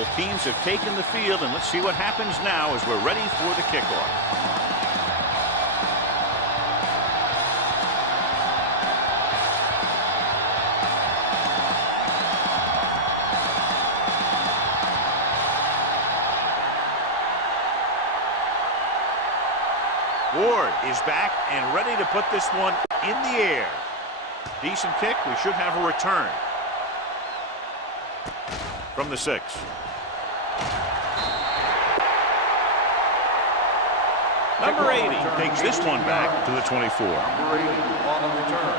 Both teams have taken the field, and let's see what happens now as we're ready for the kickoff. Ward is back and ready to put this one in the air. Decent kick. We should have a return from the 6. Number 80 takes this one back to the 24. Number 80 on the return.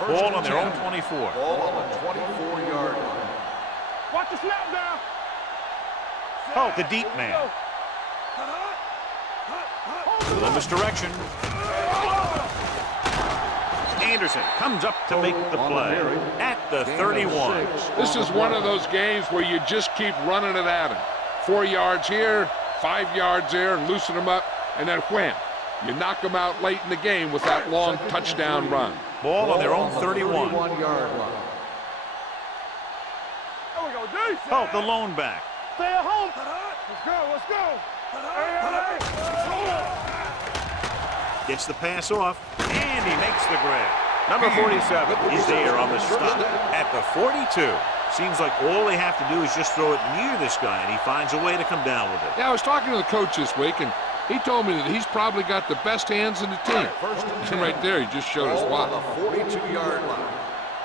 Ball on their own 24. Ball on the 24-yard line. Watch the snap now. Oh, the deep man. Little misdirection. Anderson comes up to make the play at the 31. This is one of those games where you just keep running it at him. 4 yards here, 5 yards there, and loosen them up, and then wham. You knock them out late in the game with that long touchdown run. Ball on their own 31. 31-yard line. There we go, D. Oh, the lone back. Stay at home. Let's go, let's go. Gets the pass off, and he makes the grab. Number 47 is there on the stop at the 42. Seems like all they have to do is just throw it near this guy, and he finds a way to come down with it. Yeah, I was talking to the coach this week, and he told me that he's probably got the best hands in the team. And right there, he just showed us why. On the 42-yard line.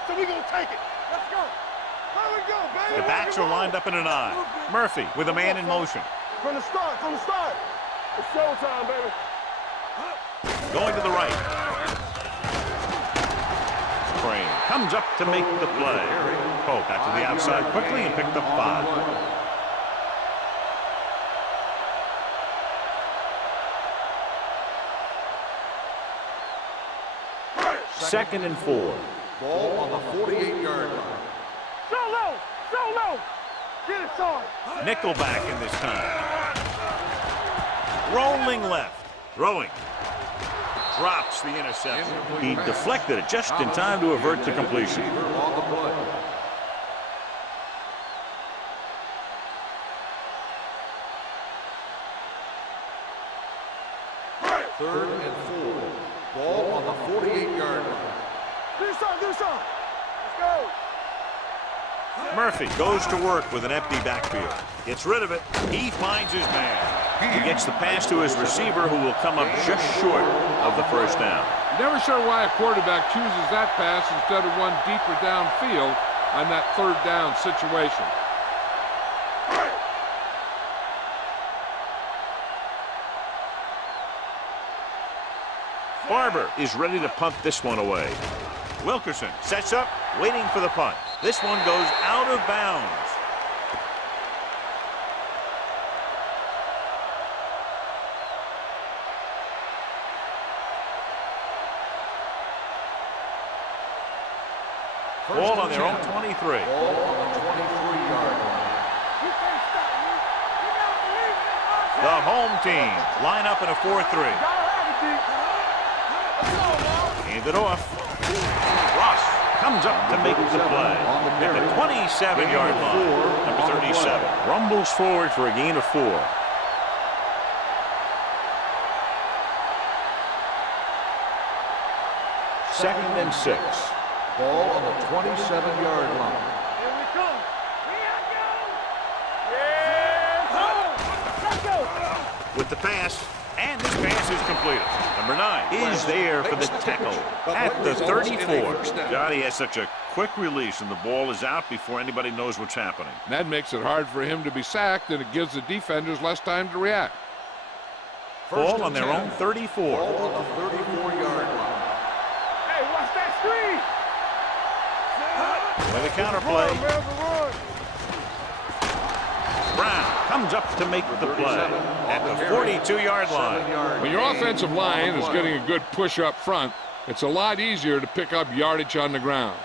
So we gonna take it. Let's go. There we go, baby. The backs are lined up in an I. Murphy with a man in motion. From the start, from the start. It's showtime, baby. Going to the right. Crane comes up to make the play. Oh, back to the outside quickly and picked up 5. Second and 4. Ball on the 48-yard line. Solo. Get it, son. Nickelback in this time. Rolling left. Throwing. Drops the interception. He deflected it just in time to avert the completion. On the play. Third and 4. Ball on the 48-yard line. Do something. Let's go. Murphy goes to work with an empty backfield. Gets rid of it. He finds his man. He gets the pass to his receiver, who will come up just short of the first down. Never sure why a quarterback chooses that pass instead of one deeper downfield on that third down situation. Barber is ready to punt this one away. Wilkerson sets up, waiting for the punt. This one goes out of bounds. Ball on their own 23. Ball on the 23-yard line. The home team line up in a 4-3. Hand it off. Ross comes up to make the play at the 27-yard line. Number 37 rumbles forward for a gain of 4. Second and 6. Ball on the 27-yard line. Here we come. Let's go. With the pass, and this pass is completed. Number 9 is there for the tackle at the 34. Johnny has such a quick release, and the ball is out before anybody knows what's happening. That makes it hard for him to be sacked, and it gives the defenders less time to react. Ball on their own 34. Ball on the 34-yard line. Hey, watch that screen. With a counterplay. Brown comes up to make the play at the 42-yard line. When your offensive line is getting a good push up front, it's a lot easier to pick up yardage on the ground.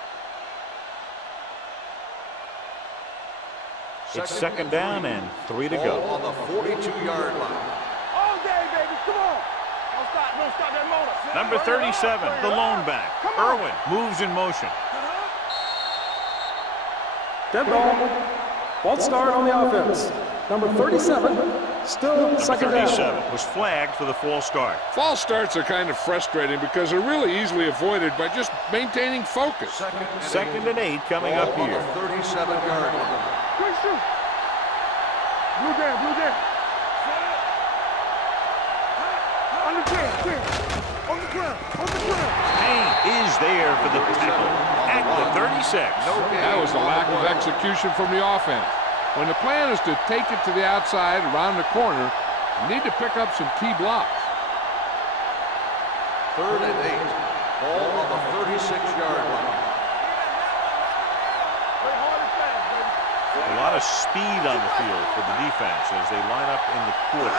It's second down and 3 to Ball go. on the 42-yard line. All day, baby. Come on. Don't stop Don't stop that motor. Number 37, the lone back. Irwin moves in motion. Dead ball. False start on the offense. Number 37, still second Number down. 37 was flagged for the false start. False starts are kind of frustrating because they're really easily avoided by just maintaining focus. Second and 8 coming up Ball on here. the 37-yard line. Quick shoot. Blue down, blue down. On the ground, on the ground, on the ground. Payne is there for the tackle at the 36. That was a lack of execution from the offense. When the plan is to take it to the outside around the corner, you need to pick up some key blocks. 3rd and 8. Ball on the 36-yard line. Play hard and fast, baby. A lot of speed on the field for the defense as they line up in the quarter.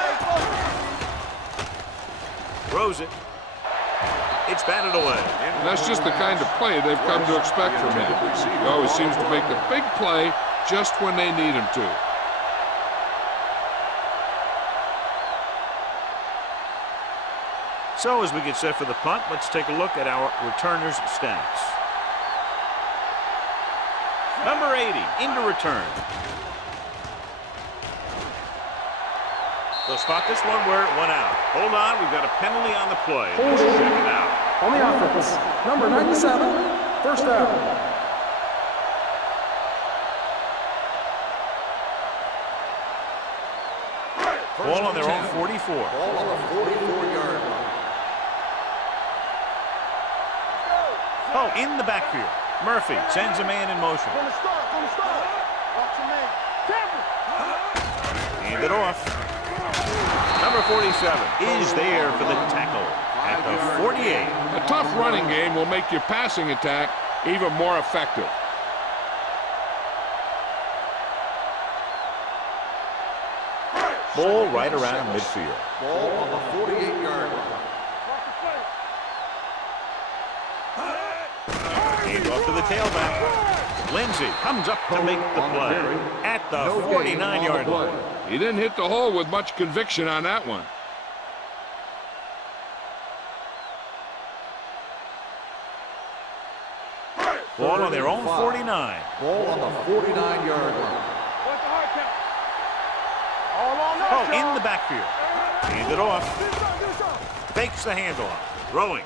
Throws it. It's batted away. And that's just the kind of play they've come to expect from him. He always seems to make the big play just when they need him to. So as we get set for the punt, let's take a look at our returners' stats. Number 80, into return. They'll spot this one where it went out. Hold on, we've got a penalty on the play. Let's check it out. On the offense. Number 97, first down. Ball on their own 44. Ball on the 44-yard line. Oh, in the backfield. Murphy sends a man in motion. From the start, from the start. Watch your man. Careful. Hand it off. Number 47 is there for the tackle at the 48. A tough running game will make your passing attack even more effective. Ball right around midfield. Ball on the 48-yard line. Watch the play. Hand off to the tailback. Lindsey comes up to make the play at the 49-yard line. He didn't hit the hole with much conviction on that one. Ball on their own 49. Ball on the 49-yard line. Watch the hard count. All on us, Oh, in y'all. the backfield. Hand it off. Get it up, get it up. Fakes the handoff. Throwing.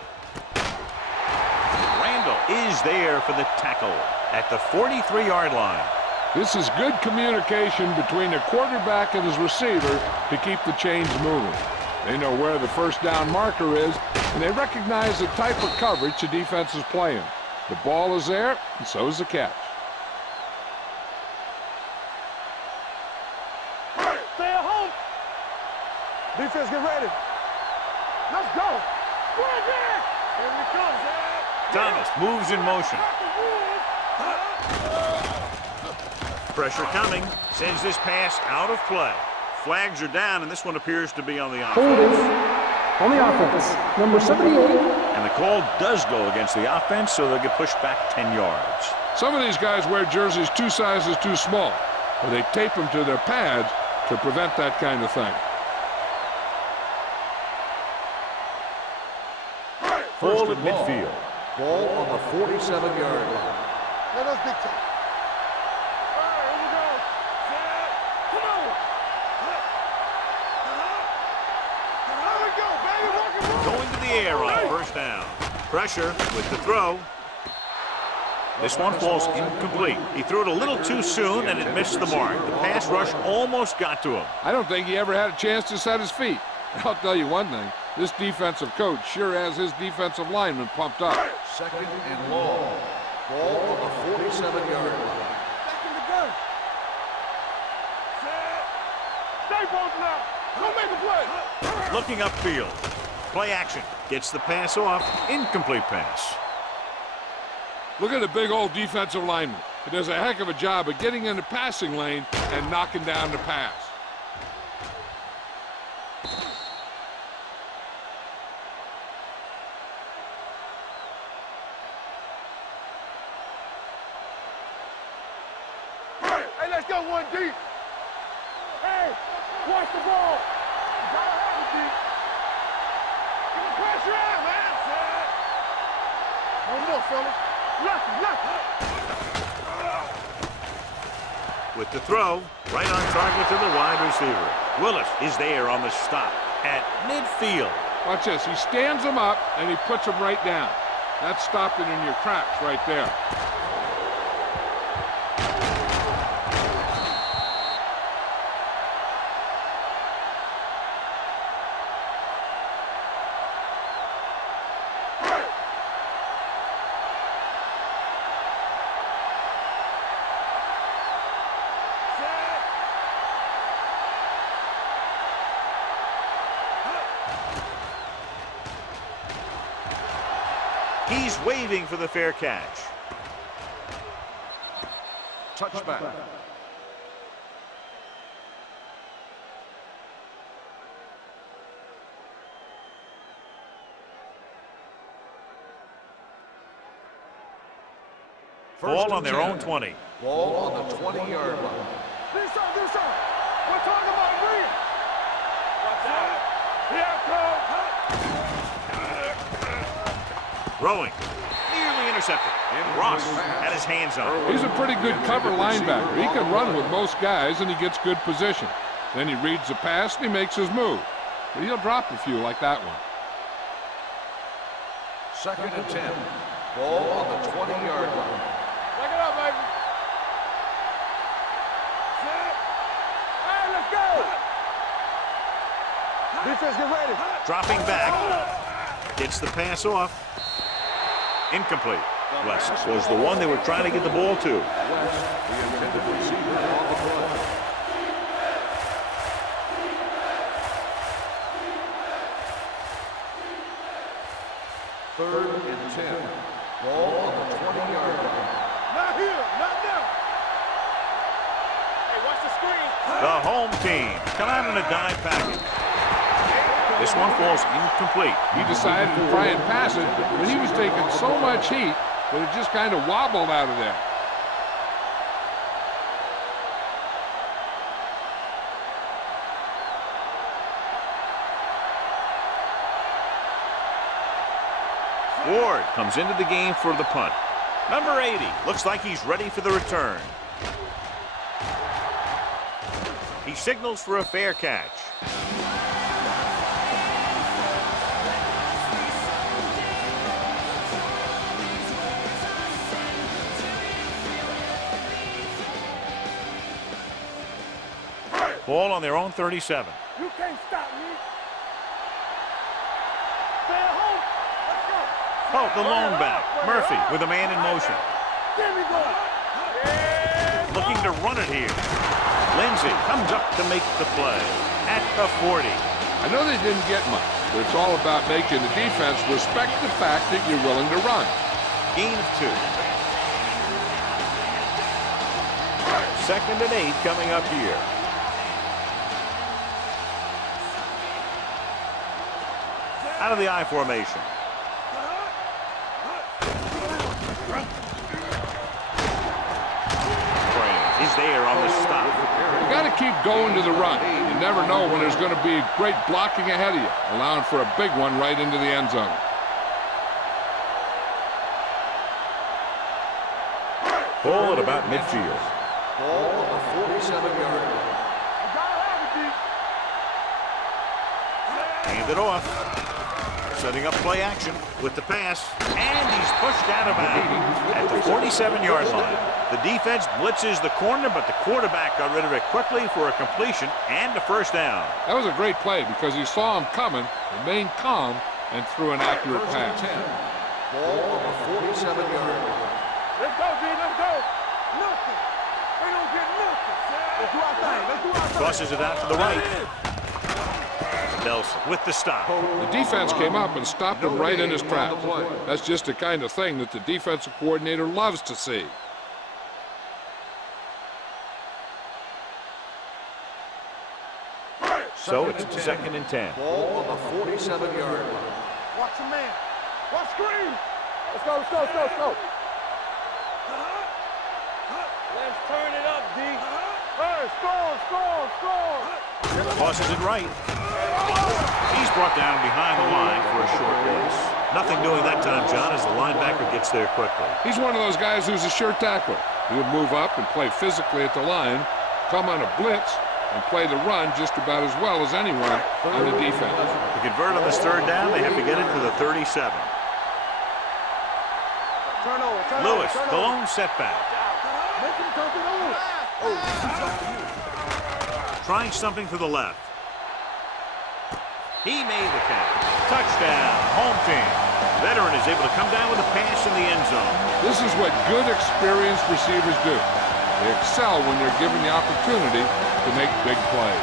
Randall is there for the tackle at the 43-yard line. This is good communication between the quarterback and his receiver to keep the chains moving. They know where the first down marker is, and they recognize the type of coverage the defense is playing. The ball is there, and so is the catch. Stay at home. Defense, get ready. Let's go. Right there. Here it comes. Thomas moves in motion. Pressure coming. Sends this pass out of play. Flags are down, and this one appears to be on the Holding offense. on the offense. Number 78. And the call does go against the offense, so they'll get pushed back 10 yards. Some of these guys wear jerseys 2 sizes too small, or they tape them to their pads to prevent that kind of thing. Ball at midfield. Ball on the 47-yard line. Let us big time. All right, here we go. Set. Come on. There we go, baby. Rock and roll. Going to the air on first down. Pressure with the throw. This one falls incomplete. He threw it a little too soon, and it missed the mark. The pass rush almost got to him. I don't think he ever had a chance to set his feet. I'll tell you one thing, this defensive coach sure has his defensive lineman pumped up. 2nd and long. Ball on the 47-yard line. Back in the gun. Set. Stay posted now. Go make a play. Looking upfield. Play action. Gets the pass off. Incomplete pass. Look at the big old defensive lineman. He does a heck of a job of getting in the passing lane and knocking down the pass. Hey, let's go one deep. Hey, watch the ball. You gotta have it deep. Give it One more, fellas. Lucky. With the throw, right on target to the wide receiver. Willis is there on the stop at midfield. Watch this. He stands him up, and he puts him right down. That's stopping in your tracks right there. He's waving for the fair catch. Touchback. Ball on their own 20. Ball on the 20-yard line. Do something. We're talking about Green. Watch out. Here comes. Throwing. Nearly intercepted. And Ross had his hands on it. He's a pretty good cover linebacker. He can run with most guys, and he gets good position. Then he reads the pass, and he makes his move. But he'll drop a few like that one. 2nd and 10. Ball on the 20-yard line. Take it up, baby. Hey, let's go. Defense, get ready. Dropping back. Gets the pass off. Incomplete. West was the one they were trying to get the ball to. West, the intended receiver on the play. Third and 10. Ball on the 20-yard line. Not here, not now. Hey, watch the screen. The home team come out in a dime package. This one falls incomplete. He decided to try and pass it, but he was taking so much heat that it just kind of wobbled out of there. Ward comes into the game for the punt. Number 80 looks like he's ready for the return. He signals for a fair catch. Ball on their own 37. You can't stop me. Stay at home. Let's go. Oh, the lone back. Murphy with a man in motion. Get me going. Looking to run it here. Lindsay comes up to make the play at the 40. I know they didn't get much, but it's all about making the defense respect the fact that you're willing to run. Gain of 2. 2nd and 8 coming up here. Out of the I formation. Is there on the stop. You got to keep going to the run. You never know when there's going to be great blocking ahead of you, allowing for a big one right into the end zone. Ball at about midfield. Ball on the 47-yard line. Hand it off. Setting up play action with the pass. And he's pushed out of bounds at the 47-yard line. The defense blitzes the corner, but the quarterback got rid of it quickly for a completion and a first down. That was a great play because he saw him coming, remained calm, and threw an accurate pass. 10. Ball on the 47-yard line. Let's go, D. Let's go. Nothing. They don't get nothing. Let's do our thing. Let's do our thing. Crosses it out to the right. Nelson with the stop. The defense came up and stopped him right in his tracks. That's just the kind of thing that the defensive coordinator loves to see. So it's 2nd and 10. Ball on the 47-yard line. Watch the man. Watch screen. Let's go, let's go, let's go, let's go. Let's turn it up, D. Hey, score. Tosses it right. He's brought down behind the line for a short loss. Nothing doing that time, John, as the linebacker gets there quickly. He's one of those guys who's a sure tackler. He'll move up and play physically at the line, come on a blitz, and play the run just about as well as anyone on the defense. To convert on this third down, they have to get it to the 37. Lewis, the lone setback. Trying something to the left. He made the catch. Touchdown, home team. Veteran is able to come down with a pass in the end zone. This is what good, experienced receivers do. They excel when they're given the opportunity to make big plays.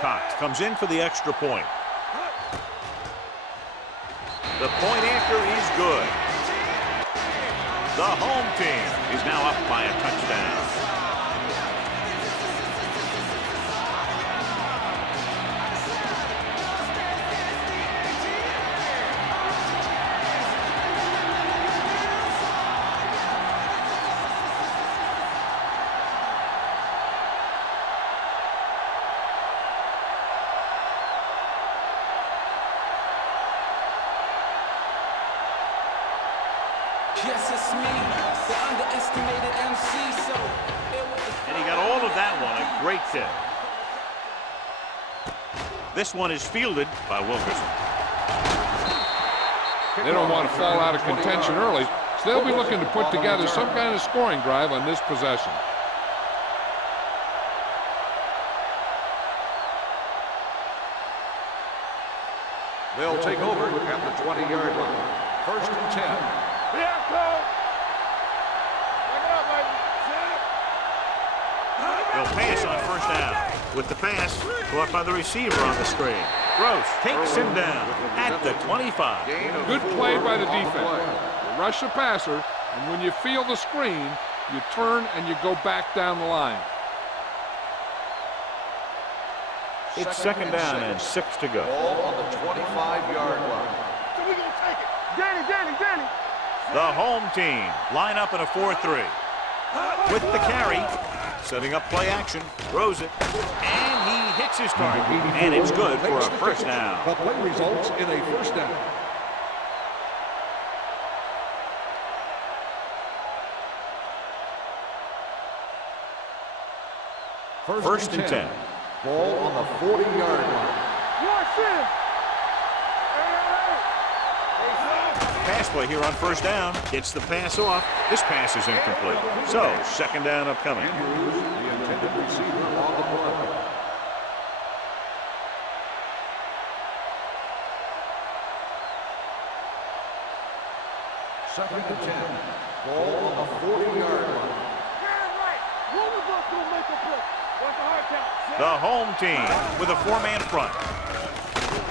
Cox comes in for the extra point. The point after is good. The home team is now up by a touchdown. Yes, it's me, the underestimated MC, so And he got all of that one, a great tip. This one is fielded by Wilkerson. They don't want to fall out of contention early, so they'll be looking to put together some kind of scoring drive on this possession. They'll take over at the 20-yard line. 1st and 10. They'll pass on first down. With the pass, caught by the receiver on the screen. Gross takes him down at the 25. Good play by the defense. You rush the passer, and when you feel the screen, you turn and you go back down the line. It's second down and 6 to go. Ball on the 25-yard line. So we're going to take it. Danny. The home team line up in a 4-3. With the carry, setting up play action, throws it, and he hits his target. And it's good for a first down. The play results in a first down. First and 10. Ball on the 40-yard line. Pass play here on first down. Gets the pass off. This pass is incomplete. So, second down upcoming. Andrews, the intended receiver on the play. Second and 10. Ball on the 40-yard line. The home team with a 4-man front.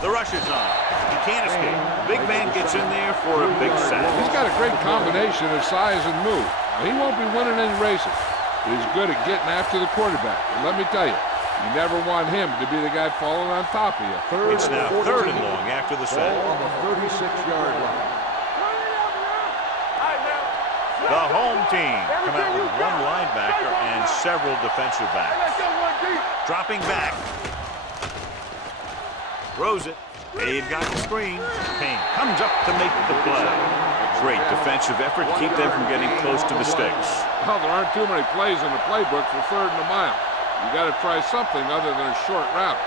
The rush is on. He can't escape. Big man gets in there for a big sack. He's got a great combination of size and move. He won't be winning any races, but he's good at getting after the quarterback. And let me tell you, you never want him to be the guy falling on top of you. It's now 3rd and long after the sack. Ball on the 36-yard line. The home team come out with one linebacker and several defensive backs. Dropping back. Throws it. Aid got the screen. Payne comes up to make the play. Great defensive effort to keep them from getting close to the sticks. Well, there aren't too many plays in the playbook for 3rd and a mile. You got to try something other than a short route.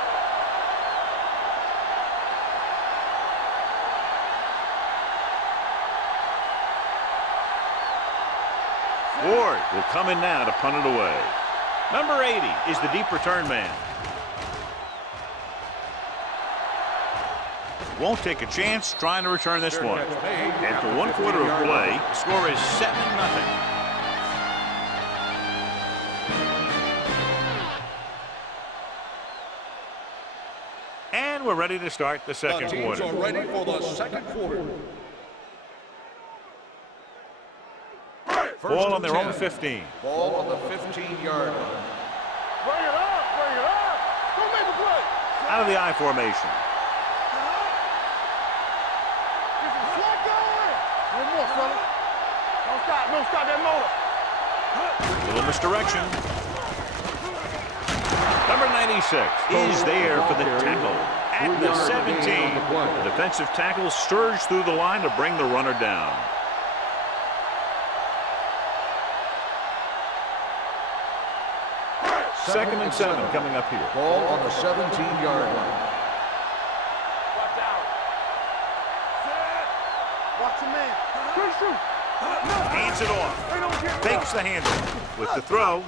Ward will come in now to punt it away. Number 80 is the deep return man. Won't take a chance trying to return this one. After 1 quarter of play, the score is 7-0. And we're ready to start the second The quarter. teams are ready for the second quarter. Ball on their own 15. Ball on the 15-yard line. Bring it up. Don't make the play. Out of the I formation. No, stop that motor. Little misdirection. Number 96 is there for the tackle at the 17. The defensive tackle surged through the line to bring the runner down. Second and 7 coming up here. Ball on the 17-yard line. Watch out. Watch your man. Good shoot. Hands it off. Fakes the handle. With the throw.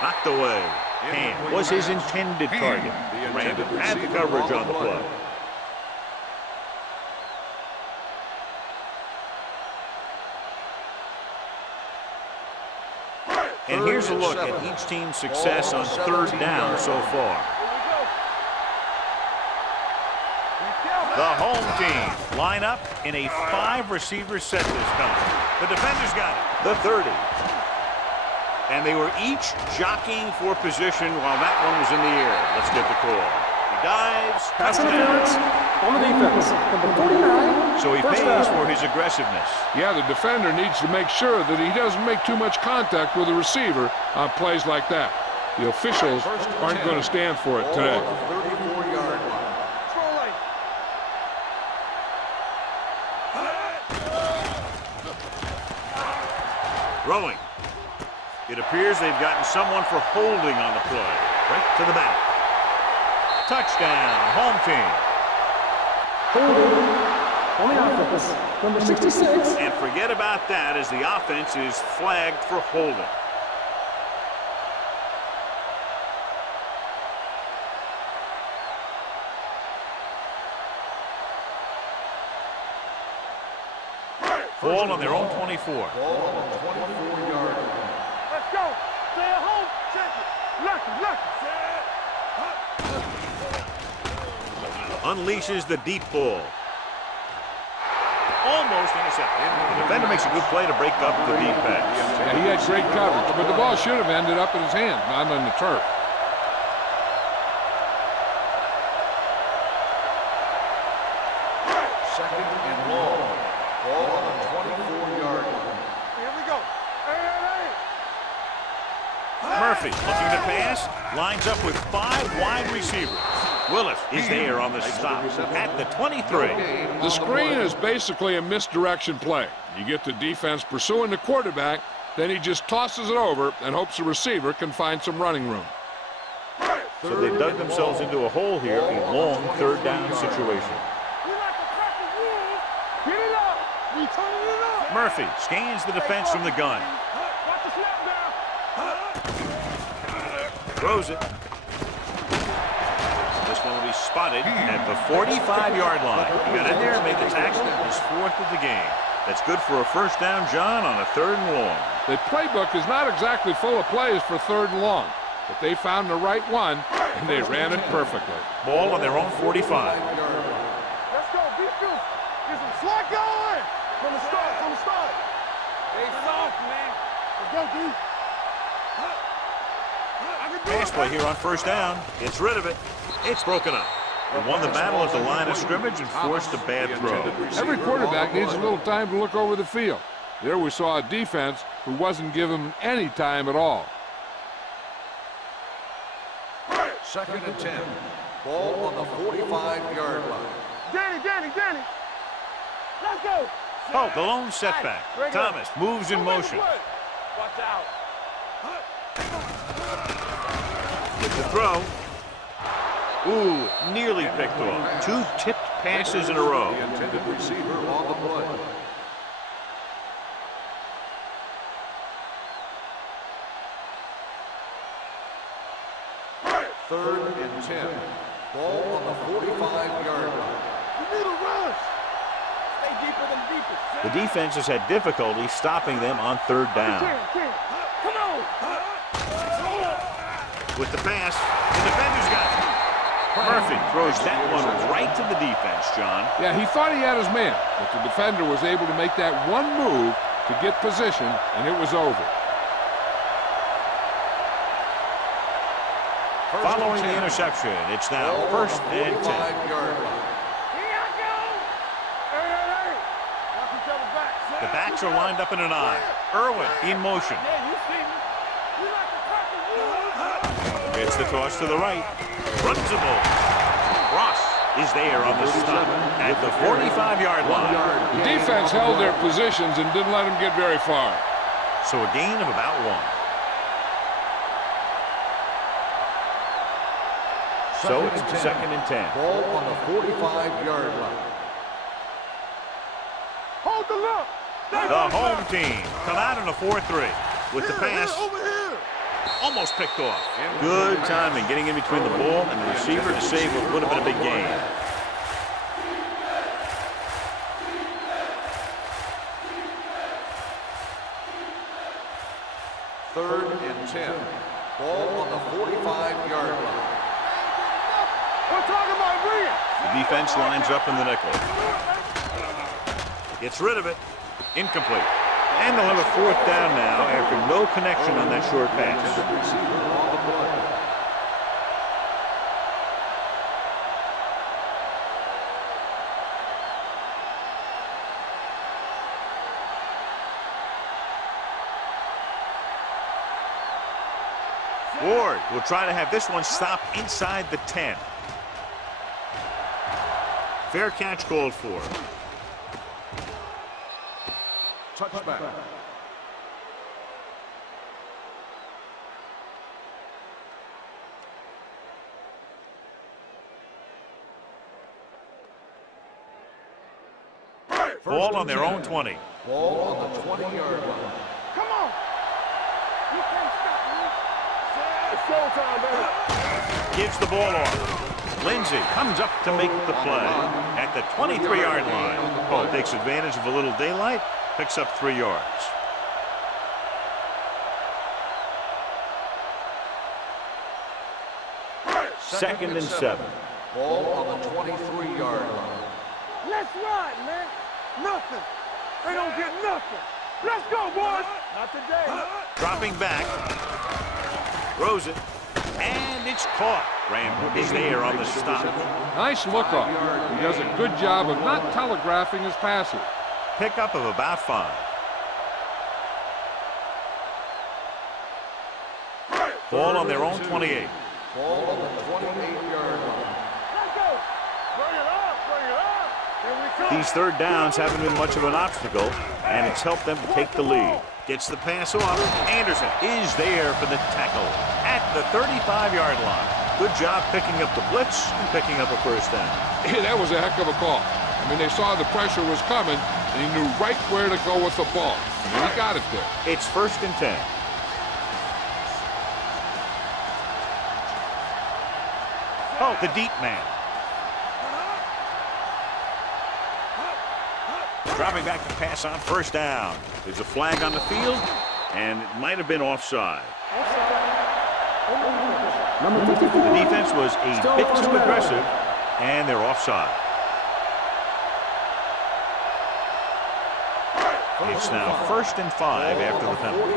Knocked away. Hand was his intended target. Brandon had the coverage on the play. And here's a look at each team's success on third down so far. The home team line up in a 5-receiver set this time. The defenders got it. The 30. And they were each jockeying for position while that one was in the air. Let's get the call. He dives. Pass interference on the defense. Number 49. So he pays for his aggressiveness. Yeah, the defender needs to make sure that he doesn't make too much contact with the receiver on plays like that. The officials aren't going to stand for it today. Ball on the 34-yard line. Throwing. It appears they've gotten someone for holding on the play. Right to the back. Touchdown, home team. Holding on the offense. Number 66. And forget about that as the offense is flagged for holding. Ball on their own 24. Ball on the 24-yard line. Let's go. Stay at home. Check it. Lucky. Unleashes the deep ball. Almost intercepted. The defender makes a good play to break up the deep pass. Yeah, he had great coverage, but the ball should have ended up in his hand, not on the turf. Second and long. Ball on the 24-yard line. Here we go. Hey. Murphy looking to pass. Lines up with 5 wide receivers. Willis is there on the stop at the 23. The screen is basically a misdirection play. You get the defense pursuing the quarterback, then he just tosses it over and hopes the receiver can find some running room. So they dug themselves into a hole here, a long third down situation. Get it up. We turning it up. Murphy scans the defense from the gun. Watch the snap now. Throws it. This one will be spotted at the 45-yard line. He got in there and made the tackle. His 4th of the game. That's good for a first down, John, on a 3rd and long. The playbook is not exactly full of plays for 3rd and long, but they found the right one, and they ran it perfectly. Ball on their own 45. Let's go. Beat you. Get some slack going. From the start. Hey, soft, man. Let's go, dude. Pass play here on first down. It's rid of it. It's broken up. They won the battle at the line of scrimmage and forced a bad throw. Every quarterback needs a little time to look over the field. There we saw a defense who wasn't given any time at all. Second and 10. Ball on the 45-yard line. Danny. Let's go. Oh, the lone setback. Thomas moves in motion. Watch out. With the throw. Ooh, nearly picked off. 2 tipped passes in a row. The intended receiver on the play. Third and 10. Ball on the 45-yard line. You need a rush. Stay deeper than deepest. The defense has had difficulty stopping them on third down. Come on. With the pass, the defender's got it. Murphy throws that one right to the defense, John. Yeah, he thought he had his man, but the defender was able to make that one move to get position, and it was over. Following the interception, it's now first and 10. Here I go. Hey. Watch each other back. The backs are lined up in an I. Irwin in motion. Gets the toss to the right. Runs the ball. Ross is there on the stop at the 45-yard line. The defense held their positions and didn't let them get very far. So a gain of about 1. So it's 2nd and 10. Ball on the 45-yard line. Hold the look. The home team come out in a 4-3 with the pass. Almost picked off. Good timing getting in between the ball and the receiver to save what would have been a big gain. Third and 10. Ball on the 45-yard line. We're talking about bringing. The defense lines up in the nickel. Gets rid of it. Incomplete. And they'll have a 4th down now after no connection on that short pass. Ward will try to have this one stop inside the 10. Fair catch called for. Touchback. Ball on their own 20. Ball on the 20-yard line. Come on. You can't stop me. It's showtime, baby. Gives the ball off. Lindsey comes up to make the play at the 23-yard line. Ball takes advantage of a little daylight, picks up 3 yards. Second and 7. Ball on the 23-yard line. Let's ride, man. Nothing. They don't get nothing. Let's go, boys. Not today. Dropping back. Throws it. And it's caught. Ram is there on the stop. Nice look off. He does a good job of not telegraphing his passes. Pickup of about 5. Ball on their own 28. Ball on the 28-yard line. Let's go. Bring it up. Bring it up. Here we come. These 3rd downs haven't been much of an obstacle, and it's helped them to take the lead. Gets the pass off. Anderson is there for the tackle at the 35-yard line. Good job picking up the blitz and picking up a 1st down. Yeah, that was a heck of a call. I mean, they saw the pressure was coming, and he knew right where to go with the ball. And he got it there. It's 1st and 10. Oh, the deep man. Dropping back to pass on 1st down. There's a flag on the field, and it might have been offside. Number 54. The defense was a bit too aggressive, and they're offside. It's now 1st and 5 after the penalty.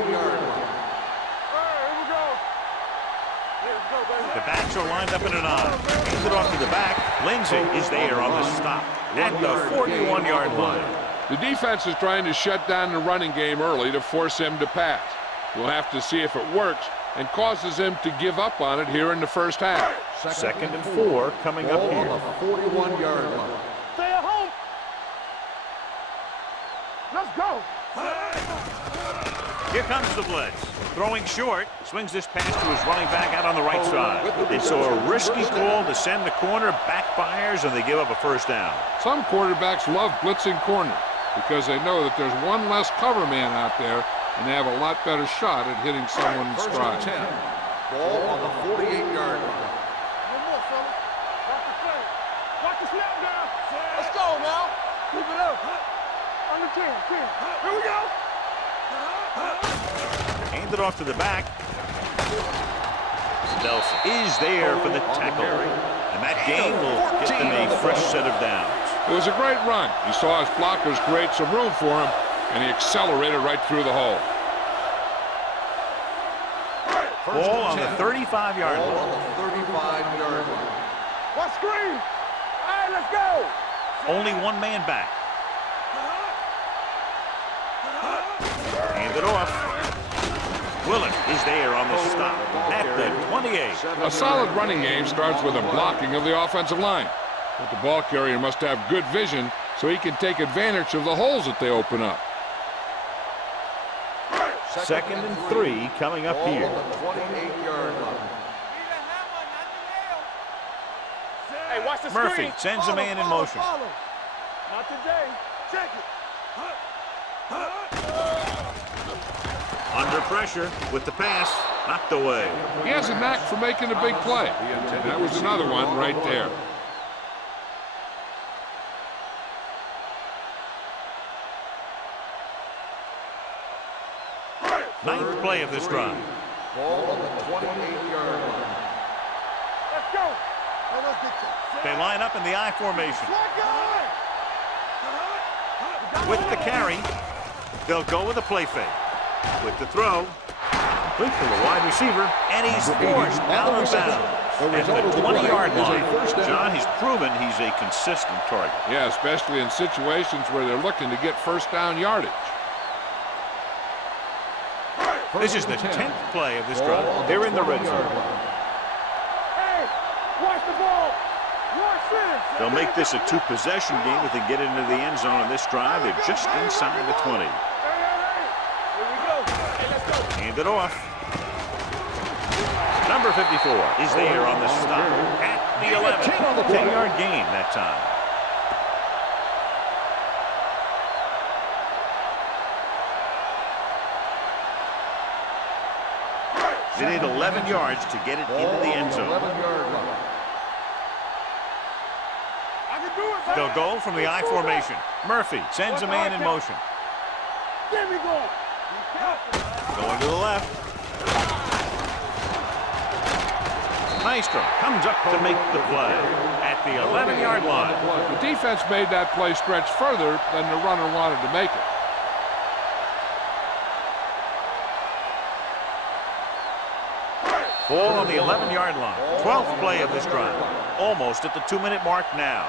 The backs are lined up in an I. Hands it off to the back. Lindsey is there on the stop at the 41-yard line. The defense is trying to shut down the running game early to force him to pass. We'll have to see if it works and causes him to give up on it here in the 1st half. 2nd and 4 coming up here. On the 41-yard line. Stay at home. Let's go. Here comes the blitz. Throwing short, swings this pass to his running back out on the right side. And so a risky call to send the corner, backfires, and they give up a 1st down. Some quarterbacks love blitzing corners because they know that there's one less cover man out there, and they have a lot better shot at hitting someone in 1st stride. and 10. Ball on the 48-yard line. One more, fella. Watch the play. Watch the snap down. Let's go now. Keep it up. Under 10. Here we go. Hand it off to the back. Nelson is there for the tackle. And that gain will get them a fresh set of downs. It was a great run. He saw his blockers create some room for him, and he accelerated right through the hole. Ball on the 35-yard Ball line. on the 35-yard line. What screen? All right, let's go. Only one man back. Hand it off. Willett is there on the stop at the 28. A solid running game starts with a blocking of the offensive line. But the ball carrier must have good vision so he can take advantage of the holes that they open up. 2nd and 3 coming up here. 28-yard line. Hey, watch the Murphy screen. sends a man in motion. Follow. Not today. Check it. Under pressure with the pass, knocked away. He has a knack for making a big play. That was another one right there. Ninth play of this drive. Ball on the 28-yard line. Let's go. Now let's get you. They line up in the I formation. Slot going. With the carry, they'll go with a play fake. With the throw, complete to the wide receiver, and he's forced out of bounds. At the 20-yard line, John, he's proven he's a consistent target. Yeah, especially in situations where they're looking to get first down yardage. This is the 10th play of this drive. They're in the red zone. Hey, watch the ball. Watch this. They'll make this a 2-possession game if they get into the end zone on this drive. They're just inside the 20. Here we go. Hey, let's go. Hand it off. Number 54 is there on the stop at the 11. 10-yard gain that time. They need 11 yards to get it into the end zone. 11-yard line. I can do it, baby. They'll go from the I formation. Murphy sends a man in motion. Get me going. Going to the left. Maestro comes up to make the play at the 11-yard line. The defense made that play stretch further than the runner wanted to make it. Ball on the 11-yard line. 12th play of this drive. Almost at the 2-minute mark now.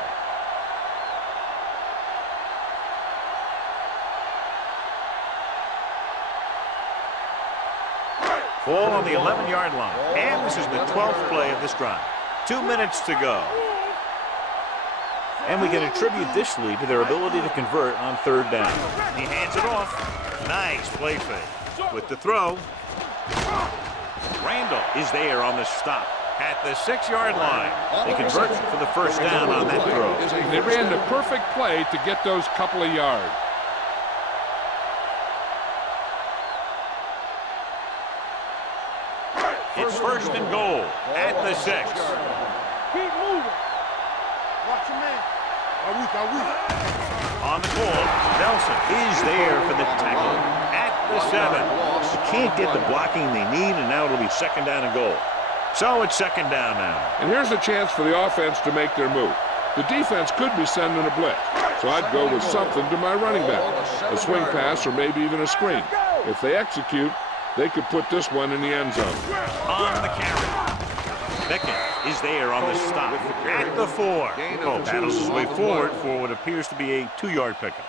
Ball on the 11-yard line. And this is the 12th play of this drive. 2 minutes to go. And we can attribute this lead to their ability to convert on 3rd down. He hands it off. Nice play fake. With the throw. Randall is there on the stop at the 6-yard line. They convert for the first down on that throw. They ran the perfect play to get those couple of yards. It's 1st and goal at the 6. Keep moving. Watch your man. On the call, Nelson is there for the tackle at the 7. Can't get the blocking they need, and now it'll be 2nd down and goal. So it's 2nd down now. And here's a chance for the offense to make their move. The defense could be sending a blitz, so I'd go with something to my running back. A swing pass or maybe even a screen. If they execute, they could put this one in the end zone. On the carry. Beckett is there on the stop at the 4. Oh, battles his way forward for what appears to be a 2-yard pickup.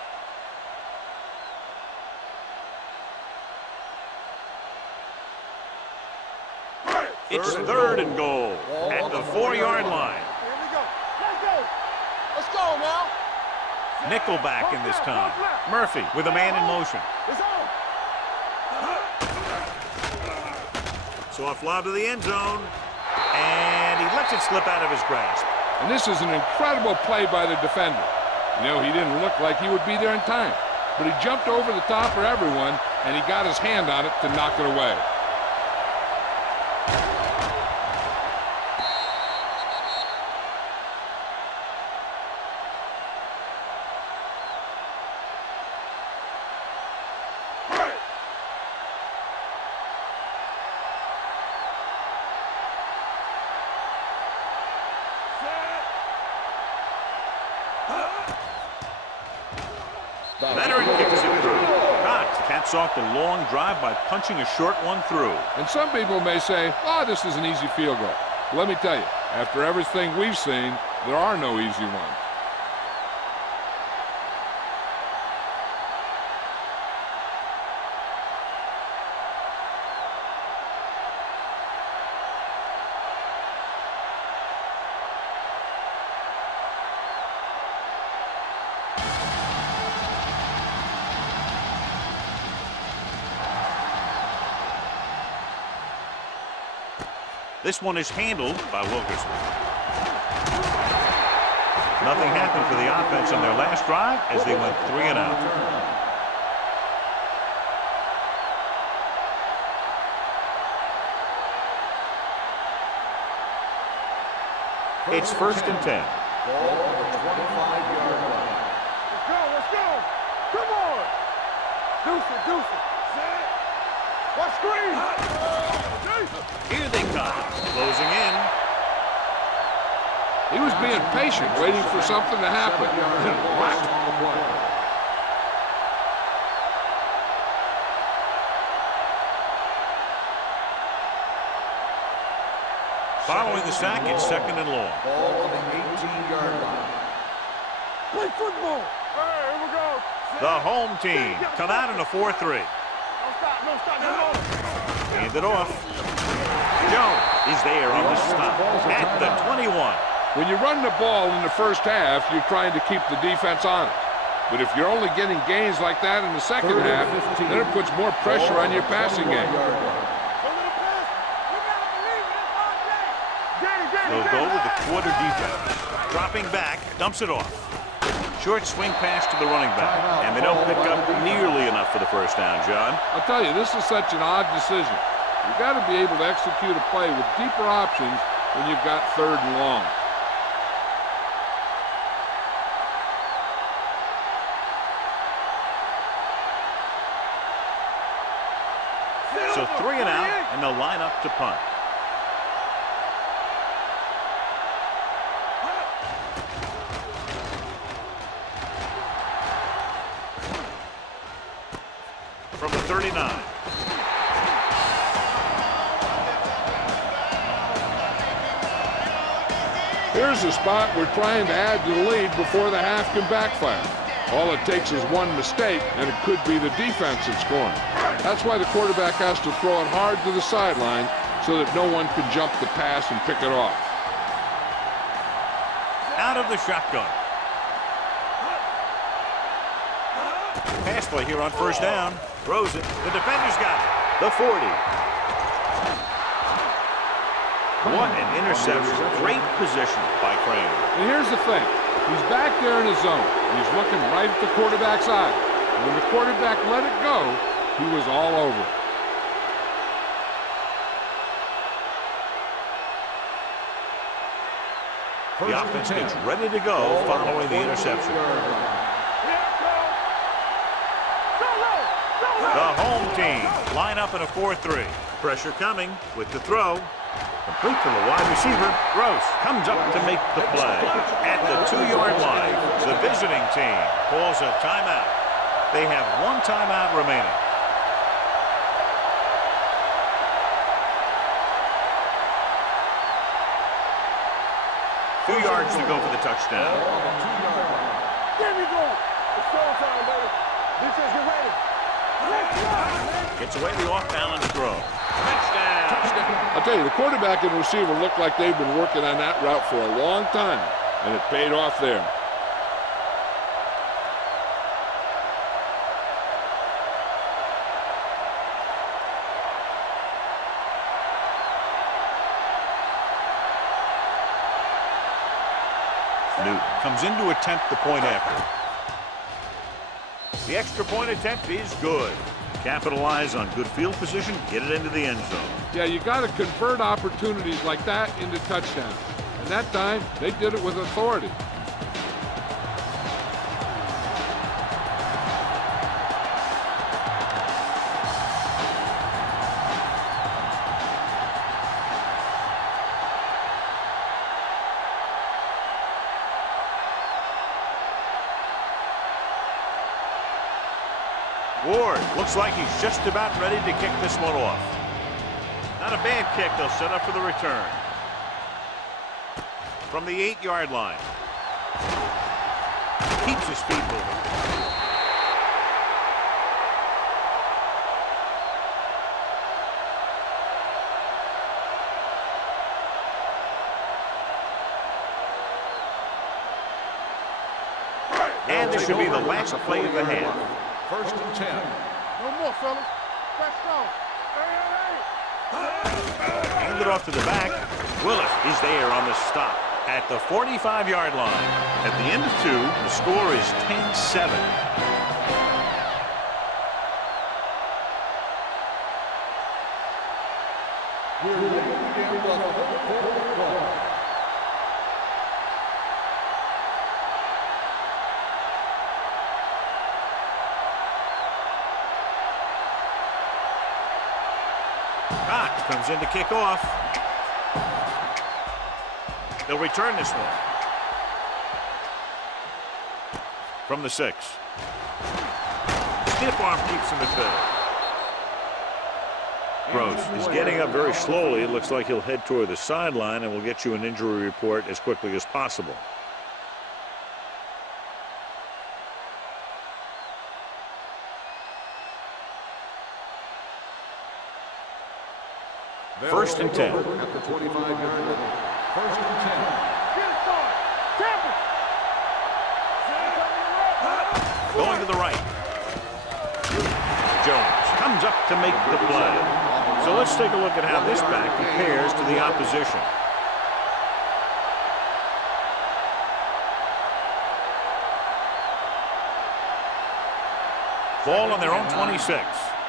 It's 3rd and goal at the 4-yard line. Here we go. Let's go. Let's go now. Nickelback in this time. Murphy with a man in motion. It's on. Soft lob to the end zone. And he lets it slip out of his grasp. And this is an incredible play by the defender. You know, he didn't look like he would be there in time, but he jumped over the top of everyone, and he got his hand on it to knock it away. Leonard kicks it through. Cox caps off the long drive by punching a short one through. And some people may say, oh, this is an easy field goal. Let me tell you, after everything we've seen, there are no easy ones. This one is handled by Wilkerson. Nothing happened for the offense on their last drive as they went 3 and out. It's 1st and 10. Ball on the 25-yard line. Let's go. Come on. Deuce it. What screen? Here they come, closing in. He was being patient, waiting for something to happen. Whack. Following the sack, it's 2nd and long. Ball on the 18-yard line. Play football. Hey, here we go. The home team come out in a 4-3. No stop. Hand it off. Jones is there on the stop at the 21. When you run the ball in the first half, you're trying to keep the defense on it. But if you're only getting gains like that in the second half, then it puts more pressure on your passing game. They'll go with the quarter defense. Dropping back, dumps it off. Short swing pass to the running back, and they don't pick up nearly enough for the first down, John. I'll tell you, this is such an odd decision. You've got to be able to execute a play with deeper options when you've got 3rd and long. So 3 and out, and they'll line up to punt. From the 39. Here's a spot we're trying to add to the lead before the half can backfire. All it takes is one mistake, and it could be the defense that's scoring. That's why the quarterback has to throw it hard to the sideline so that no one can jump the pass and pick it off. Out of the shotgun. Pass play here on 1st down. Throws it. The defender's got it. The 40. What an interception. Great position by Kramer. And here's the thing. He's back there in his zone. He's looking right at the quarterback's eye. And when the quarterback let it go, he was all over it. The offense gets ready to go following the interception. The home team line up in a 4-3. Pressure coming with the throw. Complete to the wide receiver. Gross comes up to make the play. At the 2-yard line, the visiting team calls a timeout. They have 1 timeout remaining. Two yards to go for the touchdown. There we go. It's showtime, baby. Defense, get ready. Gets away the off-balance throw. Touchdown. I'll tell you, the quarterback and receiver look like they've been working on that route for a long time, and it paid off there. Newton comes in to attempt the point after. The extra point attempt is good. Capitalize on good field position, get it into the end zone. Yeah, you got to convert opportunities like that into touchdowns. And that time, they did it with authority. Ward looks like he's just about ready to kick this one off. Not a bad kick. They'll set up for the return. From the 8-yard line. Keeps his feet moving. And this should be the last play of the half. 1st and 10. No more, fellas. Let's go. Hey. And Hand it off to the back. Willis is there on the stop at the 45-yard line. At the end of 2, the score is 10-7. Cox comes in to kick off. They'll return this one. From the 6. Stiff arm keeps him at bay. Gross is getting up very slowly. It looks like he'll head toward the sideline, and we'll get you an injury report as quickly as possible. First and 10. At the 25-yard line. First and 10. Going to the right. Jones comes up to make the play. So let's take a look at how this back compares to the opposition. Ball on their own 26.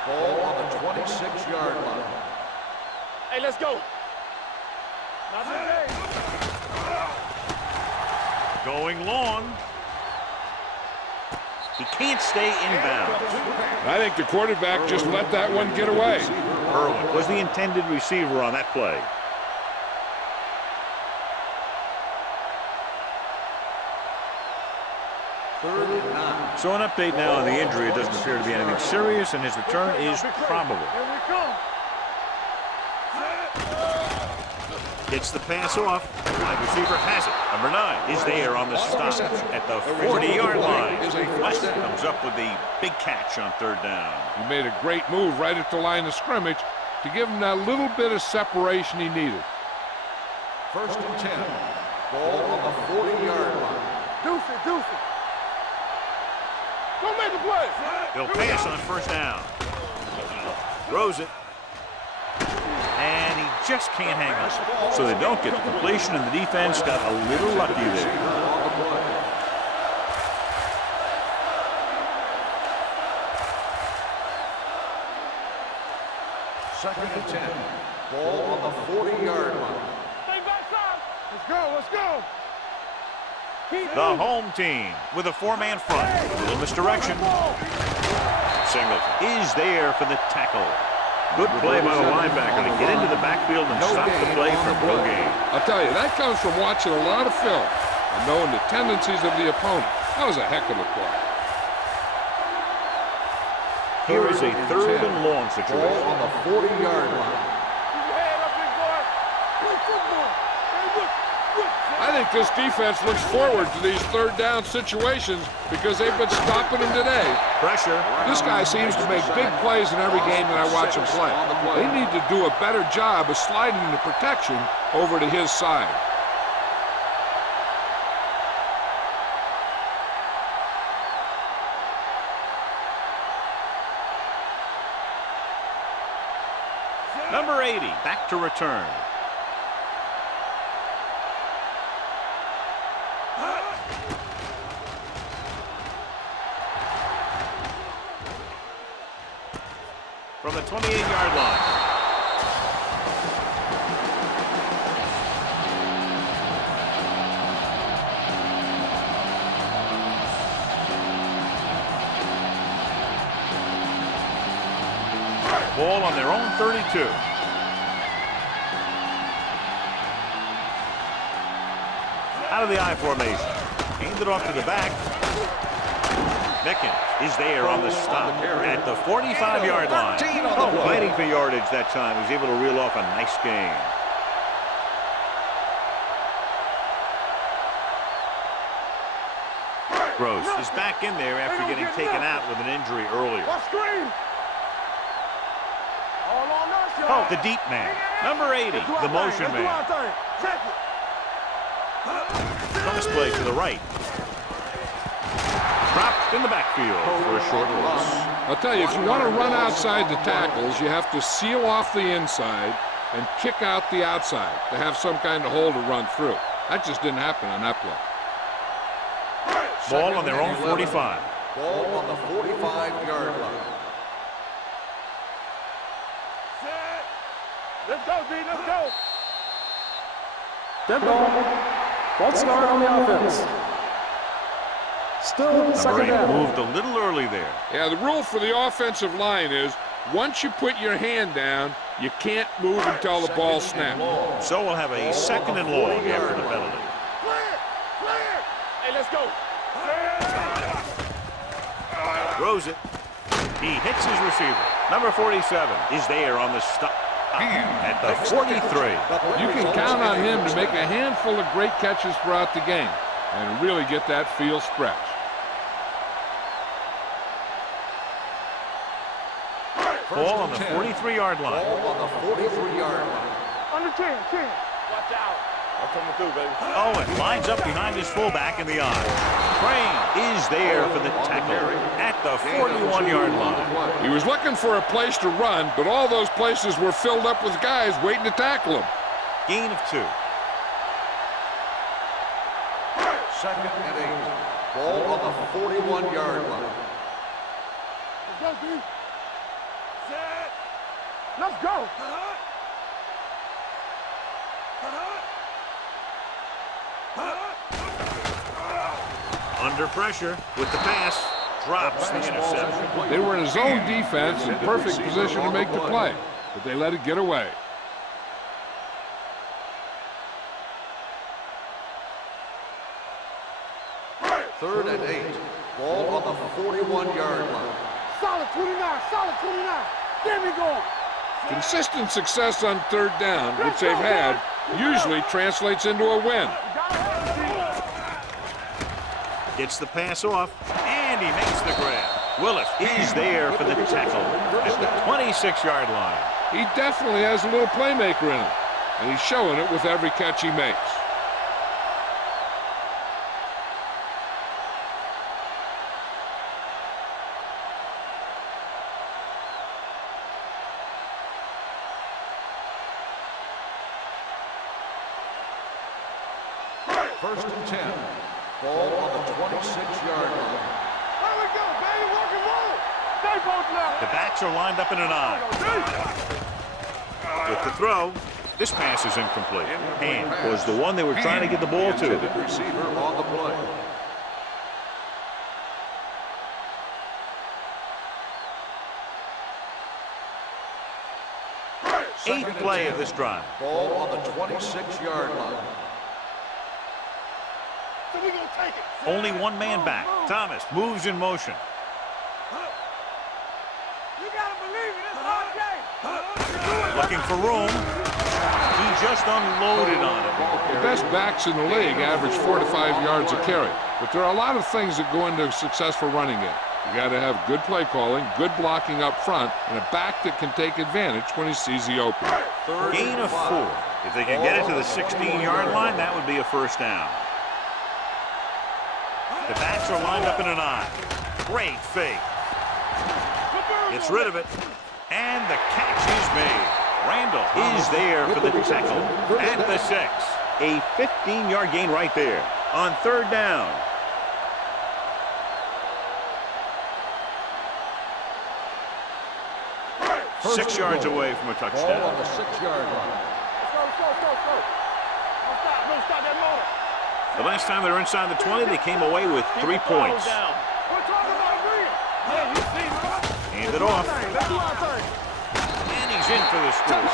Ball on the 26-yard line. Hey, let's go. Not today. Going long. He can't stay inbounds. I think the quarterback just let that one get away. Irwin was the intended receiver on that play. Third and 9. So an update now on the injury. It doesn't appear to be anything serious, and his return is probable. Here we come. Gets the pass off. Wide receiver has it. Number 9 is there on the stop at the 40-yard line. West comes up with a big catch on 3rd down. He made a great move right at the line of scrimmage to give him that little bit of separation he needed. First and 10. Ball on the 40-yard line. Deuce it, deuce it. Don't make a play. They'll pass on 1st down. Throws it. And he just can't hang on. So they don't get the completion, and the defense got a little lucky there. Second and 10. Ball on the 40-yard line. Stay backside. Let's go, let's go. The home team with a 4-man front. A little misdirection. Singleton is there for the tackle. Good play by the linebacker to get into the backfield and stop the play from no gain. I'll tell you, that comes from watching a lot of film and knowing the tendencies of the opponent. That was a heck of a play. Here is a 3rd and long Ball situation. on the 40-yard line. Keep your head up, big boy. Play football. Hey, look. I think this defense looks forward to these 3rd down situations because they've been stopping them today. Pressure. This guy seems to make big plays in every game that I watch him play. They need to do a better job of sliding the protection over to his side. Number 80, back to return. From the 28-yard line. Ball on their own 32. Out of the I formation. Hand it off to the back. Mickens is there on the stop at the 45-yard line. Fighting for yardage that time. He was able to reel off a nice gain. Gross is back in there after getting taken out with an injury earlier. What screen? All on us, y'all. Oh, the deep man. Number 80, the motion man. Check it. Cross play to the right. Dropped in the backfield for a short loss. I'll tell you, if you want to run outside the tackles, you have to seal off the inside and kick out the outside to have some kind of hole to run through. That just didn't happen on that play. Ball on their own 45. Ball on the 45-yard line. Set. Let's go, D. Let's go. Dead ball. False start on the offense. Still Number second 8 down. moved a little early there. Yeah, the rule for the offensive line is once you put your hand down, you can't move until the ball snaps. So we'll have a second and long after the penalty. Clear. Clear. Hey, let's go. Throws it. He hits his receiver. Number 47 is there on the stop at the 43. You can count on him to make a handful of great catches throughout the game and really get that field stretch. Ball on the 43-yard line. Ball on the 43-yard line. Under 10. Watch out. I'm coming through, baby. Owen lines up behind his fullback in the eye. Crane is there for the tackle at the 41-yard line. He was looking for a place to run, but all those places were filled up with guys waiting to tackle him. Gain of 2. Second and 8. Ball on the 41-yard line. Let's go, D. Set. Let's go. Under pressure with the pass. Drops the interception. They were in a zone defense in perfect position to make the play, but they let it get away. Third and 8. Ball on the 41-yard line. Solid 29. Solid 29. Get me going. Consistent success on third down, which they've had, usually translates into a win. Gets the pass off, and he makes the grab. Willis is there for the tackle at the 26-yard line. He definitely has a little playmaker in him, and he's showing it with every catch he makes. First and 10. Ball on the 26-yard line. There we go, baby. Rock and roll. Stay both now. The backs are lined up in an eye. With the throw, this pass is incomplete. And was the one they were trying to get the ball to. Intended receiver on the play. Eighth play of this drive. Ball on the 26-yard line. So we gonna take it. Only one man back. Thomas moves in motion. You gotta believe it. It's our game. Looking for room. He just unloaded on it. The best backs in the league average 4 to 5 yards a carry, but there are a lot of things that go into a successful running game. You got to have good play calling, good blocking up front, and a back that can take advantage when he sees the opening. Gain of 4. If they can get it to the 16-yard line, that would be a first down. The backs are lined up in an eye. Great fake. Gets rid of it. And the catch is made. Randall is there for the tackle at the 6. A 15-yard gain right there on third down. First 6 yards away from a Ball on touchdown. the 6-yard line. Let's go. Don't stop that motor. The last time they were inside the 20, they came away with 3 points. We're talking about agreeing. Yeah, you see, bro. Hand it off. Let's do our thing. And he's in for the score.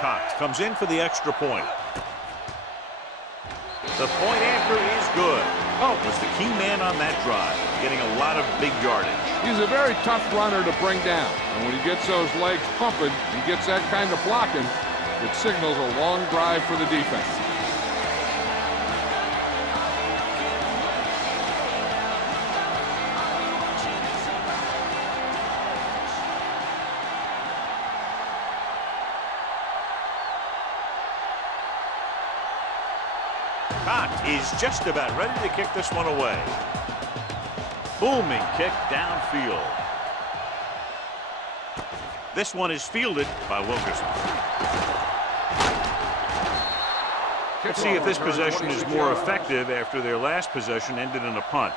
Cox comes in for the extra point. The point after is good. Oh, was the key man on that drive, getting a lot of big yardage. He's a very tough runner to bring down. And when he gets those legs pumping and gets that kind of blocking, it signals a long drive for the defense. Is just about ready to kick this one away. Booming kick downfield. This one is fielded by Wilkerson. Let's see if this possession is more effective after their last possession ended in a punt.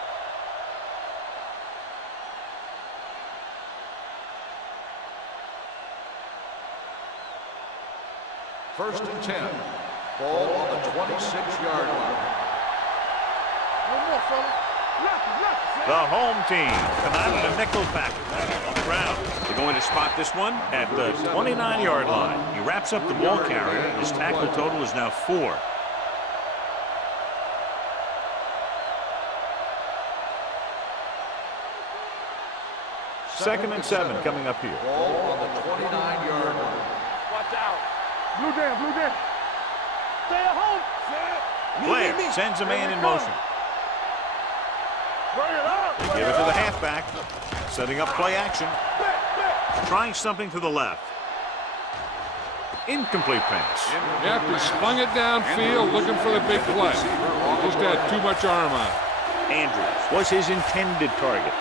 First and 10. Ball on the 26-yard line. The home team come out in a nickel package on the ground. They're going to spot this one at the 29-yard line. He wraps up the ball carrier. His tackle total is now 4. Second and 7 coming up here. Ball on the 29-yard line. Watch out. Blue down, blue down. Stay at home. Blair sends a man in motion. Bring it up. They give it to the halfback, setting up play action. Trying something to the left. Incomplete pass. Yep, he slung it downfield looking for the big play. Just had too much arm on it. Andrews was his intended target.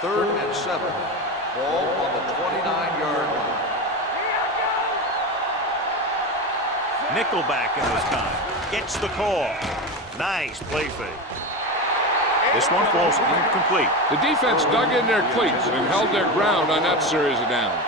Third and 7. Ball on the 29-yard line. Nickelback in this time. Gets the call. Nice play fake. This one falls incomplete. The defense dug in their cleats and held their ground on that series of downs.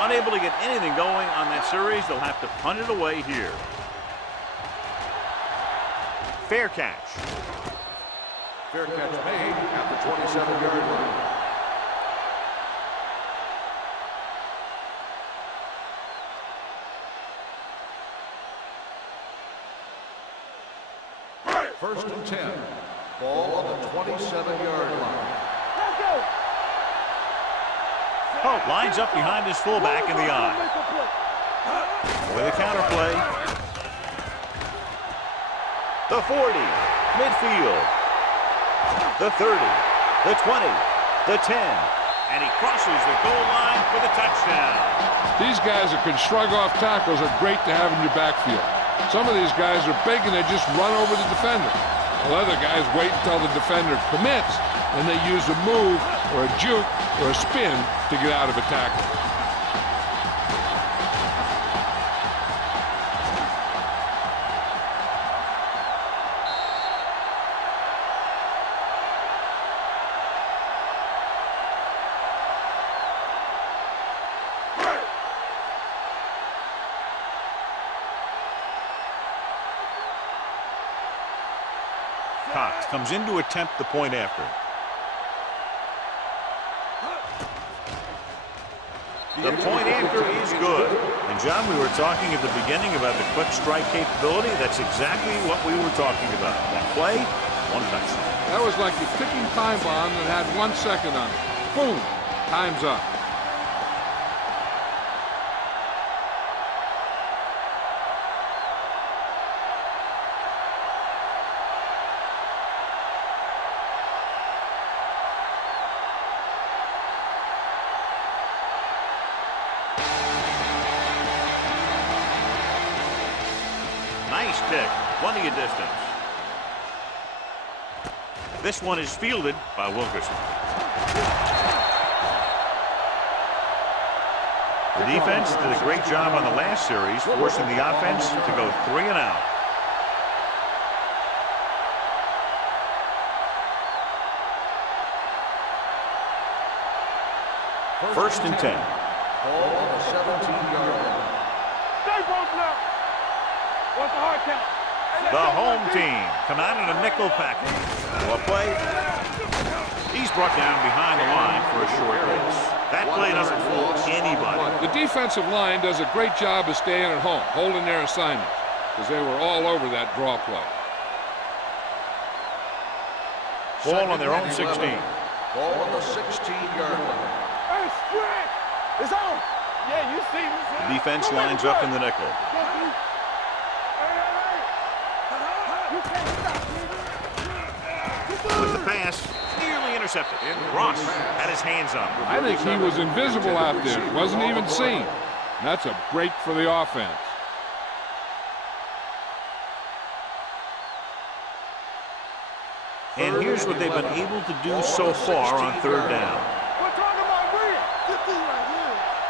Unable to get anything going on that series, they'll have to punt it away here. Fair catch. Fair catch made at the 27-yard line. First and 10. Ball on the 27-yard line. Let's go. Pope lines up behind his fullback in the eye. With a counter play. The 40, midfield. The 30, the 20, the 10. And he crosses the goal line for the touchdown. These guys that can shrug off tackles are great to have in your backfield. Some of these guys are big and they just run over the defender. While other guys wait until the defender commits and they use a move or a juke or a spin to get out of a tackle. Cox comes in to attempt the point after. The point after is good. And John, we were talking at the beginning about the quick strike capability. That's exactly what we were talking about. That play, one touchdown. That was like a ticking time bomb that had 1 second on it. Boom, time's up. Nice kick, plenty of distance. This one is fielded by Wilkerson. The defense did a great job on the last series, forcing the offense to go 3 and out. First and 10. Ball on the 17-yard line. Stay broken up. What's the hard count? The home team come out in a nickel package. Well play. He's brought down behind the line for a short pass. That play doesn't fool anybody. The defensive line does a great job of staying at home, holding their assignments, because they were all over that draw play. Ball on their own 16. Ball on the 16-yard line. Hey, stretch! It's on! Yeah, you see me. The defense lines up in the nickel. With the pass, nearly intercepted. Ross had his hands on him. I think he was invisible out there. Wasn't even seen. And that's a break for the offense. And here's what they've been able to do so far on third down. We're talking about real.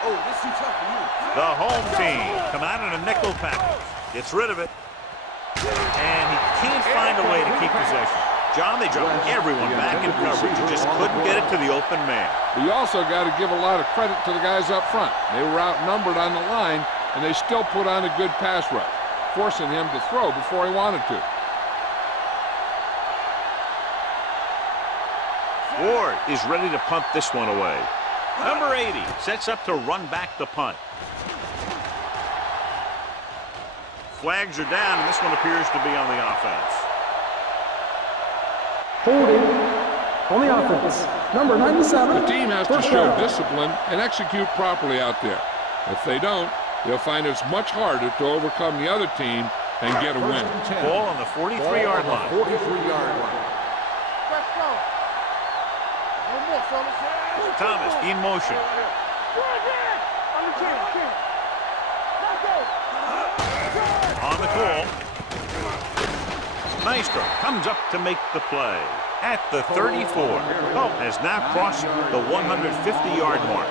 Oh, this too tough for you. The home team come out in a nickel package. Gets rid of it. And he can't find a way to keep possession. John, they dropped everyone back in coverage. He just couldn't get it to the open man. We also got to give a lot of credit to the guys up front. They were outnumbered on the line, and they still put on a good pass rush, forcing him to throw before he wanted to. Ward is ready to punt this one away. Number 80 sets up to run back the punt. Flags are down, and this one appears to be on the offense. Holding on the offense. Number 97. The team has to first show down. discipline and execute properly out there. If they don't, they'll find it's much harder to overcome the other team and get a win. Ball on the 43-yard line. 43-yard line. Let's go. No more, fellas. Thomas in motion. On the team. Let's go. On the call. Maestro comes up to make the play at the 34. Pope has now crossed the 150-yard mark.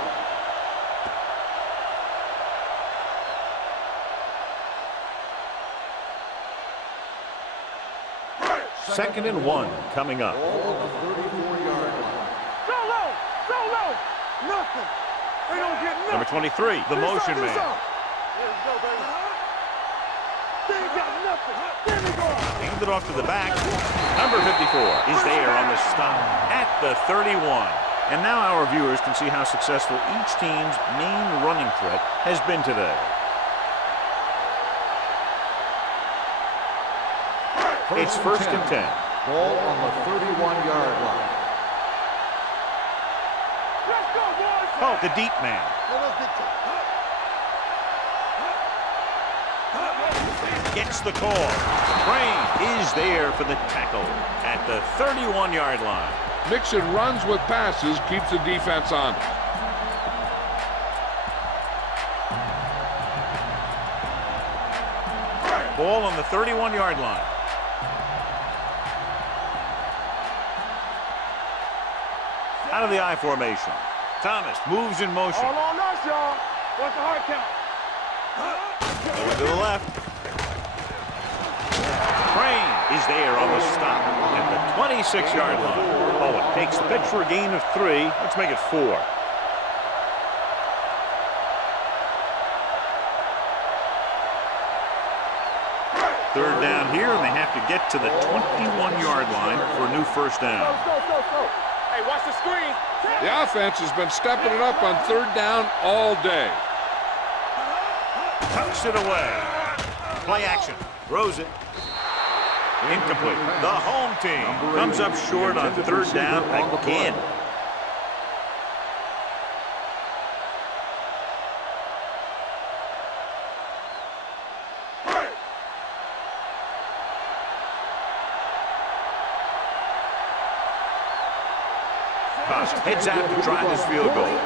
Second and 1 coming up. Nothing. They don't get nothing. Number 23, the motion man. There we go, baby. They ain't got nothing. There we go. Handed off to the back. Number 54 is there on the stop at the 31. And now our viewers can see how successful each team's main running threat has been today. It's first and 10. Ball on the 31-yard line. Let's go, boys. Oh, the deep man. Gets the call. Crane is there for the tackle at the 31-yard line. Mixing runs with passes keeps the defense on. Ball on the 31-yard line. Out of the I formation. Thomas moves in motion. All on us, y'all. What's the hard count? Going to the left. Crane is there on the stop at the 26-yard line. Oh, it takes the pitch for a gain of 3. Let's make it 4. Third down here, and they have to get to the 21-yard line for a new first down. Go. Hey, watch the screen. The offense has been stepping it up on third down all day. Tucks it away. Play action. Throws it. Incomplete. The home team comes up short on third down again. Cost heads out to try this field goal.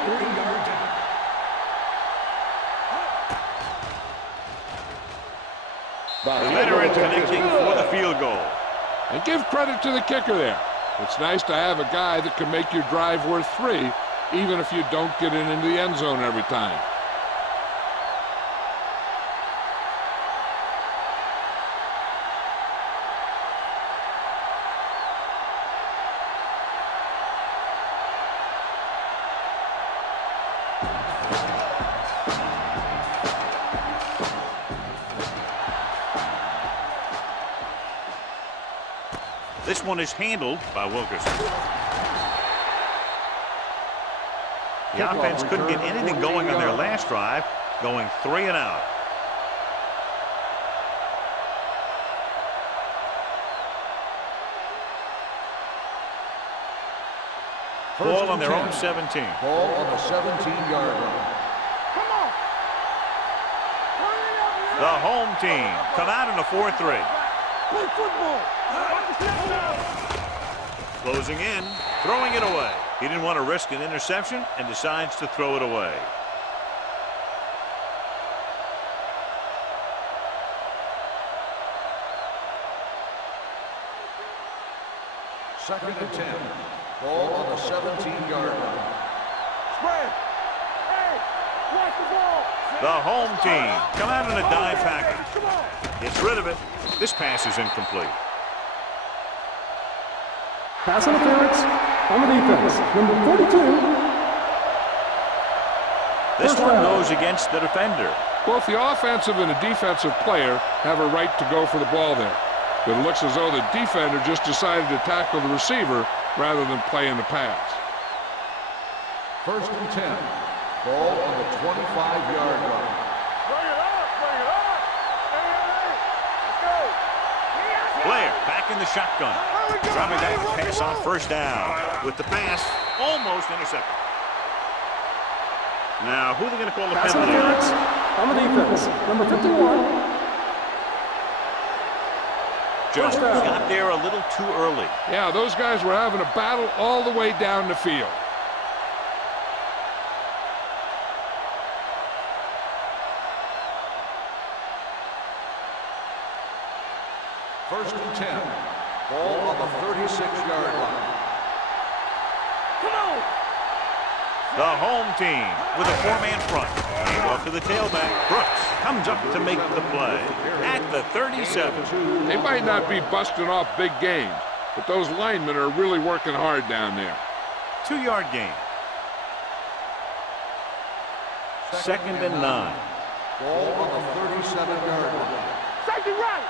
The veteran connecting for the field goal. And give credit to the kicker there. It's nice to have a guy that can make your drive worth 3, even if you don't get it into the end zone every time. This one is handled by Wilkerson. The offense couldn't get anything going on their last drive, going 3 and out. Ball on their own 17. Ball on the 17-yard line. Come on. The home team come out in a 4-3. Play football. Closing in, throwing it away. He didn't want to risk an interception and decides to throw it away. Second and 10. Ball on the 17-yard line. Spread. Hey, watch the ball. The home team come out in a dime package. Come on. Gets rid of it. This pass is incomplete. Pass interference on the defense. Number 42. This First one down. goes against the defender. Both the offensive and the defensive player have a right to go for the ball there. But it looks as though the defender just decided to tackle the receiver rather than play in the pass. First and 10. Ball on the 25-yard line. Bring it up. Bring it up. Hey, let's go. Blair back in the shotgun. Dropping back to pass on first down. With the pass almost intercepted. Now, who are they going to call the Pass penalty interference on? on the defense. Number 51. Jones First down. got there a little too early. Yeah, those guys were having a battle all the way down the field. First and 10. Ball on the 36-yard line. Come on. The home team with a 4-man front. Hand off to the tailback. Brooks comes up to make the play at the 37. They might not be busting off big games, but those linemen are really working hard down there. 2-yard gain. Second and 9. Ball on the 37-yard line. Safety right.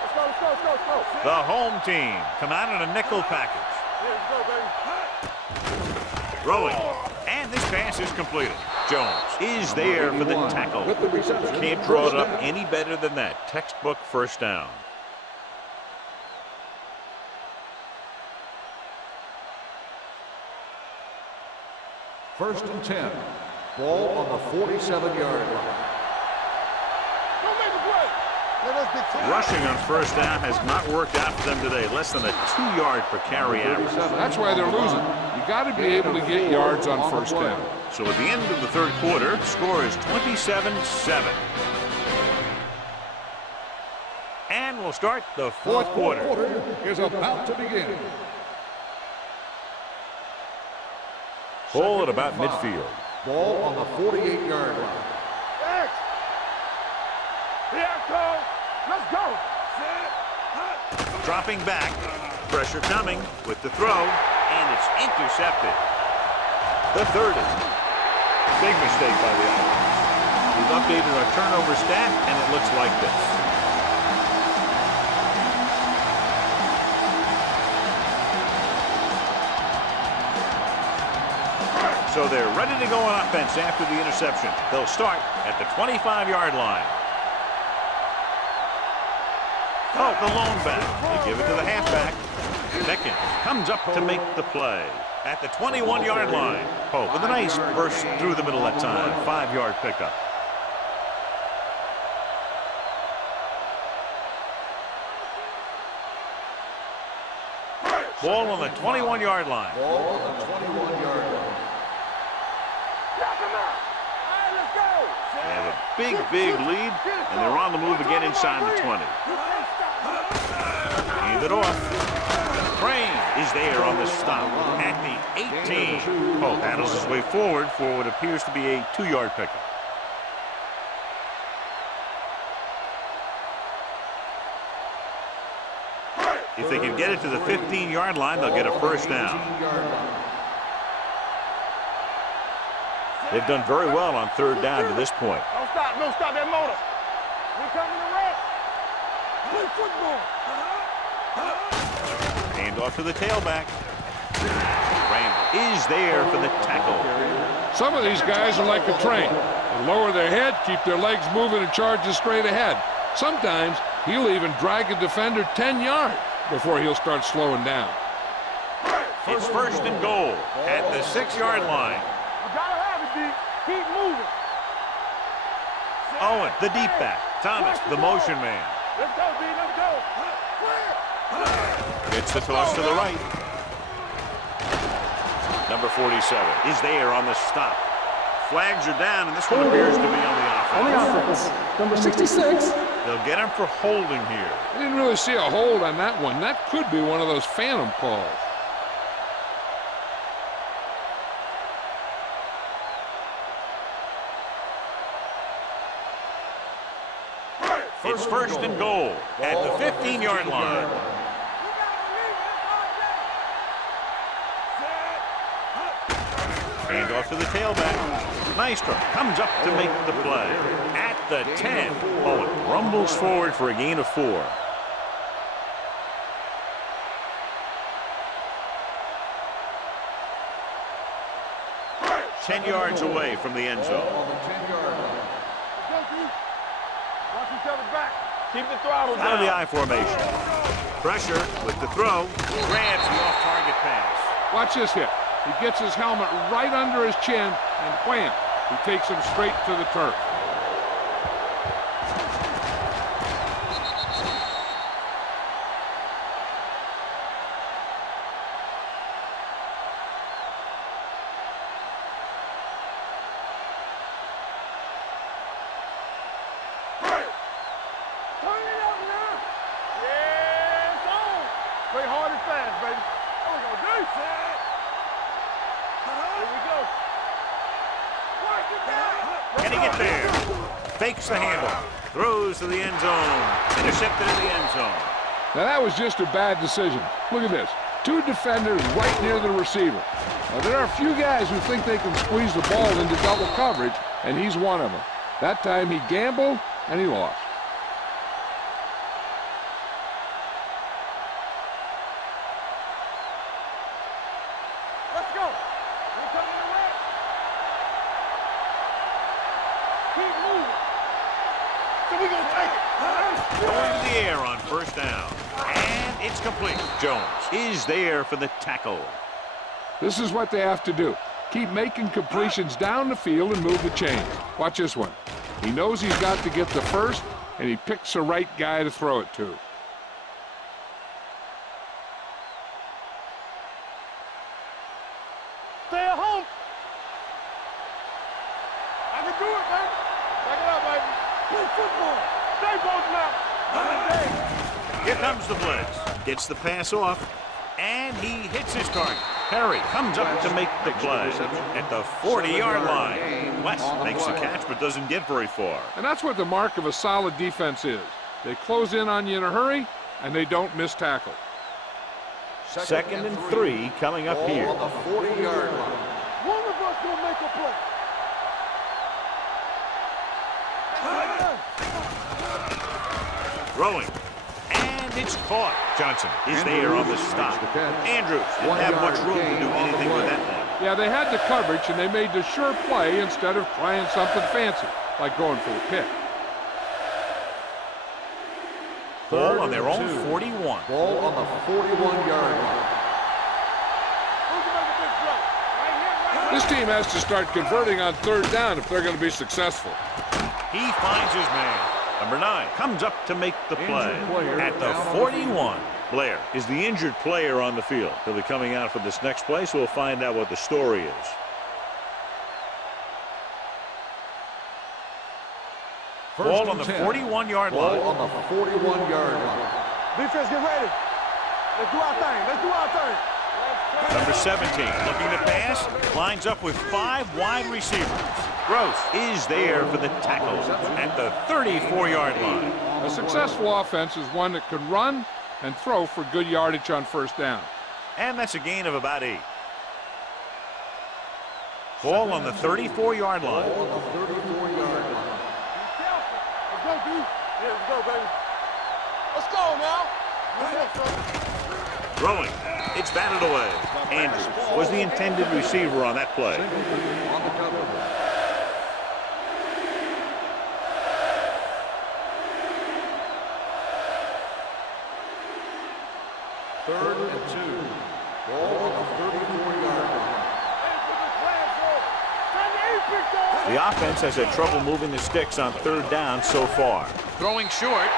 Let's go, let's go, let's go, let's go. The home team come out in a nickel package. Here we go, baby. Throwing. And this pass is completed. Jones is there for the tackle. With the reception. Can't draw it up any better than that. Textbook first down. First and 10. Ball on the 47-yard line. Don't make the play. Let us get to Rushing on first down has not worked out for them today. Less than a 2-yard per carry average. That's why they're losing. You got to be able to get yards on first down. So at the end of the third quarter, score is 27-7. And we'll start the fourth quarter. Is about to begin. Ball at about Second and five. midfield. Ball on the 48-yard line. X. Here I come. Let's go. Dropping back. Pressure coming with the throw. And it's intercepted. The 30. Big mistake by the offense. We've updated our turnover stat, and it looks like this. So they're ready to go on offense after the interception. They'll start at the 25-yard line. Oh, the lone back. They give it to the halfback. Beckett comes up to make the play at the 21-yard line. Oh, with a nice burst through the middle that time. 5-yard pickup. Ball on the 21-yard line. Ball on the 21-yard line. Knock him out. All right, let's go. They have a big lead, and they're on the move again inside the 20. Hand it off. Crane is there on the stop at the 18. Oh, paddles his way forward for what appears to be a 2-yard pickup. If they can get it to the 15-yard line, they'll get a first down. They've done very well on third down to this point. Don't stop that motor. We coming to wreck. Play football. Hand off to the tailback. Randall is there for the tackle. Some of these guys are like a train. They lower their head, keep their legs moving, and charge straight ahead. Sometimes he'll even drag a defender 10 yards before he'll start slowing down. It's first and goal at the 6-yard line. You gotta have it, D. Keep moving. Owen, the deep back. Thomas, the motion man. Let's go, D. Let's go. Gets the toss to the right. Number 47 is there on the stop. Flags are down, and this one appears to be on the offense. On the offense, number 66. They'll get him for holding here. I didn't really see a hold on that one. That could be one of those phantom calls. It's first and goal at the 15-yard line. Hand off to the tailback. Maestro comes up to make the play. At the 10, Owen rumbles forward for a gain of 4. Ten yards away from the end zone. Watch each other back. Keep the throttle down. Out of the I formation. Pressure with the throw. Grabs the off-target pass. Watch this hit. He gets his helmet right under his chin, and wham, he takes him straight to the turf. Play hard and fast, baby. There we go, dude. Here we go. Watch it down. Can he get there? Fakes the handle. Throws to the end zone. Intercepted in the end zone. Now that was just a bad decision. Look at this. 2 defenders right near the receiver. Now there are a few guys who think they can squeeze the ball into double coverage, and he's one of them. That time he gambled, and he lost. Let's go. We're coming to the right. Keep moving. So we're going to take it. Going to the air on first down. And it's complete. Jones is there for the tackle. This is what they have to do. Keep making completions down the field and move the chains. Watch this one. He knows he's got to get the first, and he picks the right guy to throw it to. Stay at home. I can do it, baby. Back it up, baby. Play football. Stay both now. Here comes the blitz. Gets the pass off. And he hits his target. Perry comes up to make the play at the 40-yard line. West makes the catch but doesn't get very far. And that's what the mark of a solid defense is. They close in on you in a hurry, and they don't miss tackle. Second and 3 coming up here. On the 40-yard line. One of us will make a play. Throwing. And it's caught. Johnson is there on the stop. Andrews didn't have much room to do anything with that one. Yeah, they had the coverage, and they made the sure play instead of trying something fancy, like going for the pick. Ball on their own 41. Ball on the 41-yard line. Who's going to make a big play? Right here, right This team has to start converting on third down if they're going to be successful. He finds his man. Number 9 comes up to make the play at the 41. Blair is the injured player on the field. He'll be coming out for this next play, so we'll find out what the story is. Ball on the 41-yard line. Ball on the 41-yard line. Defense, get ready. Let's do our thing. Let's do our thing. Number 17 looking to pass. Lines up with 5 wide receivers. Gross is there for the tackle at the 34-yard line. A successful offense is one that can run and throw for good yardage on first down. And that's a gain of about 8. Ball on the 34-yard line. Ball on the 34-yard line. Let's go, dude. Yeah, let's go, baby. Let's go now. Let's go, son. Throwing. It's batted away. Andrews was the intended receiver on that play. On the cover. Third and 2. Ball on the 34-yard line. The offense has had trouble moving the sticks on third down so far. Throwing short.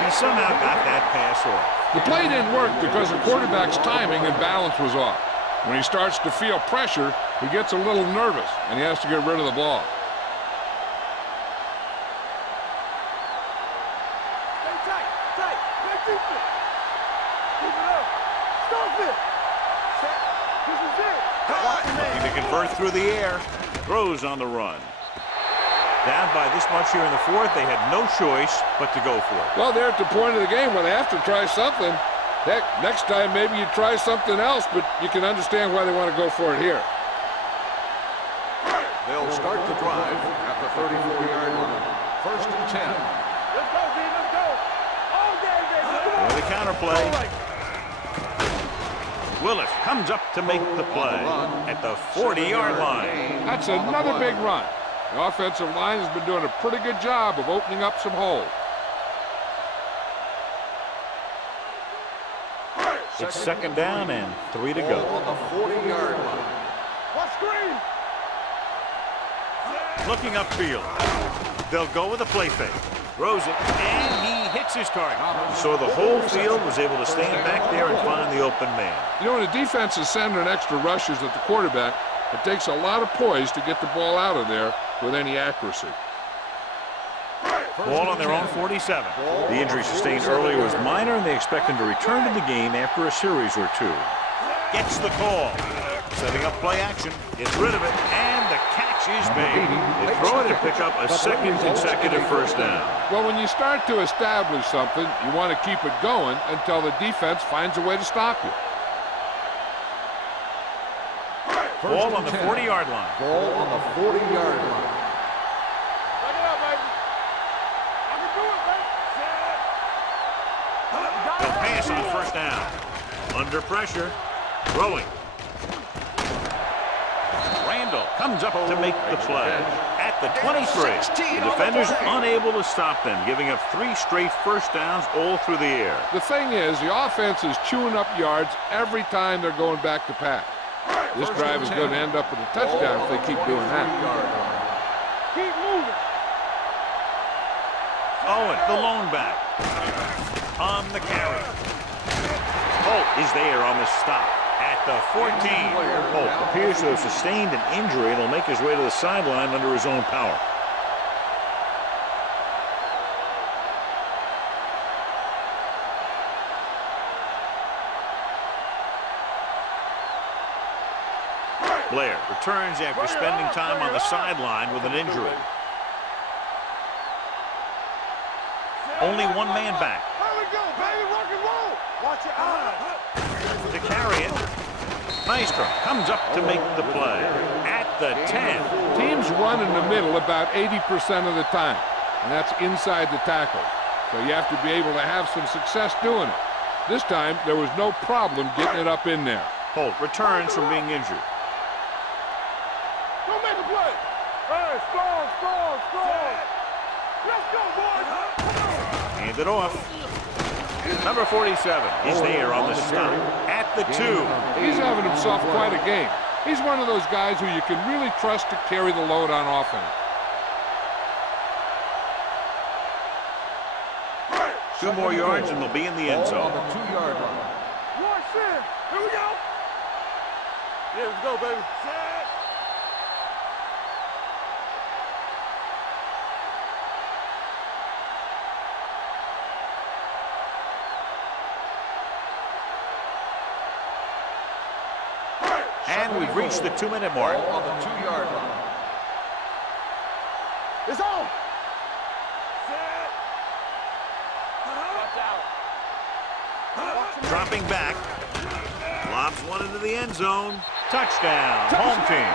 He somehow got that pass off. The play didn't work because the quarterback's timing and balance was off. When he starts to feel pressure, he gets a little nervous, and he has to get rid of the ball. Stay tight, tight. Play defense. Keep it up. Stop it. Set. This is it. Looking to convert through the air. Throws on the run. Down by this much here in the fourth, they had no choice but to go for it. Well, they're at the point of the game where they have to try something. Heck, next time maybe you try something else, but you can understand why they want to go for it here. They'll start the drive at the 34-yard line. First and 10. Let's go, D. Let's go. All day, baby. For the counterplay. Willis comes up to make the play at the 40-yard line. That's another big run. The offensive line has been doing a pretty good job of opening up some holes. It's second down and 3 to go. On the 40-yard line. Watch screen. Looking upfield. They'll go with a play fake. Throws it, and he hits his target. So the whole field was able to stand back there and find the open man. You know, when a defense is sending extra rushers at the quarterback, it takes a lot of poise to get the ball out of there with any accuracy. Ball on their own 47. The injury sustained earlier was minor, and they expect him to return to the game after a series or two. Gets the call. Setting up play action. Gets rid of it, and the catch is made. They throw it and pick up a second consecutive first down. Well, when you start to establish something, you want to keep it going until the defense finds a way to stop you. Ball on the 40-yard line. Ball on the 40-yard line. Back it up, baby. I can do it, baby. They'll pass on first down. Under pressure. Throwing. Randall comes up to make the play. At the 23, the defenders unable to stop them, giving up 3 straight first downs all through the air. The thing is, the offense is chewing up yards every time they're going back to pass. This drive is going to end up with a touchdown if they keep doing that. Keep moving. Owen, the lone back. On the carry. Holt is there on the stop. At the 14. Holt appears to have sustained an injury and will make his way to the sideline under his own power. Blair returns after spending time on the sideline with an injury. Only one man back. Here we go, baby. Rock and roll. Watch your eyes. To carry it. Maestro comes up to make the play. At the 10. Teams run in the middle about 80% of the time, and that's inside the tackle. So you have to be able to have some success doing it. This time, there was no problem getting it up in there. Holt returns from being injured. Go make a play. Hey, strong, strong, strong. Let's go, boys. Hand it off. Number 47 is there on the stop. At the 2. He's having himself quite a game. He's one of those guys who you can really trust to carry the load on offense. 2 more yards and they'll be in the end Ball on zone. the 2-yard line. Watch in. Here we go. Yeah, let's go, baby. Set. And we've reached the 2-minute mark. Ball on the 2-yard line. It's on. Set. Watch out. Dropping back. Lobs one into the end zone. Touchdown, home team.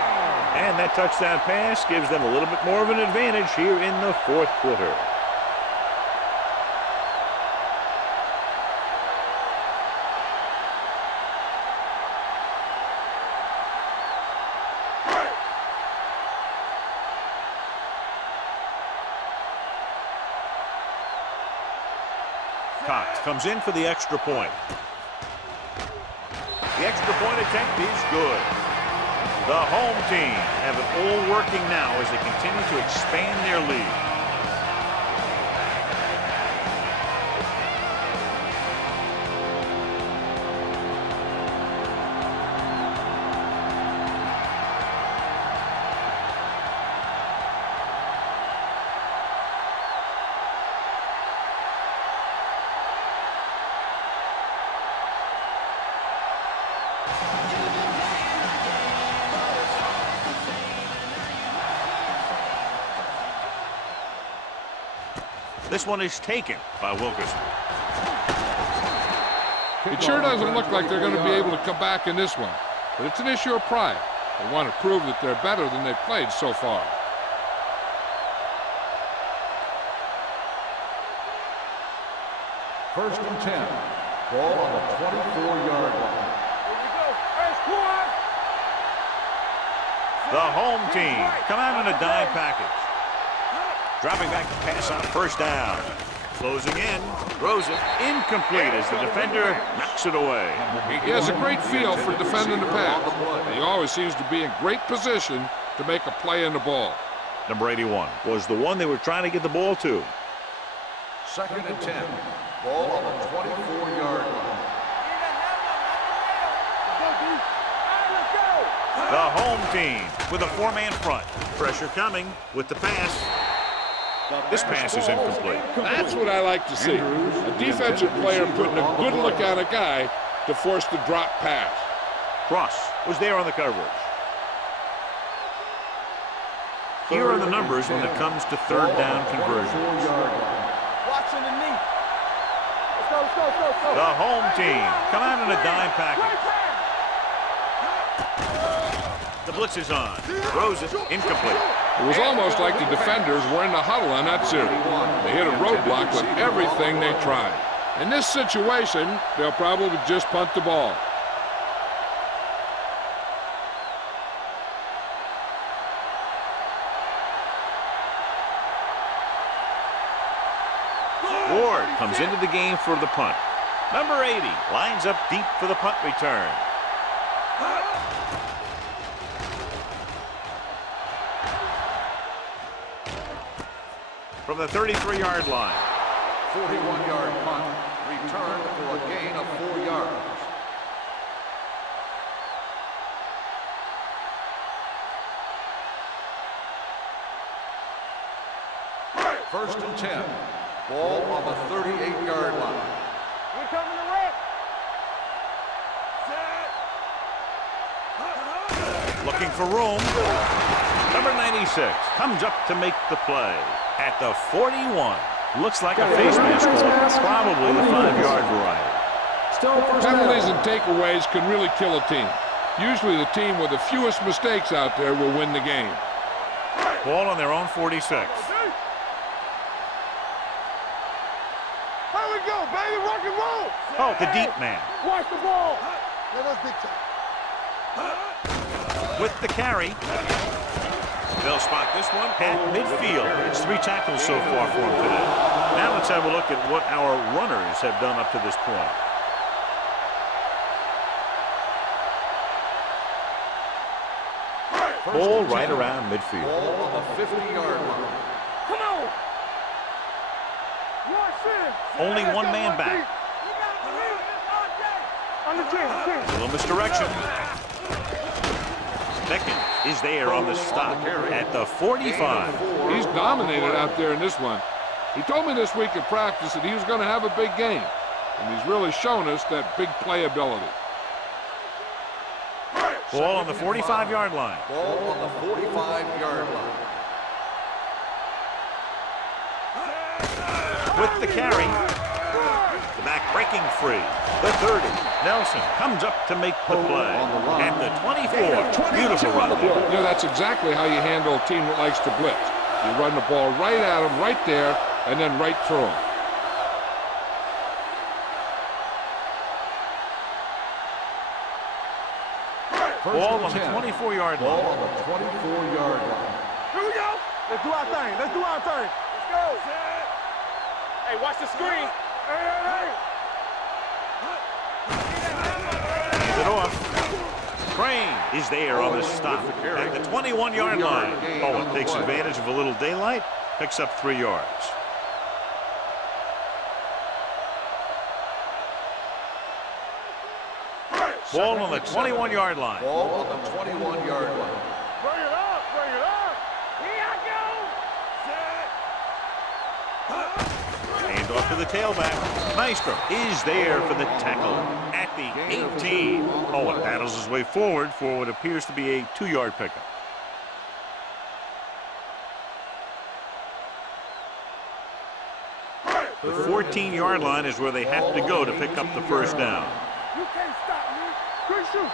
And that touchdown pass gives them a little bit more of an advantage here in the 4th quarter. Cox comes in for the extra point. The extra point attempt is good. The home team have it all working now as they continue to expand their lead. This one is taken by Wilkerson. It sure doesn't look like they're going to be able to come back in this one, but it's an issue of pride. They want to prove that they're better than they've played so far. First and 10. Ball on the 24-yard line. Here we go. Hey, squad. The home team come out in a dime package. Dropping back to pass on first down. Closing in, throws it incomplete as the defender knocks it away. He has a great feel for defending the pass. He always seems to be in great position to make a play in the ball. Number 81 was the one they were trying to get the ball to. Second and 10. Ball on the 24-yard line. The home team with a four-man front. Pressure coming with the pass. This pass is incomplete. That's what I like to see. A defensive player putting a good look at a guy to force the drop pass. Cross was there on the coverage. Here are the numbers when it comes to third down conversions. Watching the knee. Let's go. The home team come out in a dime package. The blitz is on. Throws it incomplete. It was almost like the defenders were in the huddle on that series. They hit a roadblock with everything they tried. In this situation, they'll probably just punt the ball. Ward comes into the game for the punt. Number 80 lines up deep for the punt return. From the 33-yard line. 41-yard punt, returned for a gain of 4 yards. First and 10. Ball on the 38-yard line. We're coming to wreck. Looking for room. Number 96 comes up to make the play at the 41. Looks like a face mask call, probably the 5-yard variety. Still first Penalties down. and takeaways can really kill a team. Usually the team with the fewest mistakes out there will win the game. Ball on their own 46. Here we go, baby. Rock and roll. Oh, the deep man. Watch the ball. Yeah, that's big time. With the carry. They'll spot this one at midfield. It's 3 tackles so far for him today. Now let's have a look at what our runners have done up to this point. Ball right around midfield. Ball on the 50-yard line. Come on. Watch this. Only one man back. On the 10. A little misdirection. Second is there on the stop at the 45. He's dominated out there in this one. He told me this week at practice that he was going to have a big game, and he's really shown us that big playability. Ball on the 45-yard line. Ball on the 45-yard line. With the carry. The back breaking free. The 30. Nelson comes up to make the play at the 24. Beautiful run there. You know, that's exactly how you handle a team that likes to blitz. You run the ball right at them, right there, and then right through them. Ball on the 24-yard Ball line. on the 24-yard line. Here we go. Let's do our thing. Let's go. Hey, watch the screen. Hands it off. Crane is there on the stop at the 21-yard line. Owen takes advantage of a little daylight, picks up 3 yards. Ball on the 21-yard line. Ball on the 21-yard line. Bring it up, bring it up. Here I go. Hand off to the tailback. Maestro is there for the tackle at the 18. Owen battles his way forward for what appears to be a 2-yard pickup. The 14-yard line is where they have to go to pick up the first down. You can't stop me. Good shoot.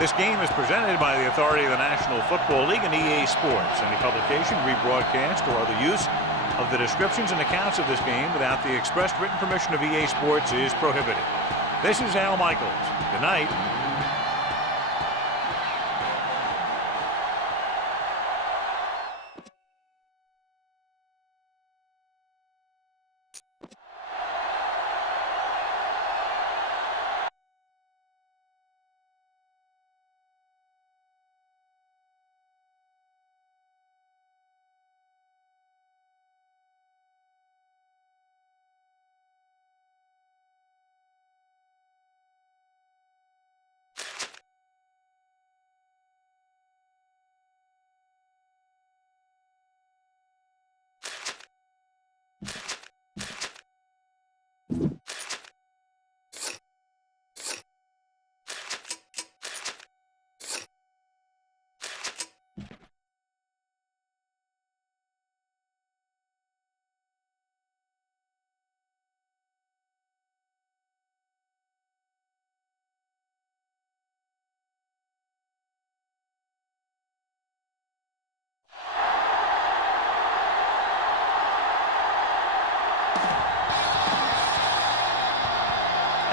This game is presented by the authority of the National Football League and EA Sports. Any publication, rebroadcast, or other use of the descriptions and accounts of this game without the expressed written permission of EA Sports is prohibited. This is Al Michaels. Good night.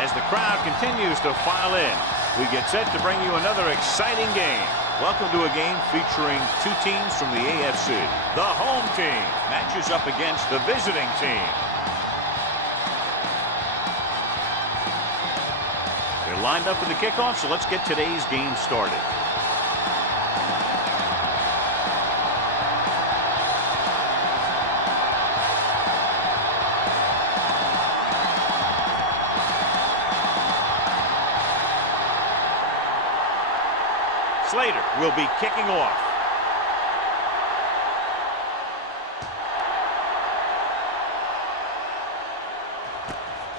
As the crowd continues to file in, we get set to bring you another exciting game. Welcome to a game featuring 2 teams from the AFC. The home team matches up against the visiting team. They're lined up for the kickoff, so let's get today's game started. Slater will be kicking off.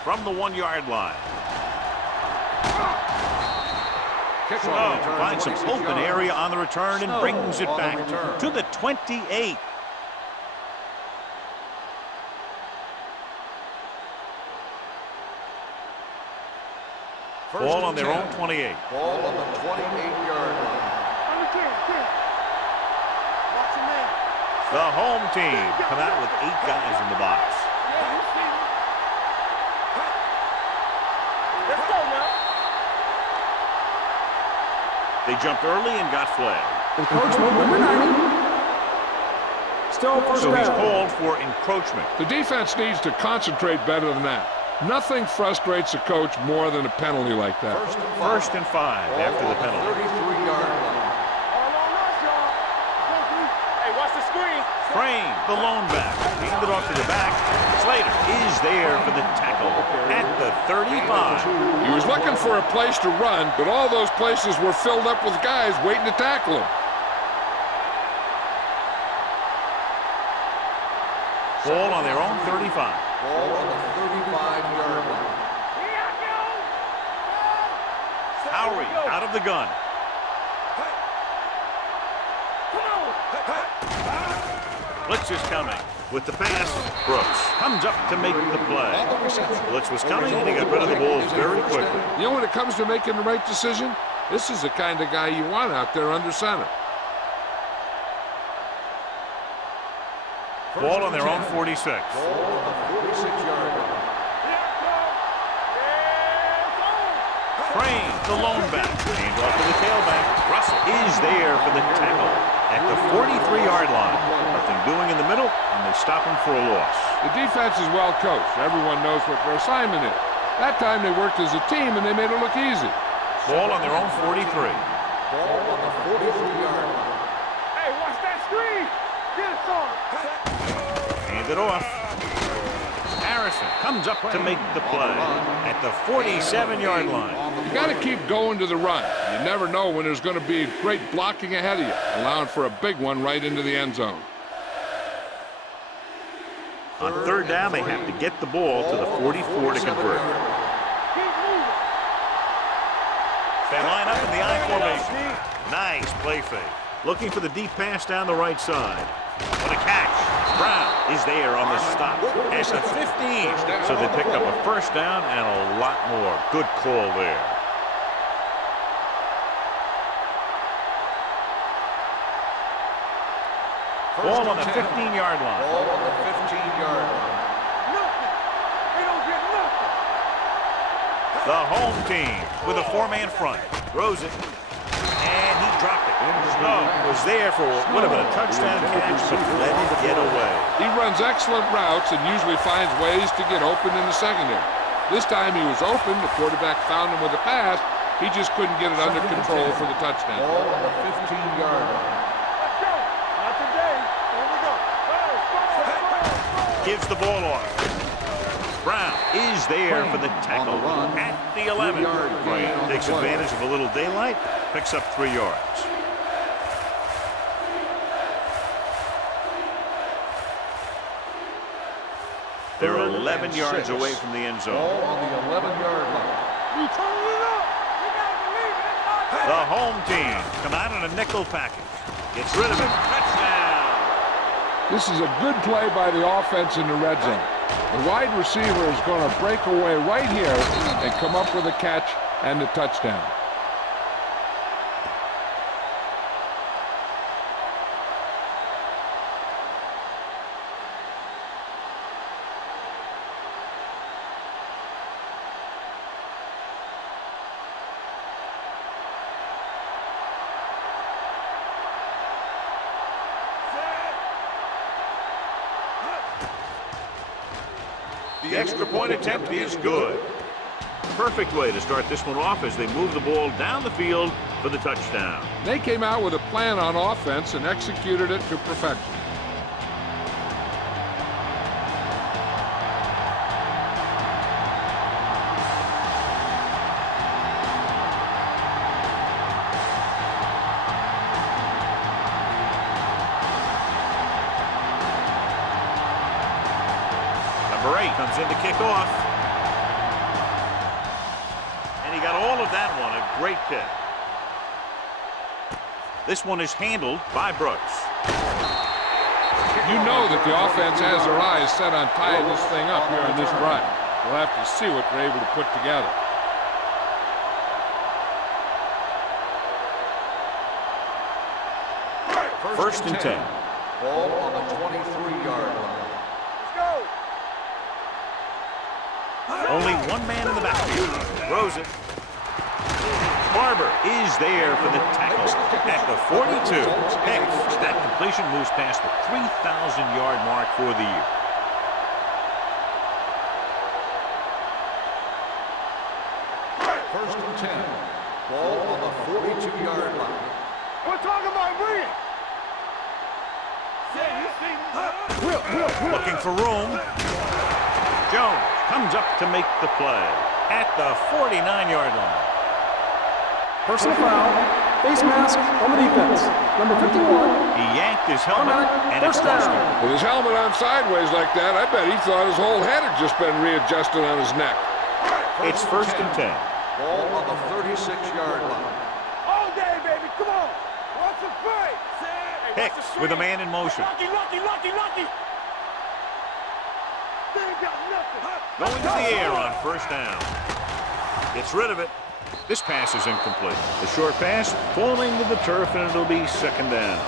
From the 1-yard line. Finds some open area on the return and brings it back to the 28. Ball on their own 28. Ball on the 28-yard line. The home team come out with 8 guys in the box. Let's go now. They jumped early and got flagged. Encroachment, number 90. Still first So he's down. called for encroachment. The defense needs to concentrate better than that. Nothing frustrates a coach more than a penalty like that. First and 5 after the penalty. 33-yard line. All on us, y'all. Hey, watch the screen. Crane, the lone back, handed off to the back. Slater is there for the tackle at the 35. He was looking for a place to run, but all those places were filled up with guys waiting to tackle him. Ball on their own 35. Ball on the 35-yard line. Howery out of the gun. Blitz is coming. With the pass, Brooks comes up to make the play. Blitz was coming, and he got rid of the ball very quickly. You know, when it comes to making the right decision, this is the kind of guy you want out there under center. Ball on their own 46. Ball on the 46-yard line. Crane, the lone back. Hand off to the tailback. Russell is there for the tackle at the 43-yard line. Nothing doing in the middle, and they stop him for a loss. The defense is well coached. Everyone knows what their assignment is. That time they worked as a team, and they made it look easy. Ball on their own 43. Ball on the 43-yard line. Hey, watch that screen. Get it, son. Hand it off. Harrison comes up to make the play at the 47-yard line. You got to keep going to the run. You never know when there's going to be great blocking ahead of you, allowing for a big one right into the end zone. On third down, they have to get the ball to the 44 to convert. They line up in the I formation. Nice play fake. Looking for the deep pass down the right side. What a catch. Brown is there on the stop at the 15. So they picked up a first down and a lot more. Good call there. Ball on the 15-yard line. Ball on the 15-yard line. Nothing. They don't get nothing. The home team with a four-man front. Throws it. And he dropped it. No, was there for what would have been a touchdown catch, but let it get away. He runs excellent routes and usually finds ways to get open in the secondary. This time he was open. The quarterback found him with a pass. He just couldn't get it under control for the touchdown. Ball on the 15-yard line. Let's go. Not today. Here we go. Gives the ball off. Brown is there for the tackle at the 11. Crane takes advantage of a little daylight, picks up 3 yards. They're 11 yards away from the end zone. Ball on the 11-yard line. You turn it up. You gotta believe it. It's not The home team come out in a nickel package. Gets rid of it. Touchdown. This is a good play by the offense in the red zone. The wide receiver is going to break away right here and come up with a catch and the touchdown. The extra point attempt is good. Perfect way to start this one off as they move the ball down the field for the touchdown. They came out with a plan on offense and executed it to perfection. Number 8 comes in to kick off. And he got all of that one, a great kick. This one is handled by Brooks. You know that the offense has their eyes set on tying this thing up here on this drive. We'll have to see what they're able to put together. First and 10. Ball on the 23-yard line. Let's go. Only one man in the backfield. Throws it. Barber is there for the tackle at the 42. Hicks, that completion moves past the 3,000-yard mark for the year. First and 10. Ball on the 42-yard line. We're talking about bring it. Looking for room. Jones comes up to make the play at the 49-yard line. Personal foul. Face mask on the defense. Number 51. He yanked his helmet, Automatic and it's first down. lost him. With his helmet on sideways like that, I bet he thought his whole head had just been readjusted on his neck. It's first and 10. Ball on the 36-yard line. All day, baby. Come on. What's the play? Hicks with a man in motion. Lucky. They ain't got nothing. Going to the air on first down. Gets rid of it. This pass is incomplete. The short pass falling to the turf, and it'll be second down.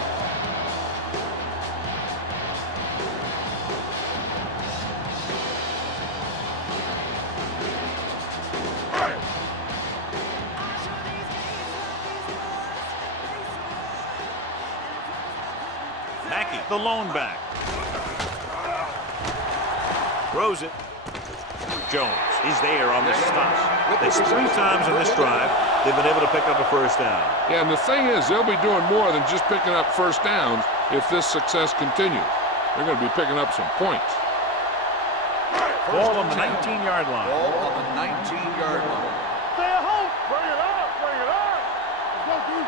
Acme, the lone back. Throws it. Jones is there on the stop. That's 3 times in this drive they've been able to pick up a first down. Yeah, and the thing is, they'll be doing more than just picking up first downs if this success continues. They're going to be picking up some points. Ball on the 19-yard line. Ball on the 19-yard line. Stay at home. Bring it up. Bring it up. Let's go, dude.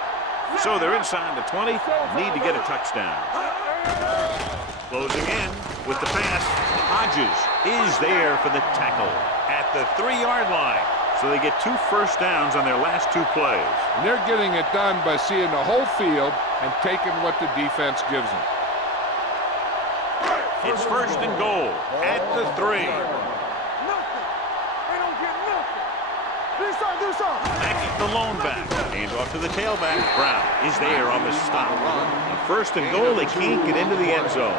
So they're inside the 20. Need to get a touchdown. Closing in with the pass. Hodges is there for the tackle at the 3-yard line. So they get 2 first downs on their last 2 plays. And they're getting it done by seeing the whole field and taking what the defense gives them. It's first and goal at the 3. Nothing. They don't get nothing. Do something. Acme, the lone back. Hands off to the tailback. Brown is there on the stop. On first and goal, they can't get into the end zone.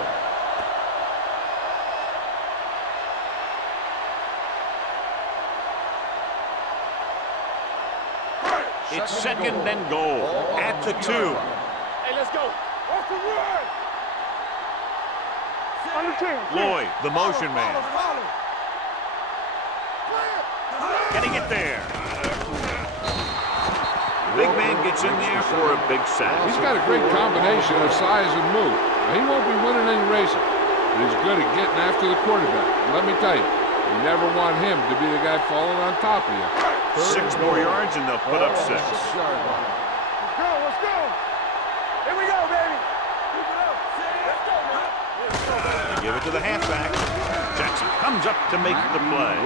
It's second and goal at the 2. Hey, let's go. Off the run. Under 10. Lloyd, the motion man. Follow. Can he get there? Big man gets in there for a big sack. He's got a great combination of size and move. Now, he won't be winning any races, but he's good at getting after the quarterback. And let me tell you, you never want him to be the guy falling on top of you. 6 more yards and they'll put up 6. Let's go. Here we go, baby. Keep it up. Let's go, man. They give it to the halfback. Jackson comes up to make the play.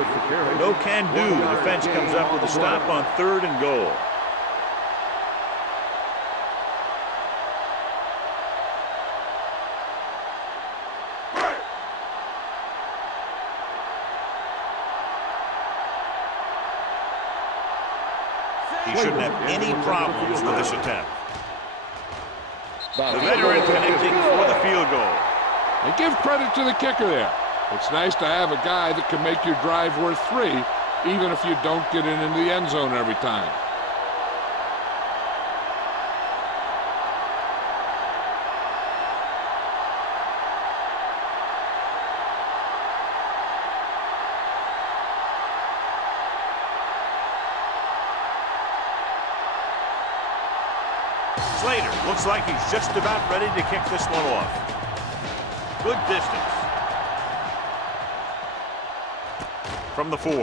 No can do. Defense comes up with a stop on 3rd and goal. He shouldn't have any problems with this attempt. The veteran connecting for the field goal. And give credit to the kicker there. It's nice to have a guy that can make your drive worth 3, even if you don't get it into the end zone every time. Slater looks like he's just about ready to kick this one off. Good distance. From the 4.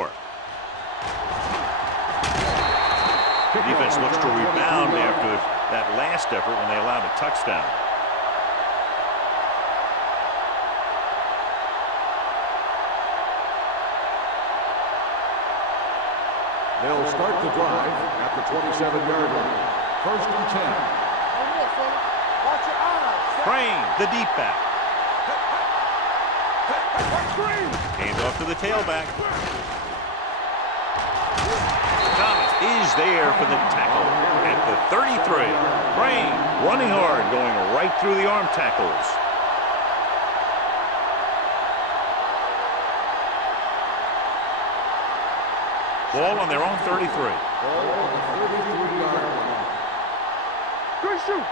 The defense looks to rebound after that last effort when they allowed a touchdown. They'll start the drive at the 27-yard line. First and 10. Watch your eyes. Crane, the deep back. Hands off to the tailback. Thomas is there for the tackle at the 33. Crane running hard, going right through the arm tackles. Ball on their own 33. Ball on the 33-yard line. Good shoot.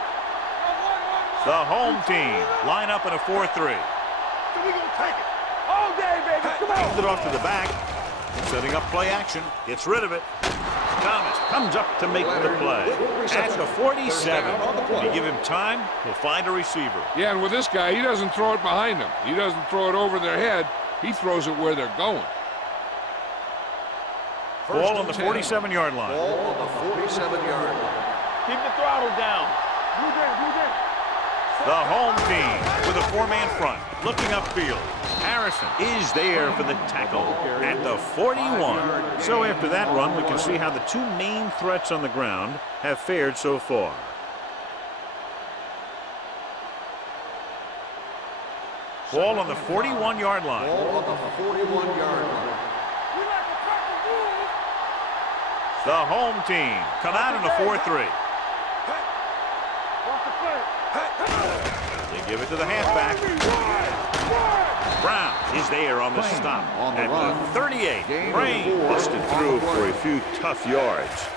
The home team line up in a 4-3. So we gonna take it all day, baby. Come on. Hands it off to the back. Setting up play action. Gets rid of it. Thomas comes up to make the play. At the 47. If you give him time, he'll find a receiver. Yeah, and with this guy, he doesn't throw it behind them. He doesn't throw it over their head. He throws it where they're going. Ball on the 47-yard line. Ball on the 47-yard line. Keep the throttle down. Who's that? The home team with a 4-man front, looking upfield. Harrison is there for the tackle at the 41. So after that run, we can see how the 2 main threats on the ground have fared so far. Ball on the 41-yard line. Ball on the 41-yard line. The home team come out in a 4-3. They give it to the halfback. Brown is there on the stop at the 38. Crane busted through for a few tough yards.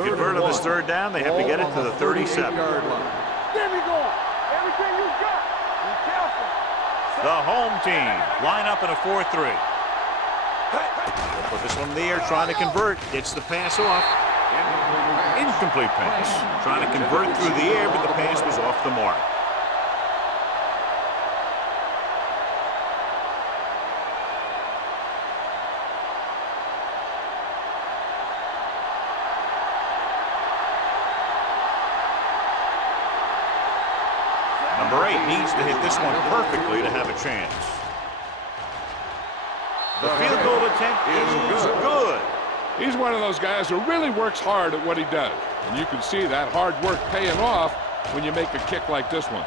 To convert on this third down, they have to get it to the 37-yard line. Get me going. Everything you got. Be careful. The home team line up in a 4-3. Put this one in the air, trying to convert. Gets the pass off. Incomplete pass. Trying to convert through the air, but the pass was off the mark. Number 8 needs to hit this one perfectly to have a chance. The field goal attempt is good. He's one of those guys who really works hard at what he does. And you can see that hard work paying off when you make a kick like this one.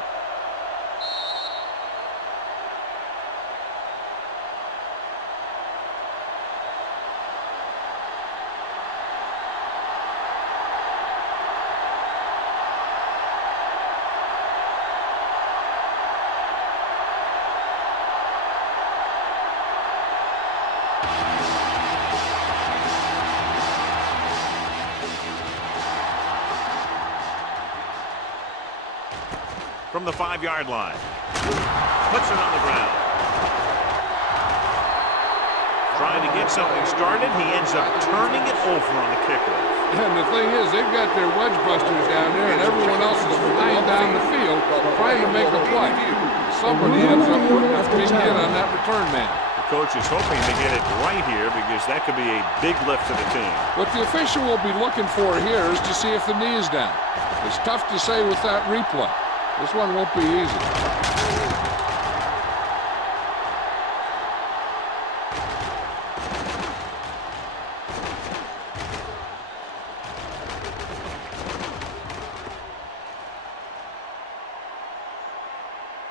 From the 5-yard line. Puts it on the ground. Trying to get something started, he ends up turning it over on the kickoff. And the thing is, they've got their wedge busters down there, and everyone else is flying down the field trying to make a play. Somebody ends up putting a big hit on that return man. The coach is hoping to get it right here because that could be a big lift for the team. What the official will be looking for here is to see if the knee is down. It's tough to say with that replay. This one won't be easy.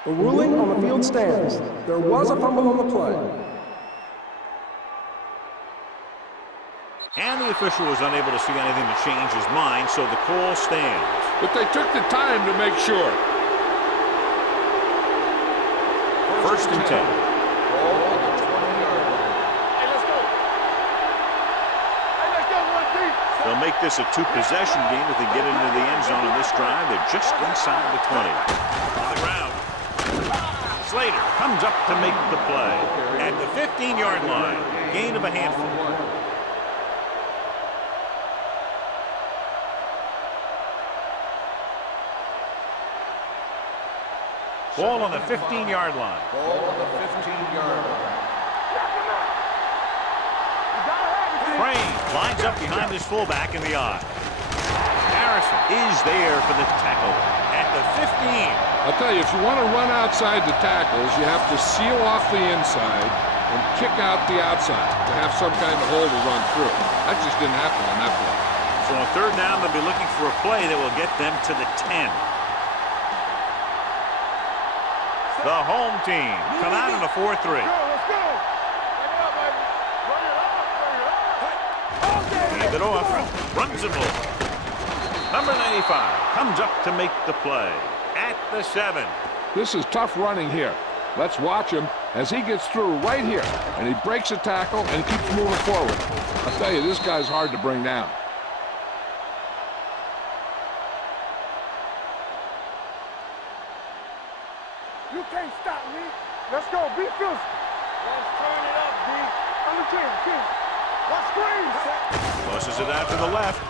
The ruling on the field stands. There was a fumble on the play. And the official was unable to see anything to change his mind, so the call stands. But they took the time to make sure. First and 10. Hey, let's go. Hey, let's go, one deep. They'll make this a 2-possession game if they get into the end zone in this drive. They're just inside the 20. On the ground. Slater comes up to make the play. At the 15-yard line, gain of a handful. Ball on the 15-yard line. Ball on the 15-yard line. Crane lines up behind his fullback in the eye. Harrison is there for the tackle at the 15. I'll tell you, if you want to run outside the tackles, you have to seal off the inside and kick out the outside to have some kind of hole to run through. That just didn't happen on that play. So on third down, they'll be looking for a play that will get them to the 10. The home team come out in a 4-3. Let's go. Bring it up, baby. Bring it up. Hand it off. Runs him over. Number 95 comes up to make the play at the 7. This is tough running here. Let's watch him as he gets through right here, and he breaks a tackle and keeps moving forward. I'll tell you, this guy's hard to bring down. You can't stop me. Let's go. Be fierce. Let's turn it up, D. Under 10. Watch screens. Tosses it out to the left.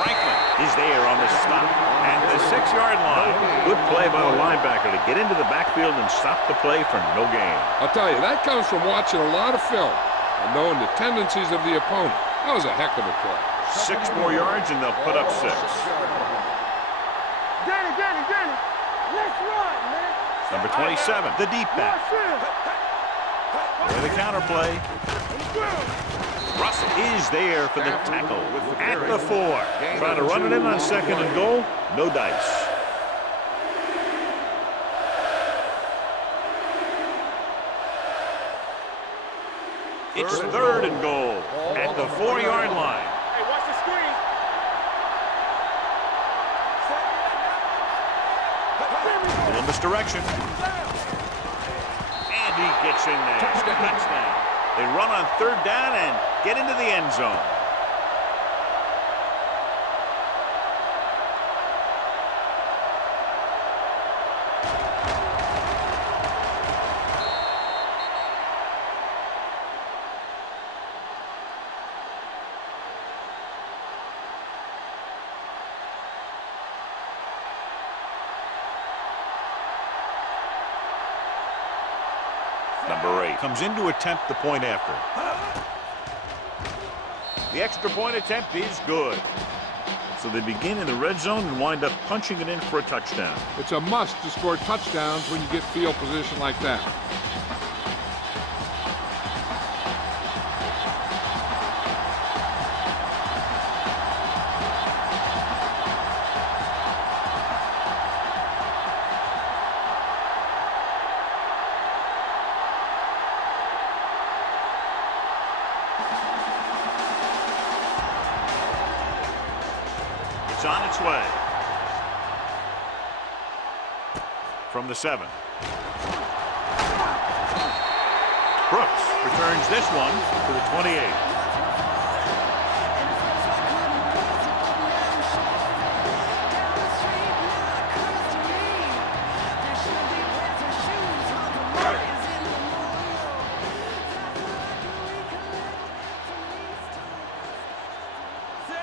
Franklin is there on the stop. And the 6-yard line. Good play by the linebacker to get into the backfield and stop the play for no gain. I'll tell you, that comes from watching a lot of film and knowing the tendencies of the opponent. That was a heck of a play. 6 more yards and they'll put up 6. Danny. Let's run, man. Number 27, the deep back. With the counter play. Russell is there for the tackle at the 4. Trying to run it in on 2nd and goal. No dice. It's 3rd and goal at the 4-yard line. Hey, watch the screen. Little misdirection. And he gets in there. Touchdown. They run on 3rd down and get into the end zone. Number 8 comes in to attempt the point after. The extra point attempt is good. So they begin in the red zone and wind up punching it in for a touchdown. It's a must to score touchdowns when you get field position like that. It's on its way. From the 7. Brooks returns this one to the 28.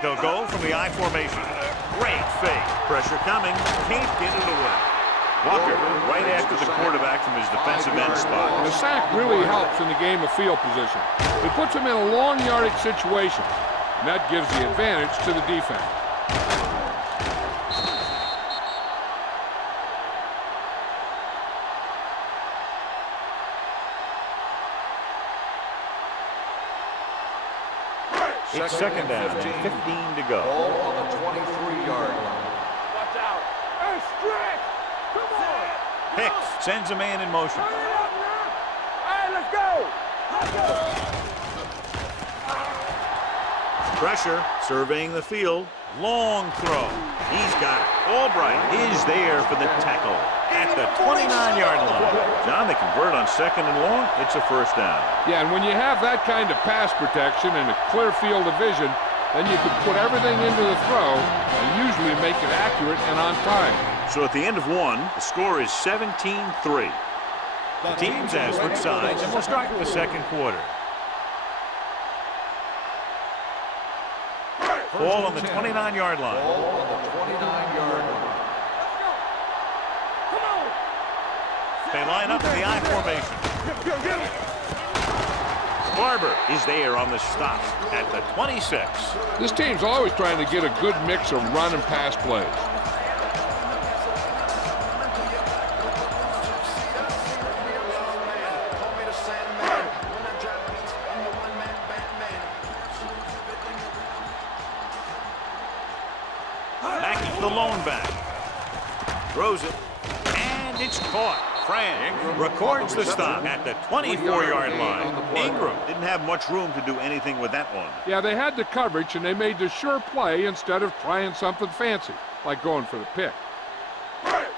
They'll go from the I formation. Great fake. Pressure coming. Can't get it away. Walker right after the quarterback from his defensive end spot. And the sack really helps in the game of field position. It puts him in a long yardage situation, and that gives the advantage to the defense. It's second down, 15 to go. Ball on the 23-yard line. Watch out. Hey, stretch. Come on. Hicks sends a man in motion. Hurry up, man. Hey, let's go. Let's go. Pressure, surveying the field. Long throw. He's got it. Albright is there for the tackle at the 29-yard line. John, they convert on second and long. It's a first down. Yeah, and when you have that kind of pass protection and a clear field of vision, then you can put everything into the throw and usually make it accurate and on time. So at the end of one, the score is 17-3. The teams have switched sides, and we'll start in the second quarter. Ball on the 29-yard line. Ball on the 29-yard line. They line up in the I formation. Barber is there on the stop at the 26. This team's always trying to get a good mix of run and pass plays. Mackey, the lone back. Throws it, and it's caught. Fran records the stop at the 24-yard line. Ingram didn't have much room to do anything with that one. Yeah, they had the coverage, and they made the sure play instead of trying something fancy, like going for the pick.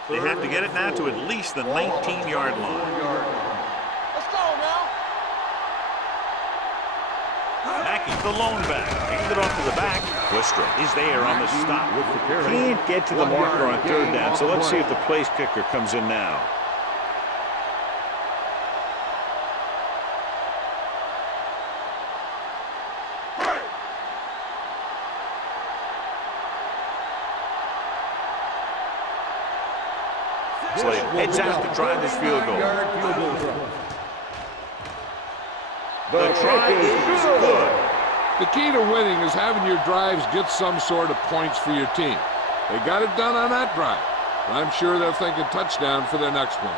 They have to get it now to at least the 19-yard line. Let's go now. Mackey, the lone back. Hand it off to the back. Twister is there on the stop. Can't get to the marker on third down, so let's see if the place kicker comes in now. Slater heads out to try this field goal. The try is good. The key to winning is having your drives get some sort of points for your team. They got it done on that drive. I'm sure they're thinking touchdown for their next one.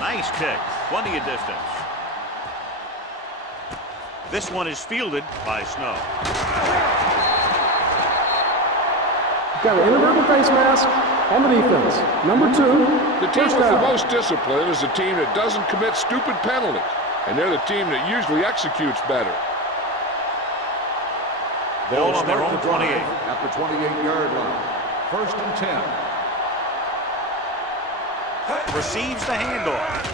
Nice kick, plenty of distance. This one is fielded by Snow. Got an inadvertent face mask on the defense. Number 2. The team first with the down. most discipline is the team that doesn't commit stupid penalties, and they're the team that usually executes better. Ball on their own 28. At the 28-yard line. First and 10. Receives the handoff.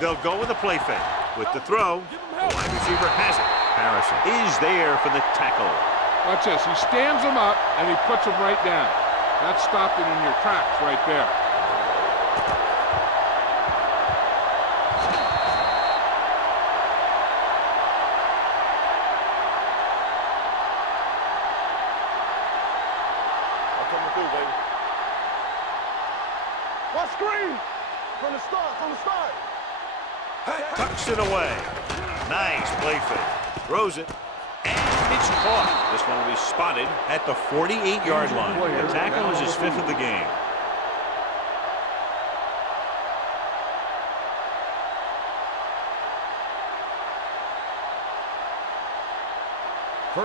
They'll go with a play fake. With the throw, the wide receiver has it. Harrison is there for the tackle. Watch this. He stands them up, and he puts them right down. That stopped it in your tracks right there. Tucks it away. Nice play fake. Throws it. And it's caught. This one will be spotted at the 48-yard line. The tackle is his 5th of the game.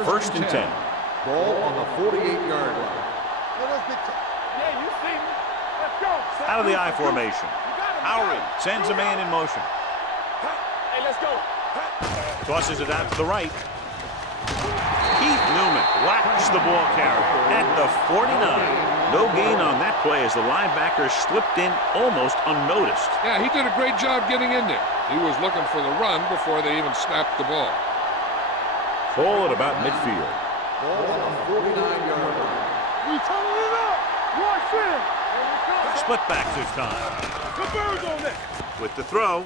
First and 10. Ball on the 48-yard line. Yeah, you see me. Let's go. Out of the I formation. Hyrule sends a man in motion. Hey, let's go. Tosses it out to the right. Keith Newman whacks the ball carrier at the 49. No gain on that play as the linebacker slipped in almost unnoticed. Yeah, he did a great job getting in there. He was looking for the run before they even snapped the ball. Ball at about midfield. Ball on the 49-yard line. We turning it up. Watch it. Split back this time. The birds on that. With the throw,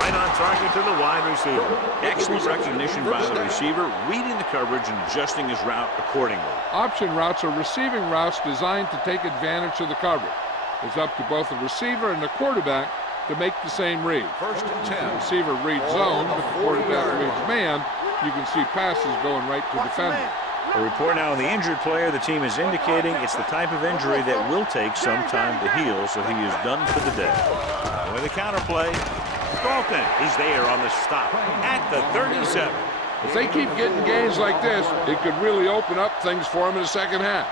right on target to the wide receiver. Excellent recognition by the receiver, reading the coverage and adjusting his route accordingly. Option routes are receiving routes designed to take advantage of the coverage. It's up to both the receiver and the quarterback to make the same read. First and 10. The receiver reads zone, but the quarterback reads man. You can see passes going right to defender. A report now on the injured player. The team is indicating it's the type of injury that will take some time to heal, so he is done for the day. And with a counterplay, Dalton is there on the stop at the 37. If they keep getting gains like this, it could really open up things for them in the second half.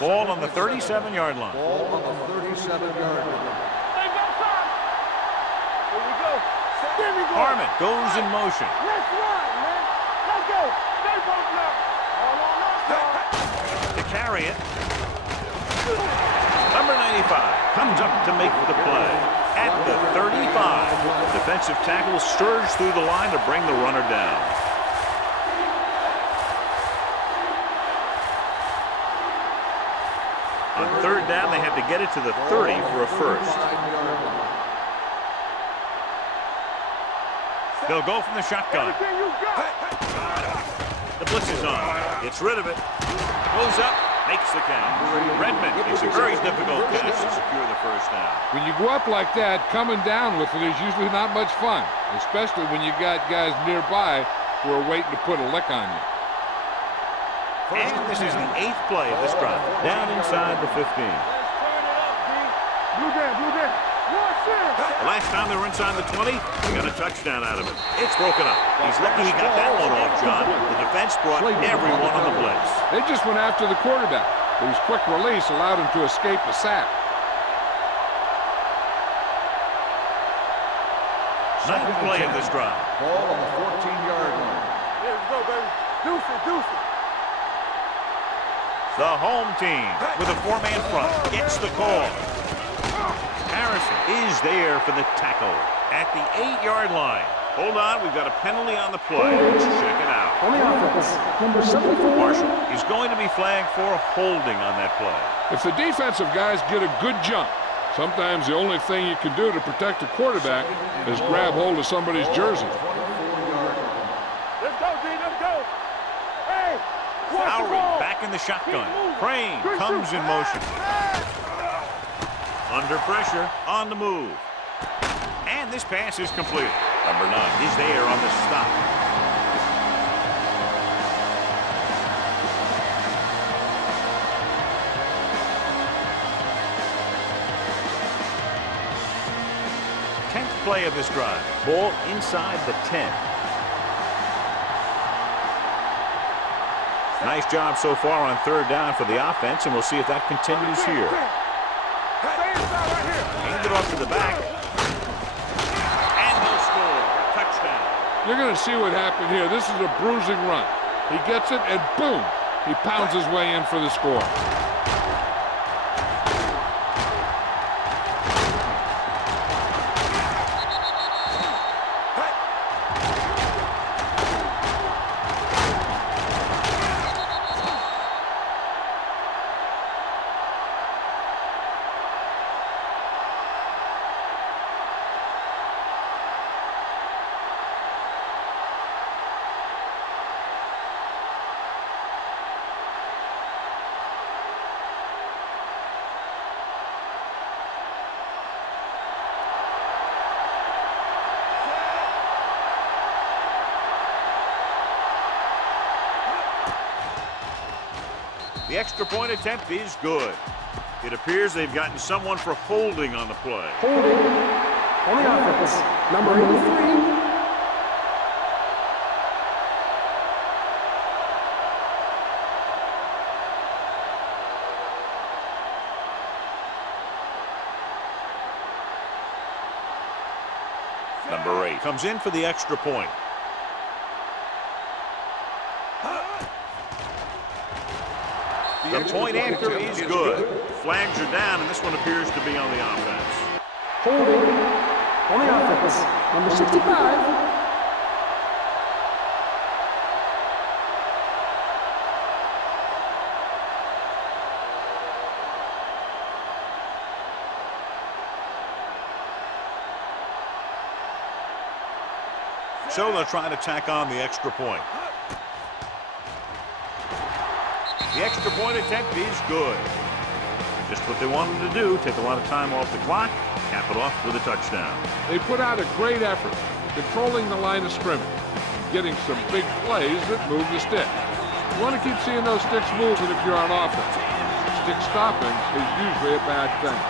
Ball on the 37-yard line. Ball on the 37-yard line. Hey, go, son. Here we go. There we go. Harmon goes in motion. Let's run, man. Let's go. Stay broken up. All on us, son. To carry it. Number 95 comes up to make the play at the 35. Defensive tackle surged through the line to bring the runner down. On third down, they had to get it to the 30 for a first. They'll go from the shotgun. Everything you got. The blitz is on. Gets rid of it. Goes up. Makes the count. Redmond makes a very difficult catch to secure the first down. When you go up like that, coming down with it is usually not much fun, especially when you got guys nearby who are waiting to put a lick on you. And this is the 8th play of this drive. Down inside the 15. Let's turn it up, D. Blue down, blue down. Watch it. The last time they were inside the 20, they got a touchdown out of it. It's broken up. He's lucky he got that one off, John. The defense brought everyone on the blitz. They just went after the quarterback, but his quick release allowed him to escape a sack. Ninth play of this drive. Ball on the 14-yard line. There we go, baby. Deuce it, deuce it. The home team with a 4-man front gets the call. Harrison is there for the tackle at the 8-yard line. Hold on, we've got a penalty on the play. Let's check it out. On the offense, number 74. Marshall is going to be flagged for holding on that play. If the defensive guys get a good jump, sometimes the only thing you can do to protect the quarterback is grab hold of somebody's jersey. Let's go, D. Let's go. Hey, watch the Lowry ball. back in the shotgun. Crane comes in motion. Under pressure, on the move. And this pass is completed. Number 9 is there on the stop. Play of this drive. Ball inside the 10. Nice job so far on third down for the offense, and we'll see if that continues here. Stay inside right here. Hand it off to the back. And they'll score. Touchdown. You're going to see what happened here. This is a bruising run. He gets it, and boom, he pounds his way in for the score. The extra point attempt is good. It appears they've gotten someone for holding on the play. Holding on the offense. Number 83. Number 8 comes in for the extra point. The point after is good. Flags are down, and this one appears to be on the offense. Holding on the offense. Number 65. So they'll try to tack on the extra point. The extra point attempt is good. Just what they wanted to do, take a lot of time off the clock, cap it off with a touchdown. They put out a great effort, controlling the line of scrimmage, getting some big plays that move the stick. You want to keep seeing those sticks moving if you're on offense. Stick stopping is usually a bad thing.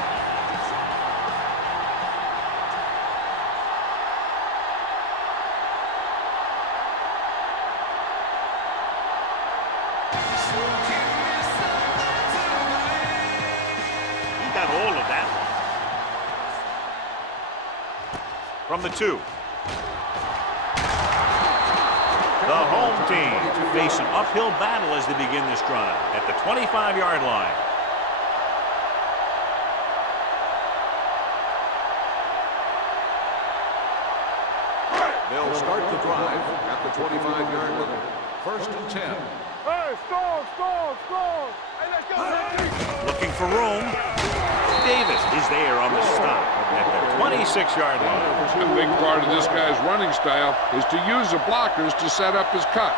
From the 2. The home team face an uphill battle as they begin this drive at the 25-yard line. They'll start the drive at the 25-yard line. First and 10. Hey, score! Hey, let's go, baby! Looking for room. Davis is there on the stop at the 26-yard line. A big part of this guy's running style is to use the blockers to set up his cut,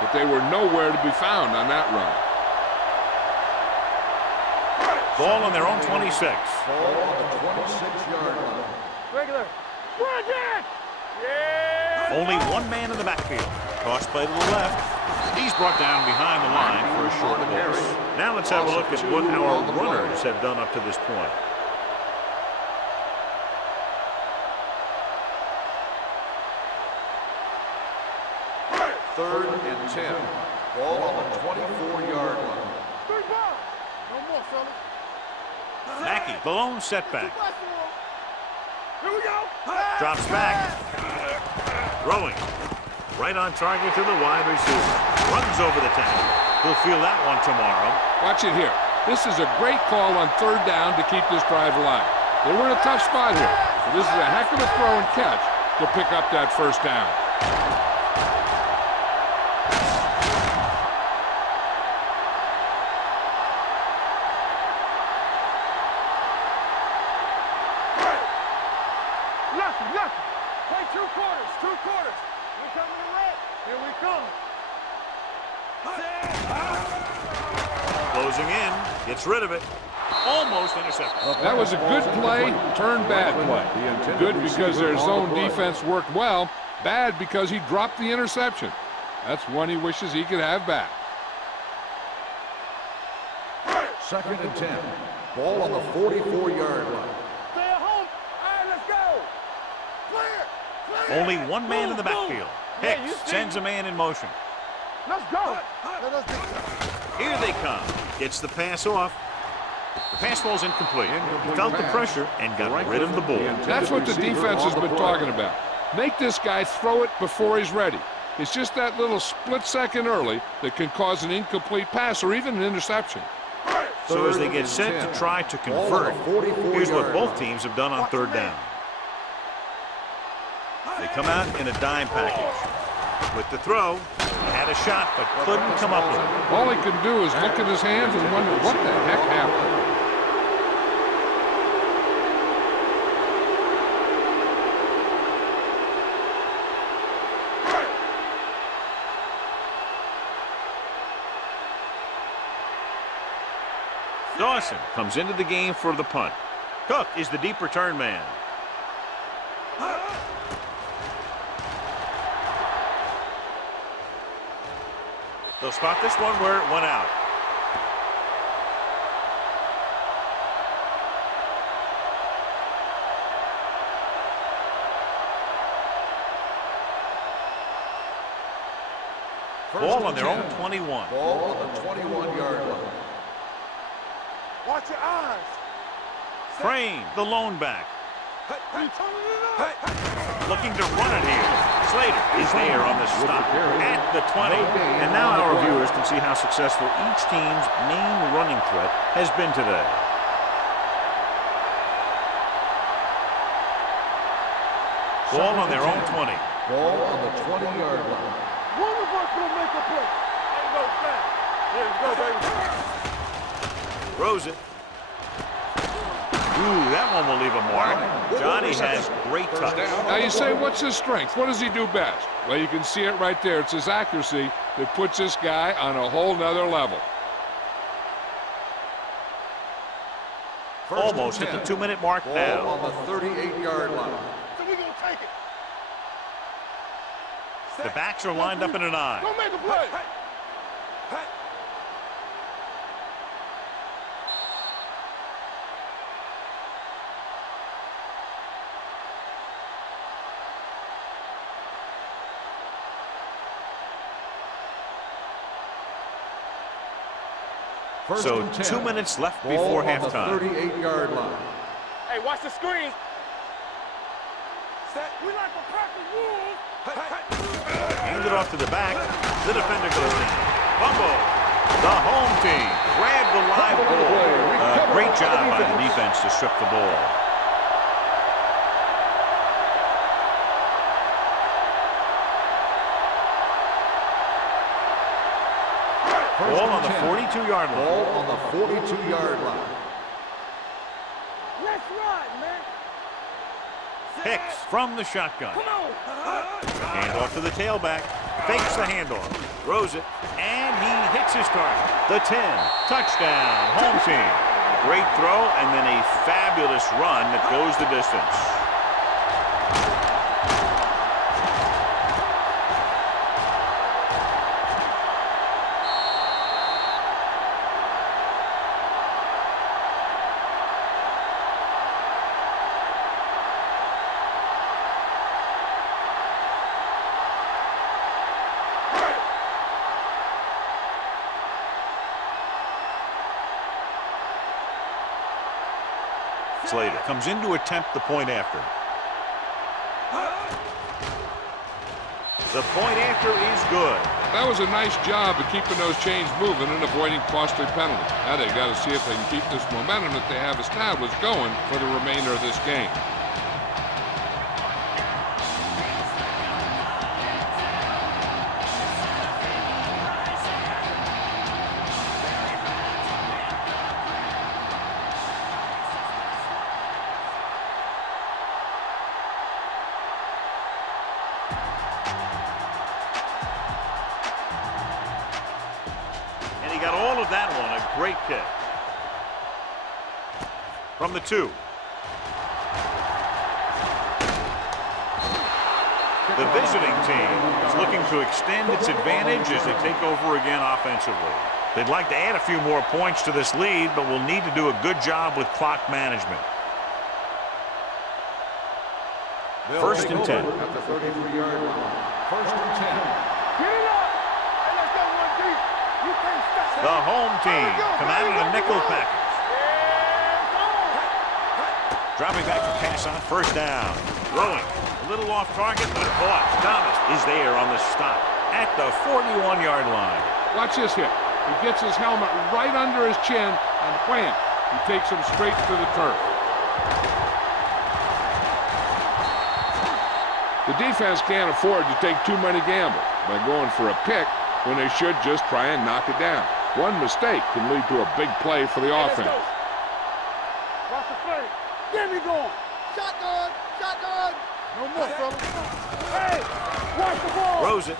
but they were nowhere to be found on that run. Ball on their own 26. Ball on the 26-yard line. Regular. Bring it! Yeah! Only one man in the backfield. Toss play to the left. He's brought down behind the line for a short loss. Now let's have a look at what our runners have done up to this point. Third and 10. Ball on the 24-yard line. 3 balls. No more, fellas. Mackey, the lone setback. Here we go. Drops back. Throwing. Right on target to the wide receiver. Runs over the tackle. He'll feel that one tomorrow. Watch it here. This is a great call on 3rd down to keep this drive alive. They were in a tough spot here. But this is a heck of a throw and catch to pick up that 1st down. Lucky. Play 2 quarters. We coming to red. Here we come. Closing in. Gets rid of it. Almost intercepted. That was a good play, turned bad play. Good because their zone defense worked well. Bad because he dropped the interception. That's one he wishes he could have back. Second and 10. Ball on the 44-yard line. Stay at home. All right, let's go. Clear. Only one man in the backfield. Hicks sends a man in motion. Let's go. Here they come. Gets the pass off. The pass ball's incomplete. He felt the pressure and got rid of the ball. That's what the defense has been talking about. Make this guy throw it before he's ready. It's just that little split second early that can cause an incomplete pass or even an interception. So as they get set to try to convert, here's what both teams have done on 3rd down. They come out in a dime package. With the throw, he had a shot but couldn't come up with it. All he can do is look at his hands and wonder what the heck happened. Dawson comes into the game for the punt. Cook is the deep return man. They'll spot this one where it went out. Ball on their own 21. Ball on the 21-yard line. Watch your eyes. Crane, the lone back. You turning it up. Looking to run it here. Slater is there on the stop at the 20. And now our viewers can see how successful each team's main running threat has been today. Ball on their own 20. Ball on the 20-yard line. One of us will make a play. Ain't no thing. There you go, baby. Throws it. Ooh, that one will leave a mark. Johnny has great touch. Now you say, what's his strength? What does he do best? Well, you can see it right there. It's his accuracy that puts this guy on a whole nother level. Almost at the 2-minute mark Ball now. on the 38-yard line. So we gonna take it. The backs are lined up in an eye. Go make a play. So 2 minutes left before halftime. 38-yard line. Hey, watch the screen. Set. We like a pack of wolves. Hand it off to the back. The defender goes in. Fumble. The home team grabbed the live ball. Great job by the defense to strip the ball. Ball on the 42-yard line. Ball on the 42-yard line. Let's run, man. Hicks from the shotgun. Come on. Hand off to the tailback. Fakes the handoff. Throws it. And he hits his target. The 10. Touchdown. Home team. Great throw and then a fabulous run that goes the distance. Slater comes in to attempt the point after. The point after is good. That was a nice job of keeping those chains moving and avoiding costly penalties. Now they've got to see if they can keep this momentum that they have established going for the remainder of this game. Got all of that one, a great kick. From the 2. The visiting team is looking to extend its advantage as they take over again offensively. They'd like to add a few more points to this lead, but will need to do a good job with clock management. First and 10. At the 33-yard line. First and 10. Get it up. Hey, let's go one deep. You can't stop. The home team come out of the nickel package. Dropping back to pass on first down. Throwing. A little off target, but caught. Thomas is there on the stop at the 41-yard line. Watch this hit. He gets his helmet right under his chin, and wham, he takes him straight to the turf. The defense can't afford to take too many gambles by going for a pick when they should just try and knock it down. One mistake can lead to a big play for the offense. Watch the play. Get me going. Shotgun. Shotgun. No more, fellas. Hey, watch the ball. Throws it.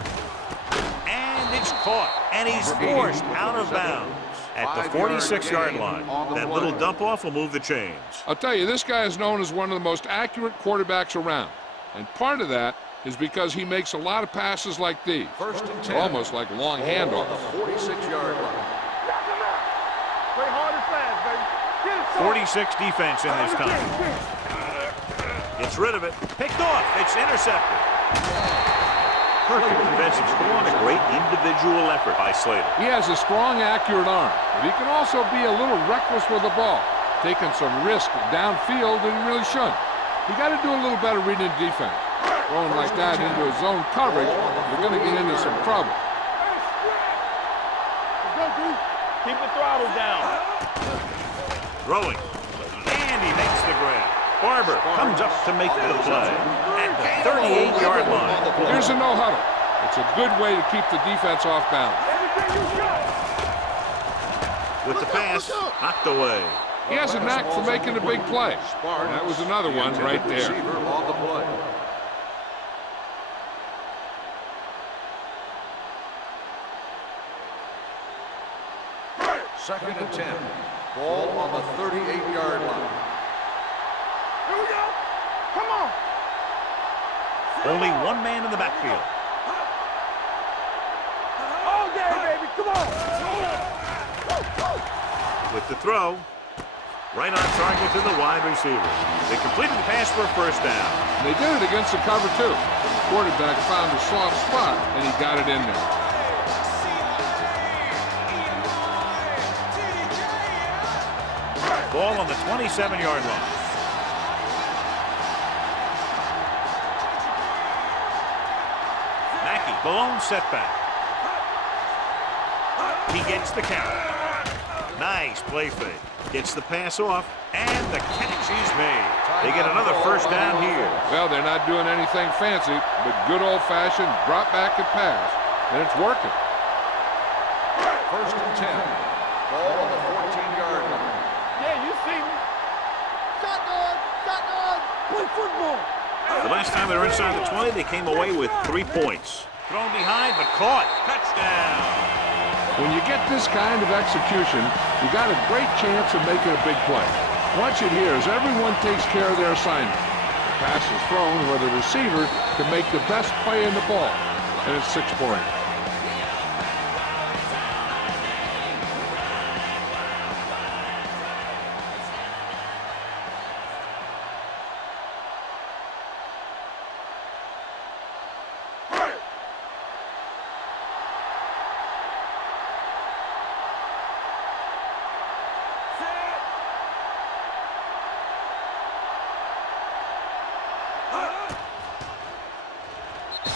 And it's caught. And he's forced out of bounds at the 46-yard line. That little dump-off will move the chains. I'll tell you, this guy is known as one of the most accurate quarterbacks around. And part of that is because he makes a lot of passes like these. First and 10. Almost like long handoffs. 46-yard line. Knock him out. Play hard and fast, baby. Get it, 46 defense in this time. Gets rid of it. Picked off. It's intercepted. Perfect defensive score and a great individual effort by Slater. He has a strong, accurate arm, but he can also be a little reckless with the ball, taking some risk downfield that he really shouldn't. You got to do a little better reading defense. Throwing like that into his zone coverage, you're going to get into some trouble. Keep the throttle down. Throwing. And he makes the grab. Barber comes up to make the play at the 38-yard line. Here's a no-huddle. It's a good way to keep the defense off balance. With the pass, knocked away. He has a knack for making a big play. And that was another one right there. On the play. Second and 10. Ball on the 38-yard line. Here we go. Come on. Only one man in the backfield. All day, baby. Come on. With the throw, right on target to the wide receiver. They completed the pass for a first down. And they did it against the cover, too. The quarterback found a soft spot, and he got it in there. Ball on the 27-yard line. Mackey, blown setback. He gets the count. Nice play fake. Gets the pass off, and the catch is made. They get another first down here. Well, they're not doing anything fancy, but good old-fashioned drop back and pass, and it's working. First and 10. Ball on the 14-yard line. Yeah, you see me. Shotgun. Shotgun. Play football. The last time they were inside the 20, they came away with 3 points. Thrown behind, but caught. Touchdown. When you get this kind of execution, you got a great chance of making a big play. Watch it here as everyone takes care of their assignment. The pass is thrown where the receiver can make the best play in the ball, and it's 6 points.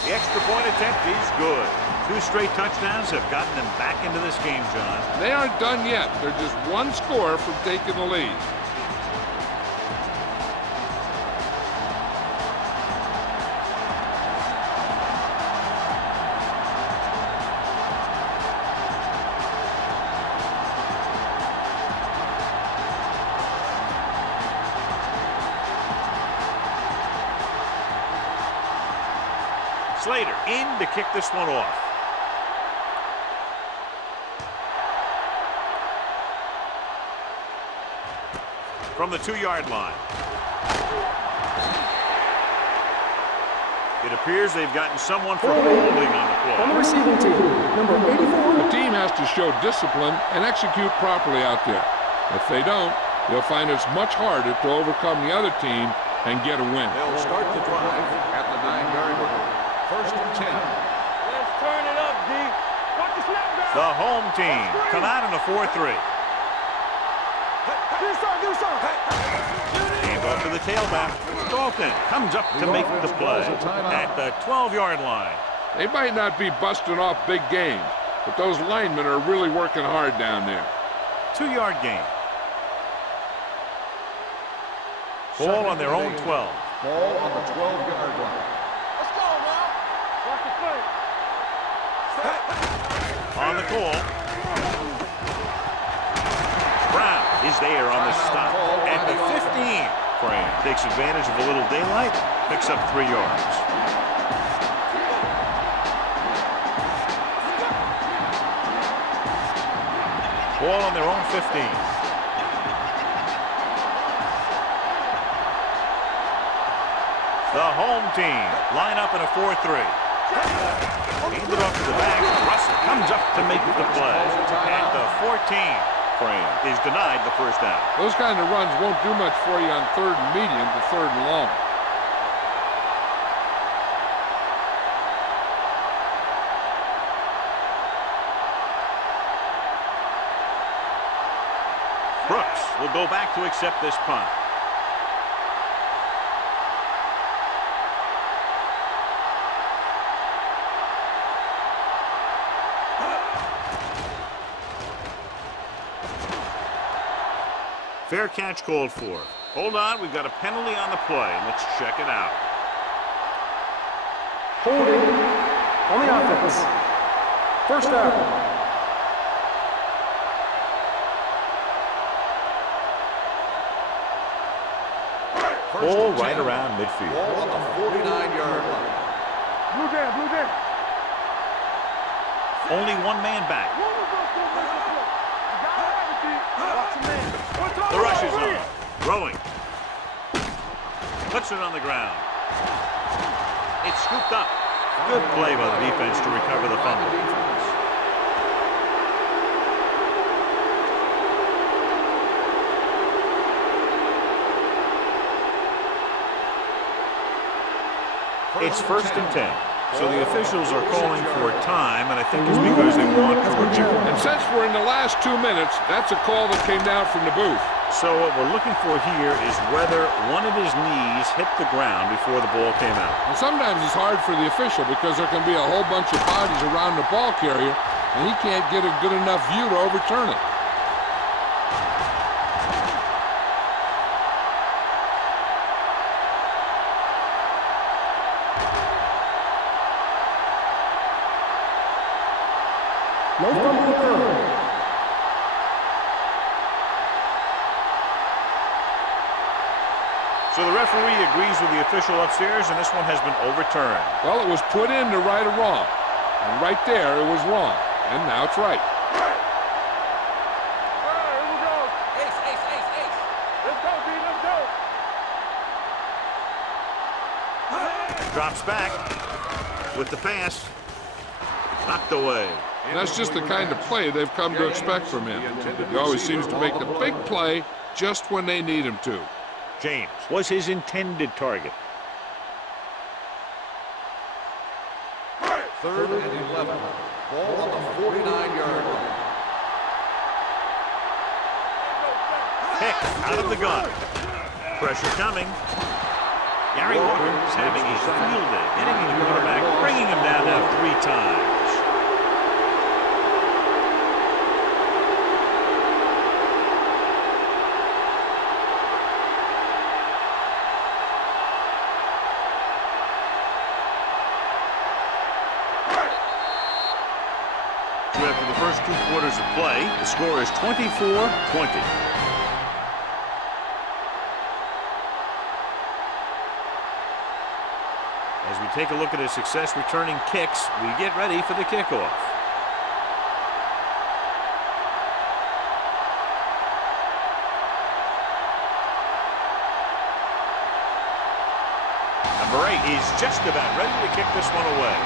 The extra point attempt is good. 2 straight touchdowns have gotten them back into this game, John. They aren't done yet. They're just one score from taking the lead. Slater in to kick this one off. From the 2-yard line. It appears they've gotten someone for holding on the play. On the receiving team, number 84. The team has to show discipline and execute properly out there. If they don't, they'll find it's much harder to overcome the other team and get a win. They'll start the drive at the 9-yard line. First and 10. Let's turn it up, D. Watch the snap back. The home team come out in a 4-3. Hand off to the tailback. Dalton comes up to make the play at the 12-yard line. They might not be busting off big games, but those linemen are really working hard down there. 2-yard gain. Ball on their own 12. Ball on the 12-yard line. Let's go, man. Watch the play. On the call. Brown is there on the stop at the 15. Frame takes advantage of a little daylight, picks up 3 yards. Ball on their own 15. The home team line up in a 4-3. Handed off to the back. Russell comes up to make the play at the 14. Frame is denied the first down. Those kind of runs won't do much for you on 3rd and medium to 3rd and long. Brooks will go back to accept this punt. Fair catch called for. Hold on, we've got a penalty on the play. Let's check it out. Holding on the offense. First down. Ball right around midfield. Ball on the 49-yard line. Blue down, blue down. Only one man back. The rush is on. Throwing. Puts it on the ground. It's scooped up. Good play by the defense to recover the fumble. It's 1st and 10. So the officials are calling for time, and I think it's because they want to review. And since we're in the last 2 minutes, that's a call that came down from the booth. So what we're looking for here is whether one of his knees hit the ground before the ball came out. And sometimes it's hard for the official because there can be a whole bunch of bodies around the ball carrier, and he can't get a good enough view to overturn it. No fumble occurred. So the referee agrees with the official upstairs, and this one has been overturned. Well, it was put in to right or wrong. And right there, it was wrong. And now it's right. All right, here we go. Ace, ace, ace, ace. Let's go, D, let's go. Drops back with the pass. Knocked away. And that's just the kind of play they've come to expect from him. He always seems to make the big play just when they need him to. James was his intended target. 3rd and 11. Ball on the 49-yard line. Pick out of the gun. Pressure coming. Gary Walker is having a field day, hitting the quarterback, bringing him down now 3 times. After the first 2 quarters of play, the score is 24-20. As we take a look at his success returning kicks, we get ready for the kickoff. Number 8 is just about ready to kick this one away.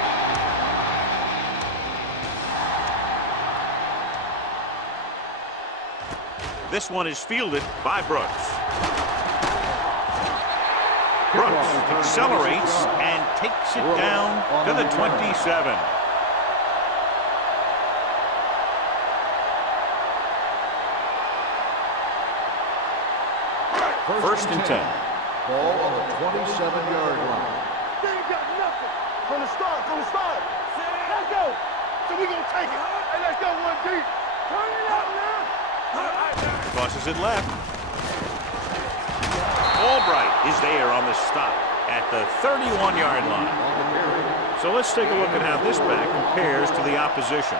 This one is fielded by Brooks. Brooks accelerates and takes it down to the 27. First and 10. Ball on the 27-yard line. They ain't got nothing. From the start, from the start. Let's go. So we gonna take it. Hey, let's go, 1D. Turn it out now. Crosses it left. Albright is there on the stop at the 31-yard line. So let's take a look at how this back compares to the opposition.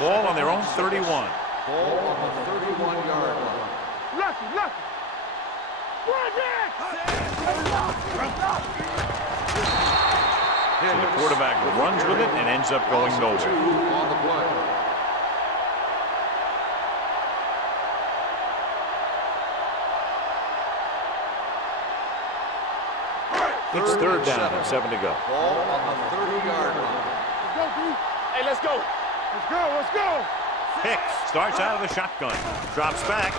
Ball on their own 31. Ball on the 31-yard line. Lucky, lucky. So the quarterback runs with it and ends up going nowhere. 2 on the play. It's 3rd down and 7 to go. Ball on the 30-yard line. Let's go, D. Hey, let's go. Let's go, let's go. Hicks starts out of the shotgun. Drops back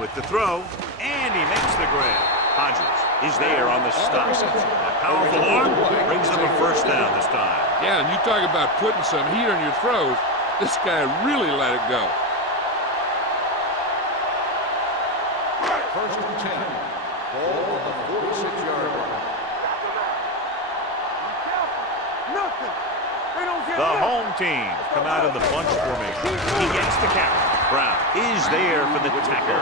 with the throw, and he makes the grab. Hodges is there on the stop. That powerful arm brings the first down this time. Yeah, and you talk about putting some heat on your throws. This guy really let it go. First and 10. Ball on the 46-yard line. Nothing. They don't get The nothing. home team come out in the bunch formation. He gets the count. Brown is there for the tackle.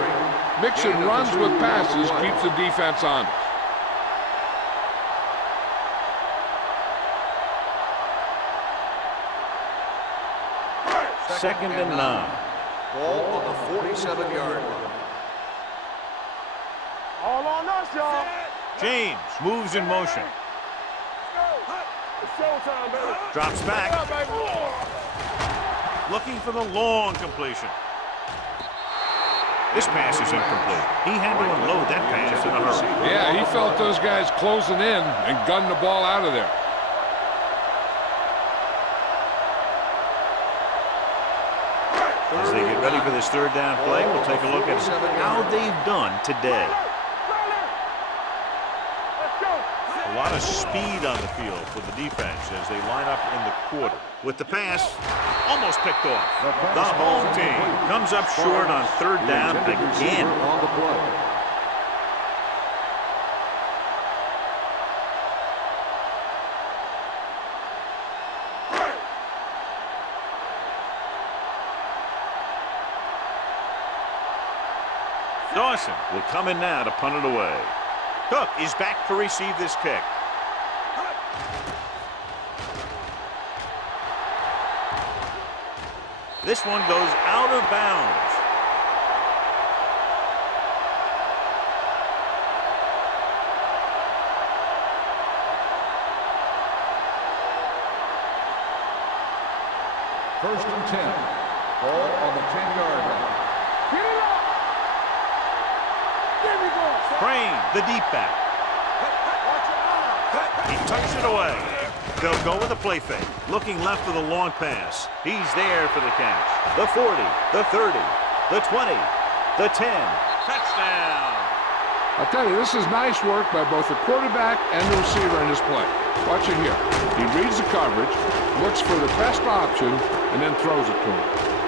Mixing runs with passes keeps the defense honest. Second and 9. Ball on the 47-yard line. All on us, y'all. James moves in motion. It's showtime, baby. Drops back. Yeah, baby. Looking for the long completion. This pass is incomplete. He had to unload that pass in a hurry. Yeah, he felt those guys closing in and gunned the ball out of there. As they get ready for this third down play, we'll take a look at how they've done today. Let's go. A lot of speed on the field for the defense as they line up in the quarter. With the pass, almost picked off. The home team comes up short on third down again. On the play. Dawson will come in now to punt it away. Cook is back to receive this kick. This one goes out of bounds. First and 10. Ball on the 10-yard line. Get it up. There we go. Crane, the deep back. Watch your eyes. He tucks it away. They'll go with a play fake. Looking left for the long pass. He's there for the catch. The 40, the 30, the 20, the 10. Touchdown. I'll tell you, this is nice work by both the quarterback and the receiver in his play. Watch it here. He reads the coverage, looks for the best option, and then throws it to him.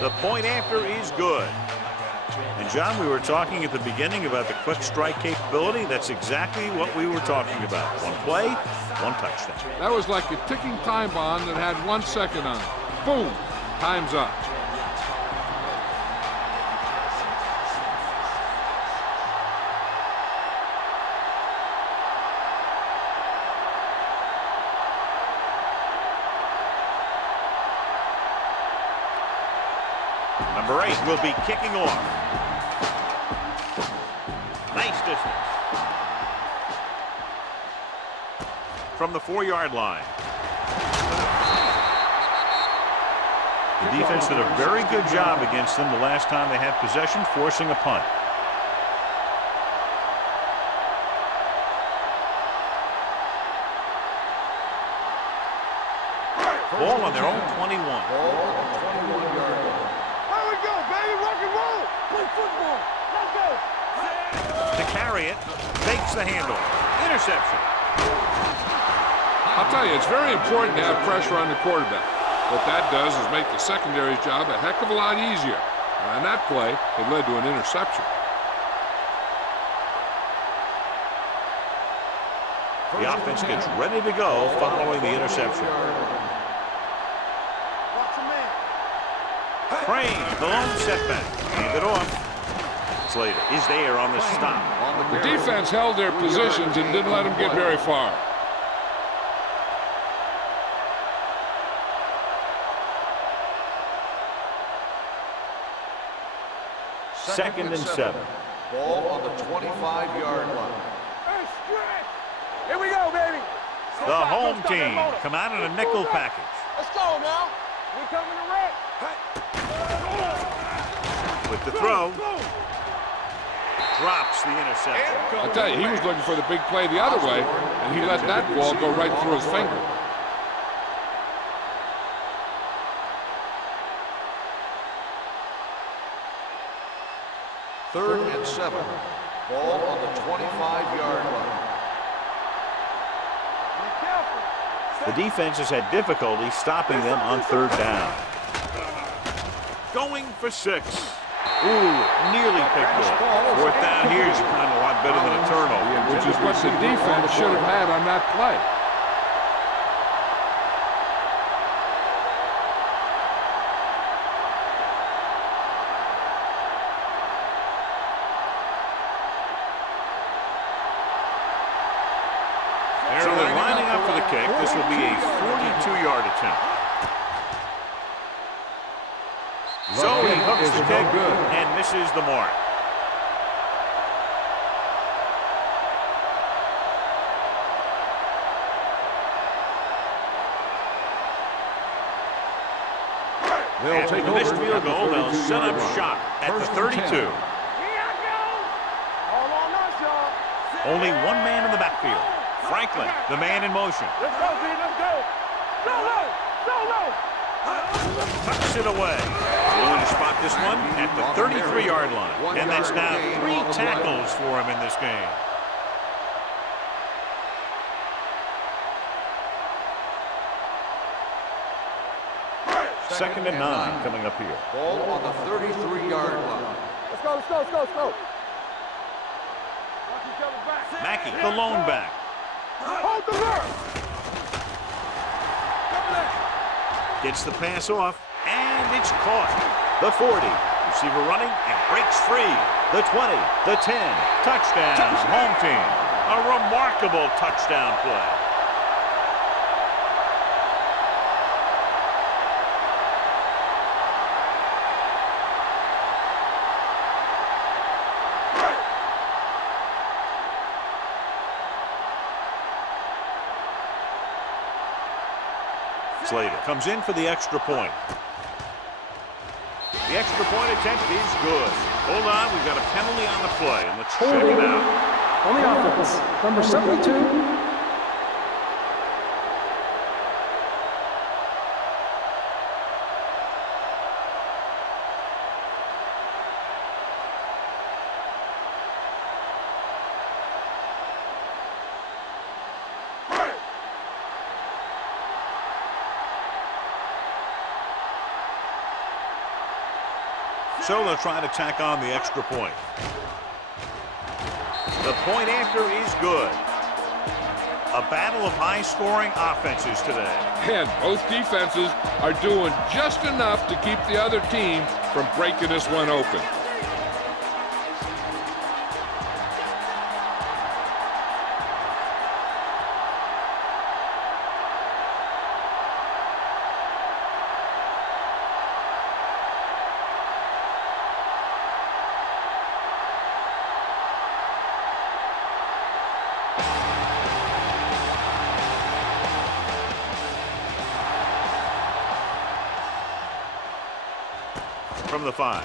The point after is good. And John, we were talking at the beginning about the quick strike capability. That's exactly what we were talking about. One play, one touchdown. That was like a ticking time bomb that had 1 second on it. Boom, time's up. Number 8 will be kicking off. Nice distance. From the 4-yard line. The defense did a very good job against them the last time they had possession, forcing a punt. Ball on their own 21. Ball on the 21-yard line. There we go, baby. Rock and roll. Play football. Let's go. To carry it, takes the handle. Interception. I'll tell you, it's very important to have pressure on the quarterback. What that does is make the secondary's job a heck of a lot easier. And that play, it led to an interception. The offense gets ready to go following the interception. Watch your man. Crane, the lone setback. Hand it off. Slater is there on the stop. The defense held their positions and didn't let them get very far. Second and 7. Ball on the 25-yard line. Hey, Here we go, baby. The home team come out in a nickel package. Let's go now. We coming to wreck. With the throw. Drops the interception. I tell you, he was looking for the big play the other way, and he let that ball go right through his finger. Third and 7. Ball on the 25-yard line. The defense has had difficulty stopping them on third down. Going for 6. Ooh, nearly picked off. Fourth down here is kind of a lot better than a turnover. Which is what the defense should have had on that play. So they're lining up for the kick. This will be a 42-yard attempt. So he hooks the kick and misses the mark. They'll After take the missed over field goal, they'll 32 set up yard line. shop at the First and 32. 10. Here I go. All on us, y'all. Only one man in the backfield. Franklin, the man in motion. Let's go, D. Let's go. Solo. Solo. Tucks it away. Going to spot this one at the 33-yard line. And that's now 3 tackles for him in this game. Second and 9 coming up here. Ball on the 33-yard line. Let's go. Let's go. Let's go. Let's go. Watch each other back. Mackey, the lone back. Hold the mark. Gets the pass off, and it's caught. The 40. Receiver running and breaks free. The 20, the 10. Touchdown, home team. A remarkable touchdown play. Slater comes in for the extra point. The extra point attempt is good. Hold on, we've got a penalty on the play, and let's check it out. On the offense, number 72. So they'll try to tack on the extra point. The point after is good. A battle of high-scoring offenses today. And both defenses are doing just enough to keep the other team from breaking this one open. From the 5.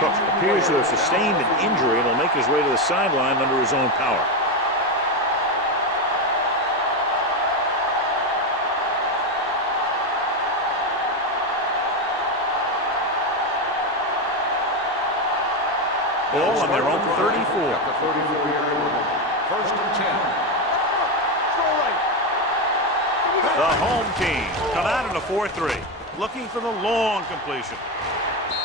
Cook appears to have sustained an injury and will make his way to the sideline under his own power. Ball on their own 34. At the 34-yard line. First and 10. The home team come out in a 4-3, looking for the long completion.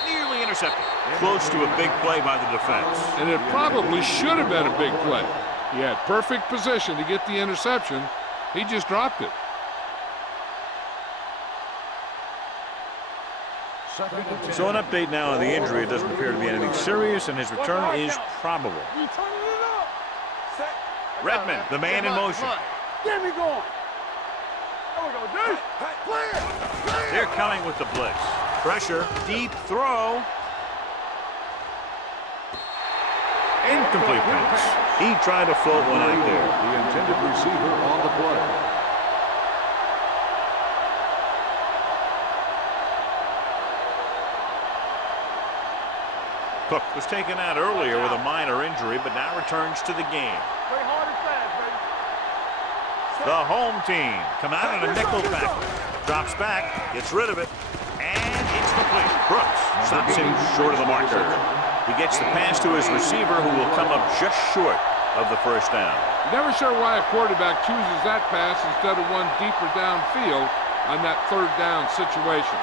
Nearly intercepted. Close to a big play by the defense. And it probably should have been a big play. He had perfect position to get the interception. He just dropped it. So an update now on the injury. It doesn't appear to be anything serious, and his return is probable. Redmond, the man in motion. Get me going. There we go, dude. Clear. They're coming with the blitz. Pressure, deep throw. Incomplete pass. He tried to float one out there. The intended receiver on the play. Cook was taken out earlier with a minor injury, but now returns to the game. Play hard and fast, baby. The home team come out in a nickel tackle. Drops back, gets rid of it, and it's complete. Brooks stops him short of the marker. He gets the pass to his receiver, who will come up just short of the first down. Never sure why a quarterback chooses that pass instead of one deeper downfield on that third down situation.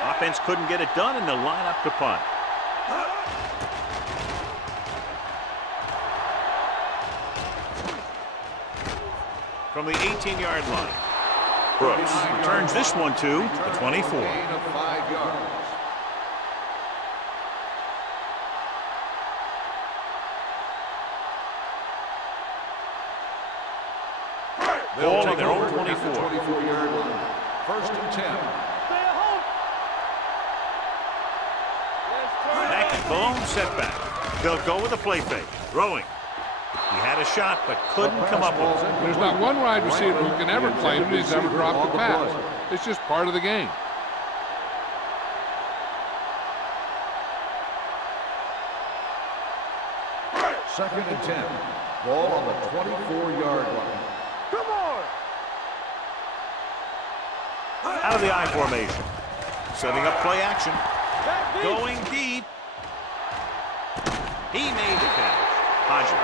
Offense couldn't get it done, and they'll line up to punt. From the 18-yard line, Brooks returns this one to the 24. Gain of 5 yards. Ball on their own 24. 24-yard line. First and 10. Stay at home. Acme, blown setback. They'll go with a play fake. Throwing. He had a shot, but couldn't come up with it. There's not one wide receiver who can ever claim that he's ever dropped a pass. It's just part of the game. Second and 10. Ball on the 24-yard line. Come on. Out of the I formation. Setting up play action. Back deep. Going deep. He made the catch. Hodges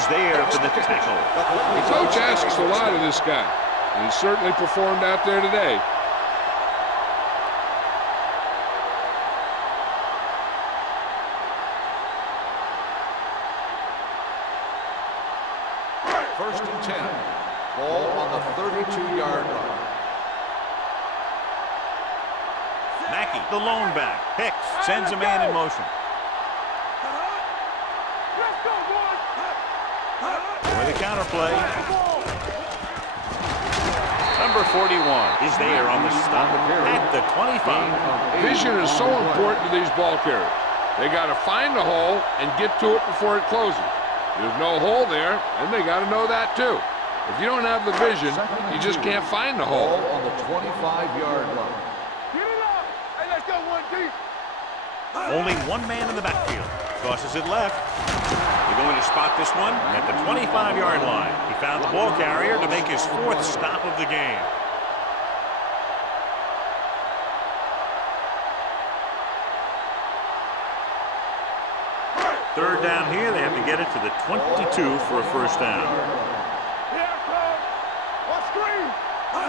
is there for the tackle. The coach asks a lot of this guy, and he certainly performed out there today. First and 10. Ball on the 32-yard line. Mackey, the lone back. Hicks sends a man in motion. Let's go, boys. For the counter play. Number 41 is there on the stop at the 25. Vision is so important to these ball carriers. They got to find the hole and get to it before it closes. There's no hole there, and they got to know that too. If you don't have the vision, you just can't find the hole. Ball on the 25-yard line. Get it up. Hey, let's go one deep. Only one man in the backfield. Tosses it left. They're going to spot this one at the 25-yard line. He found the ball carrier to make his 4th stop of the game. Third down here, they have to get it to the 22 for a first down. Here it comes. What screen?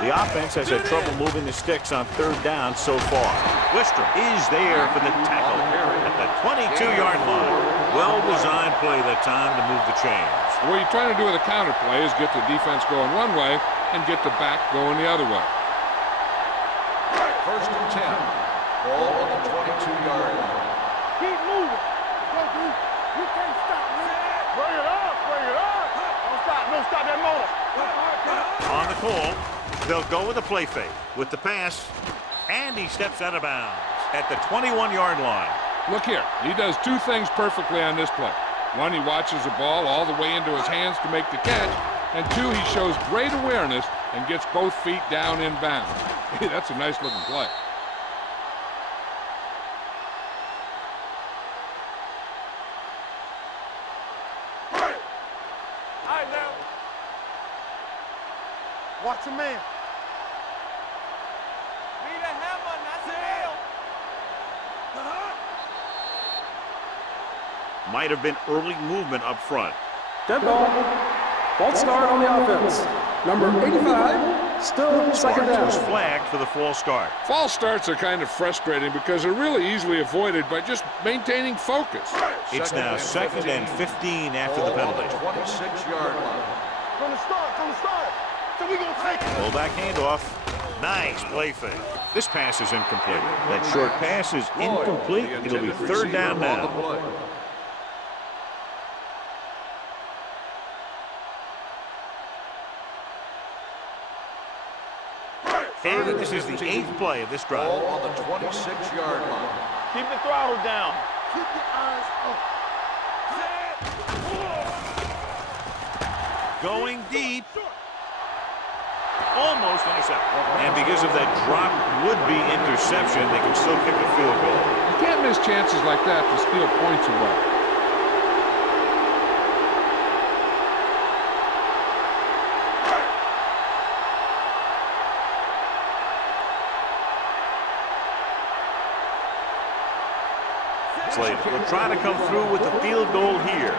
The offense has had trouble moving the sticks on third down so far. Wistrom is there for the tackle at the 22-yard line. Well-designed play that time to move the chains. What you're trying to do with a counter play is get the defense going one way and get the back going the other way. First and 10. Ball on the 22-yard line. Keep moving. Go, dude. You can't stop me. Bring it up. Bring it up. Don't stop. Don't stop that motor. On the call, they'll go with a play fake with the pass, and he steps out of bounds at the 21-yard line. Look here, he does two things perfectly on this play. One, he watches the ball all the way into his hands to make the catch, and two, he shows great awareness and gets both feet down in bounds. Hey, that's a nice looking play. All right, now. Watch a man. Need a hammer, not the nail. Might have been early movement up front. Dead ball. False start on the offense. Number 85, still second down. Was flagged for the false start. False starts are kind of frustrating because they're really easily avoided by just maintaining focus. It's now second and 15 after the penalty. 26-yard line. From the start. So we gonna take it. Fullback handoff. Nice play fake. This pass is incomplete. That short pass is incomplete. It'll be third down now. And this is the 8th play of this drive. Ball on the 26-yard line. Keep the throttle down. Keep your eyes up. Going deep. Almost intercepted. And because of that drop would-be interception, they can still kick a field goal. You can't miss chances like that to steal points away. Slater will try to come through with the field goal here.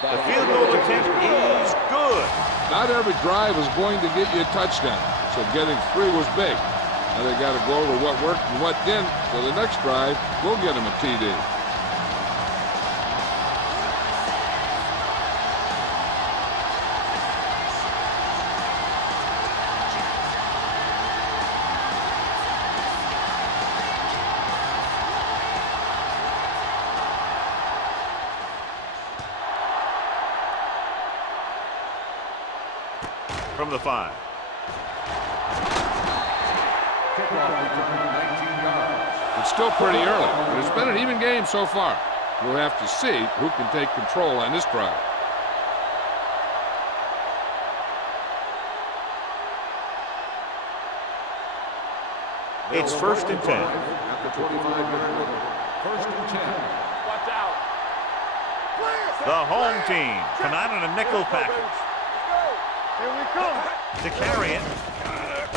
The field goal attempt is good. Not every drive is going to get you a touchdown, so getting 3 was big. Now they got to go over what worked and what didn't, so the next drive will get them a TD. From the 5. Kickoff return 19 yards. It's still pretty early, but it's been an even game so far. We'll have to see who can take control on this drive. It's 1st and 10. At the 25-yard line. 1st and 10. Watch out. The home team come out in a nickel package. Here we come. To carry it.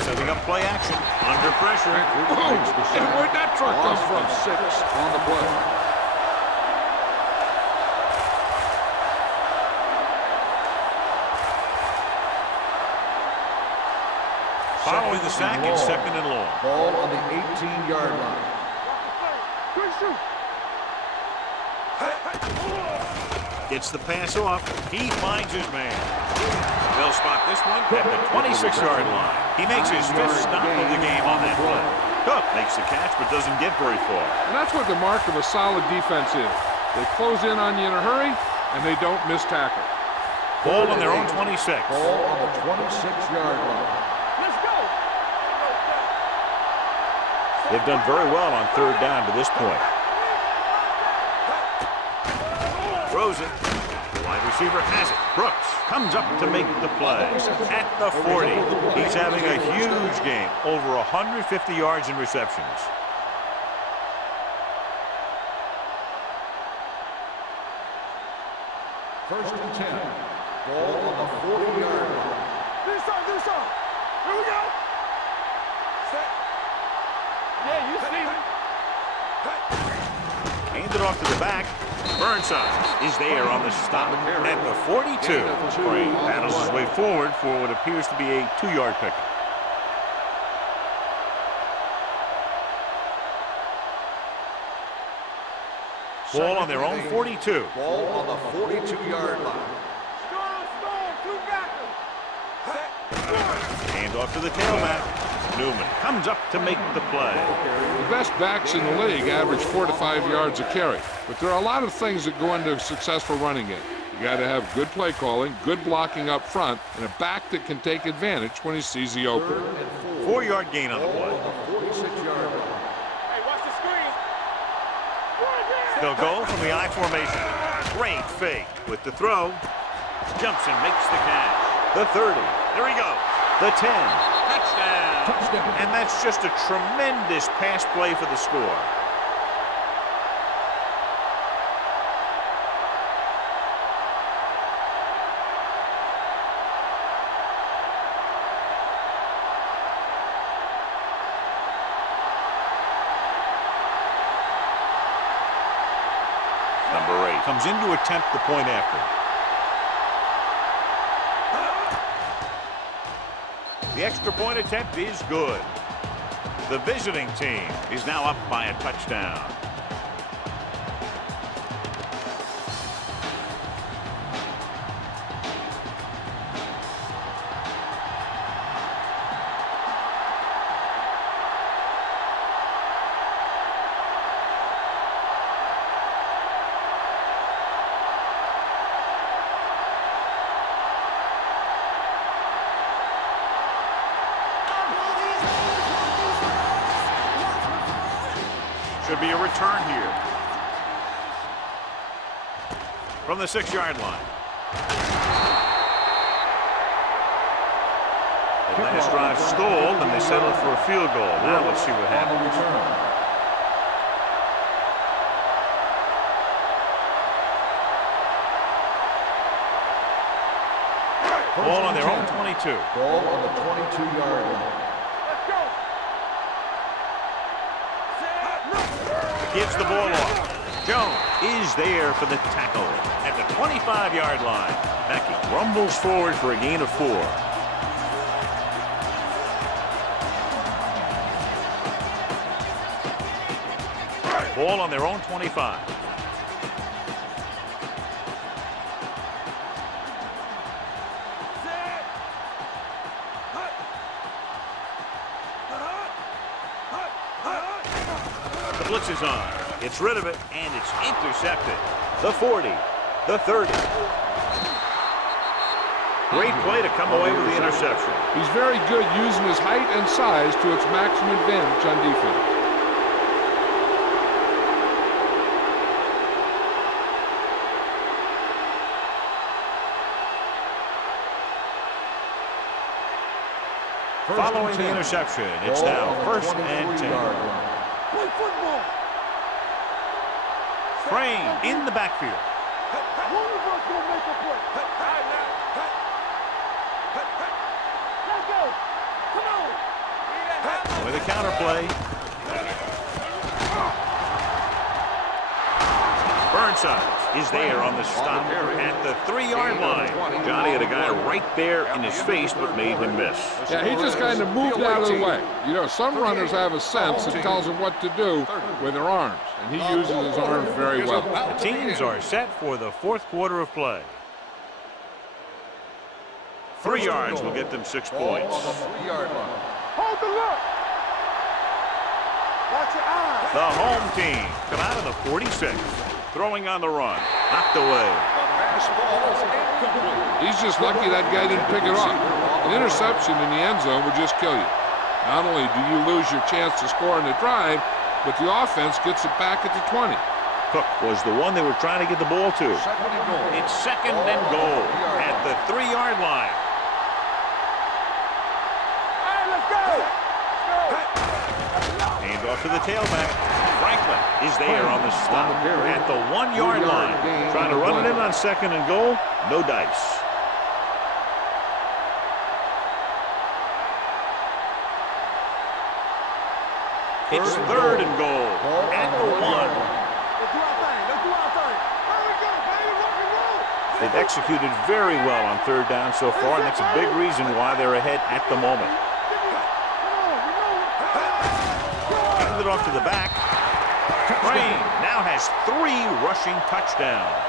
Setting up play action. Under pressure. Whoa! And where'd that truck come Loss from? of 6 on the play. Following the sack, it's 2nd and long. Ball on the 18-yard line. Good shoot. Gets the pass off. He finds his man. They'll spot this one at the 26-yard line. He makes his 5th stop of the game on that play. Cook makes the catch but doesn't get very far. And that's what the mark of a solid defense is. They close in on you in a hurry, and they don't miss tackle. Ball on their own 26. Ball on the 26-yard line. Let's go. They've done very well on 3rd down to this point. Throws it. The wide receiver has it. Brooks comes up to make the play. At the 40. He's having a huge game. Over 150 yards in receptions. First and 10. Ball on the 40-yard line. This side. Here we go. Set. Yeah, you see me. Handed off to the back. Burnside is there on the stop at the 42. Gray battles his way forward for what appears to be a 2-yard pickup. Ball on their own 42. Ball on the 42-yard line. Storm, 2 backers. Hand off to the tailback. Newman comes up to make the play. The best backs in the league average 4 to 5 yards a carry, but there are a lot of things that go into a successful running game. You got to have good play calling, good blocking up front, and a back that can take advantage when he sees the opening. 4-yard gain on the Ball play. on the 46-yard line. Hey, watch the screen. They'll go from the I formation. Great fake with the throw. Jumps and makes the catch. The 30. There he goes. The 10. Touchdown. And that's just a tremendous pass play for the score. Number 8 comes in to attempt the point after. The extra point attempt is good. The visiting team is now up by a touchdown. Should be a return here. From the 6-yard line. The last drive stalled, and they settled for a field goal. Now let's see what happens. Ball on their own 22. Ball on the 22-yard line. Gives the ball off. Jones is there for the tackle at the 25-yard line. Mackey rumbles forward for a gain of 4. Ball on their own 25. The blitz is on. Gets rid of it, and it's intercepted. The 40, the 30. Great play to come away with the interception. He's very good using his height and size to its maximum advantage on defense. Following the interception, it's now 1st and 10. Play football. Frame in the backfield. One of us gonna make a play. Let's go. Come on. With a counter play. Burnside is there on the stop at the 3-yard line. Johnny had a guy right there in his face, but made him miss. Yeah, he just kind of moved out of the way. You know, some runners have a sense that tells them what to do with their arms, and he uses his arms very well. The teams are set for the 4th quarter of play. 3 yards will get them 6 points. On the 3-yard line. Hold the look. Watch your eyes. The home team come out of the 46. Throwing on the run. Knocked away. He's just lucky that guy didn't pick it off. An interception in the end zone would just kill you. Not only do you lose your chance to score in the drive, but the offense gets it back at the 20. Cook was the one they were trying to get the ball to. Second and goal. It's 2nd and goal at the 3-yard line. Hey, let's go. Hand off to the tailback. Franklin is there on the stop at the 1-yard line. Trying to run it in on 2nd and goal. No dice. It's 3rd and goal at the 1. Let's do our thing. Let's do our thing. Here we go, baby. Rock and roll. They've executed very well on 3rd down so far, and that's a big reason why they're ahead at the moment. Hand it off to the back. Crane now has 3 rushing touchdowns.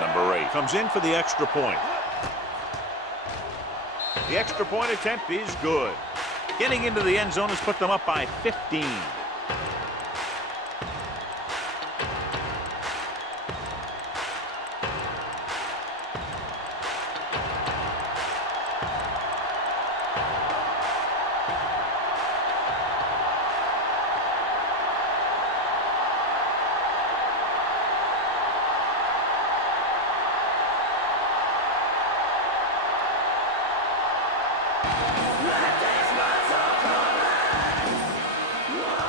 Number 8 comes in for the extra point. The extra point attempt is good. Getting into the end zone has put them up by 15.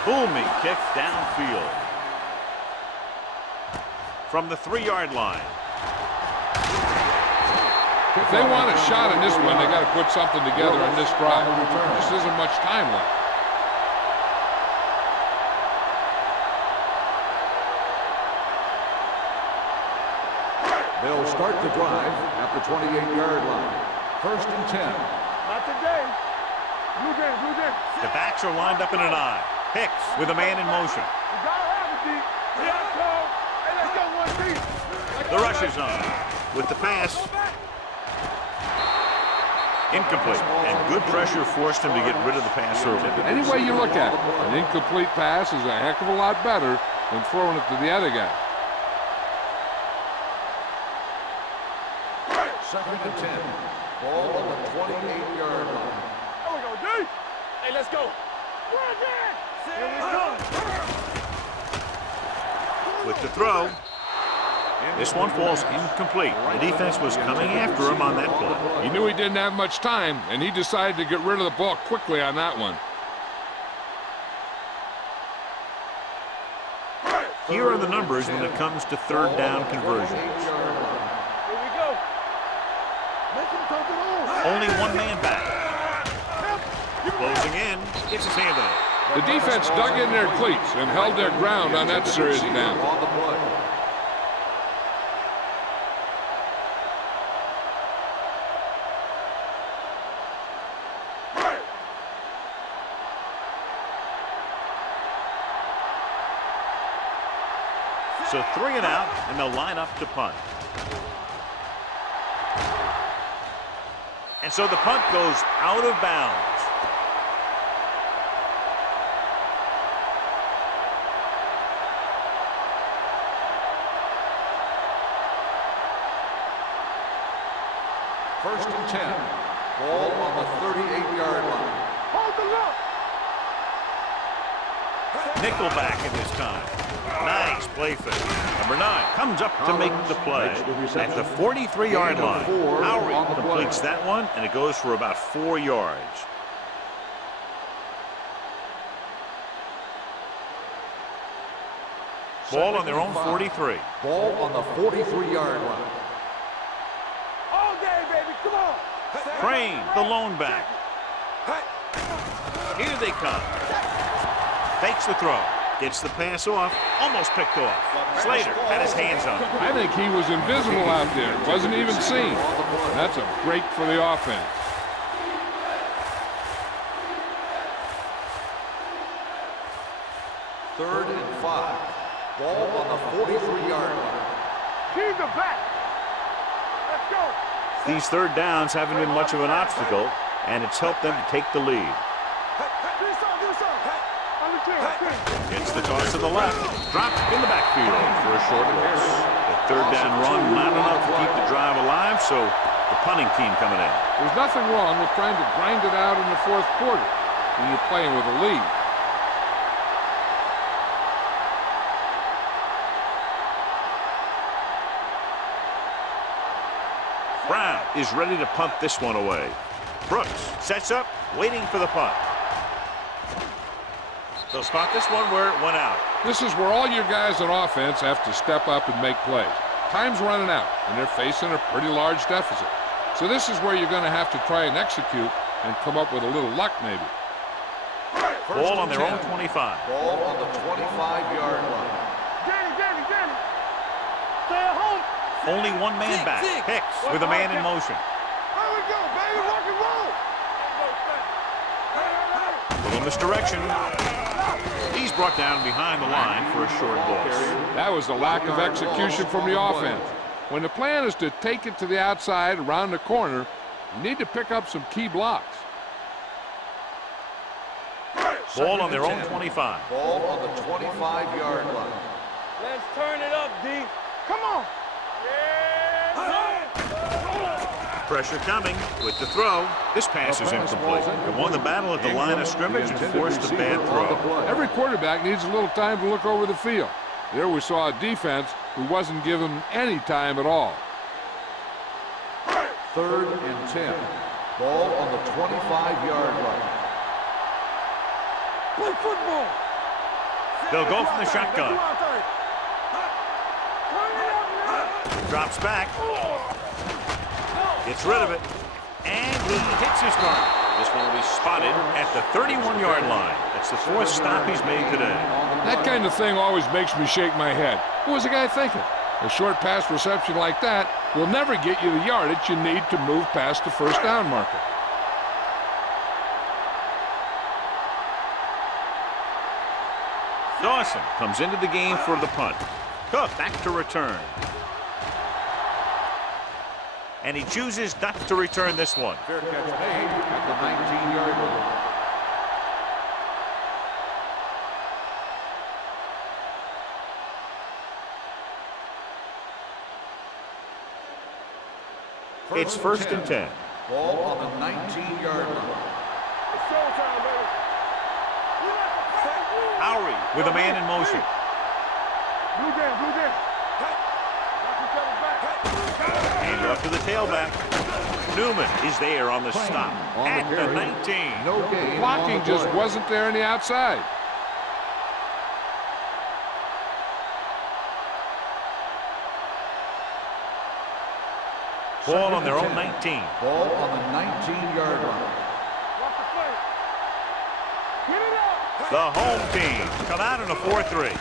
Booming kick downfield. From the 3-yard line. If they want a shot in this one, they got to put something together in this drive. There just isn't much time left. They'll start the drive at the 28-yard line. 1st and 10. Not today. Blue game, blue game. The backs are lined up in an I. Hicks with a man in motion. You gotta have it, D. The rush is on. With the pass. Incomplete. And good pressure forced him to get rid of the pass early. Any way you look at it, an incomplete pass is a heck of a lot better than throwing it to the other guy. 2nd and 10. Ball on the 28-yard line. There we go, D. Hey, let's go. Here we go. With the throw. This one falls incomplete. The defense was coming after him on that play. He knew he didn't have much time, and he decided to get rid of the ball quickly on that one. Here are the numbers when it comes to third down conversions. Here we go. Make him dump it on. Only one man back. Closing in. Gets his hand on it. The defense dug in their cleats and held their ground on that series down. On the play. So 3 and out, and they'll line up to punt. And so the punt goes out of bounds. First and 10. Ball on the 38-yard line. Hold the look. Nickelback in this time. Nice play fake. Number 9 comes up to make the play at the 43-yard line. Hyrule completes that one, and it goes for about 4 yards. Ball on their own 43. Ball on the 43-yard line. All day, baby. Come on. Crane, the lone back. Here they come. Fakes the throw. Gets the pass off. Almost picked off. Slater had his hands on it. I think he was invisible out there. Wasn't even seen. That's a break for the offense. Third and 5. Ball on the 43-yard line. Keep the back. Let's go. These third downs haven't been much of an obstacle, and it's helped them to take the lead. Do something. On the team. Gets the toss to the left. Dropped in the backfield for a short loss. The third down run not enough to keep the drive alive, so the punting team coming in. There's nothing wrong with trying to grind it out in the fourth quarter when you're playing with a lead. Brown is ready to punt this one away. Brooks sets up, waiting for the punt. They'll spot this one where it went out. This is where all your guys on offense have to step up and make plays. Time's running out, and they're facing a pretty large deficit. So this is where you're going to have to try and execute and come up with a little luck maybe. Ball on their own 25. Ball on the 25-yard line. Danny. Stay at home. Only one man back. Hicks with a man in motion. There we go, baby. Rock and roll. Little misdirection. He's brought down behind the line for a short loss. That was the lack of execution from the offense. When the plan is to take it to the outside around the corner, you need to pick up some key blocks. Ball on their own 25. Ball on the 25-yard line. Let's turn it up, D. Come on. Pressure coming with the throw. This pass is incomplete. They won the battle at the line of scrimmage and forced a bad throw. Every quarterback needs a little time to look over the field. There we saw a defense who wasn't given any time at all. Third and 10. Ball on the 25-yard line. Play football. They'll go from the shotgun. Drops back. Gets rid of it. And he hits his target. This one will be spotted at the 31-yard line. That's the fourth stop he's made today. That kind of thing always makes me shake my head. What was the guy thinking? A short pass reception like that will never get you the yardage you need to move past the first down marker. Dawson comes into the game for the punt. Cook back to return. And he chooses not to return this one. Fair catch made at the 19-yard line. It's first and 10. Ball on the 19-yard line. It's showtime, baby. Howry with a man in motion. Blue game, blue game. Knock each other back. Hand off to the tailback. Newman is there on the stop On the at the carry. 19. No gain. Blocking on the just play. wasn't there on the outside. Ball on their own 10. 19. Ball on the 19-yard line. Watch the play. Get it up. The home team come out in a 4-3.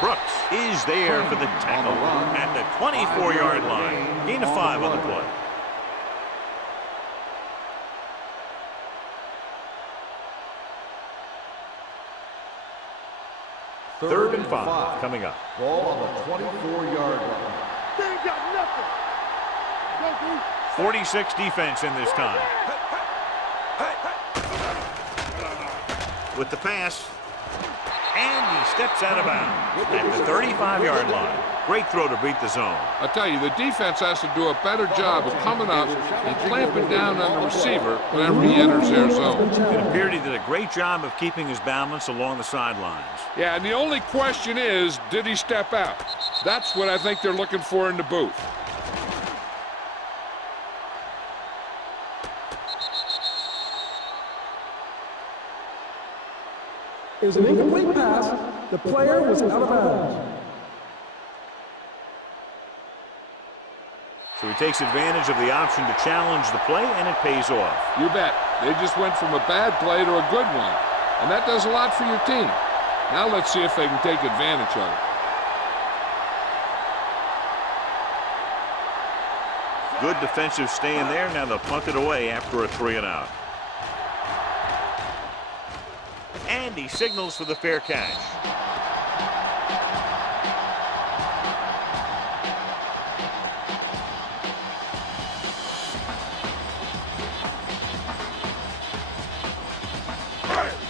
Brooks is there for the tackle at the 24-yard line. Gain of 5 on the play. Third and 5 coming up. Ball on the 24-yard line. They ain't got nothing. Go, dude. 46 defense in this time. With the pass. And he steps out of bounds at the 35-yard line. Great throw to beat the zone. I tell you, the defense has to do a better job of coming up and clamping down on the receiver whenever he enters their zone. It appeared he did a great job of keeping his balance along the sidelines. Yeah, and the only question is, did he step out? That's what I think they're looking for in the booth. It was an incomplete pass. The player was out of bounds. So he takes advantage of the option to challenge the play, and it pays off. You bet. They just went from a bad play to a good one. And that does a lot for your team. Now let's see if they can take advantage of it. Good defensive stand there. Now they'll punt it away after a 3-and-out. And he signals for the fair catch.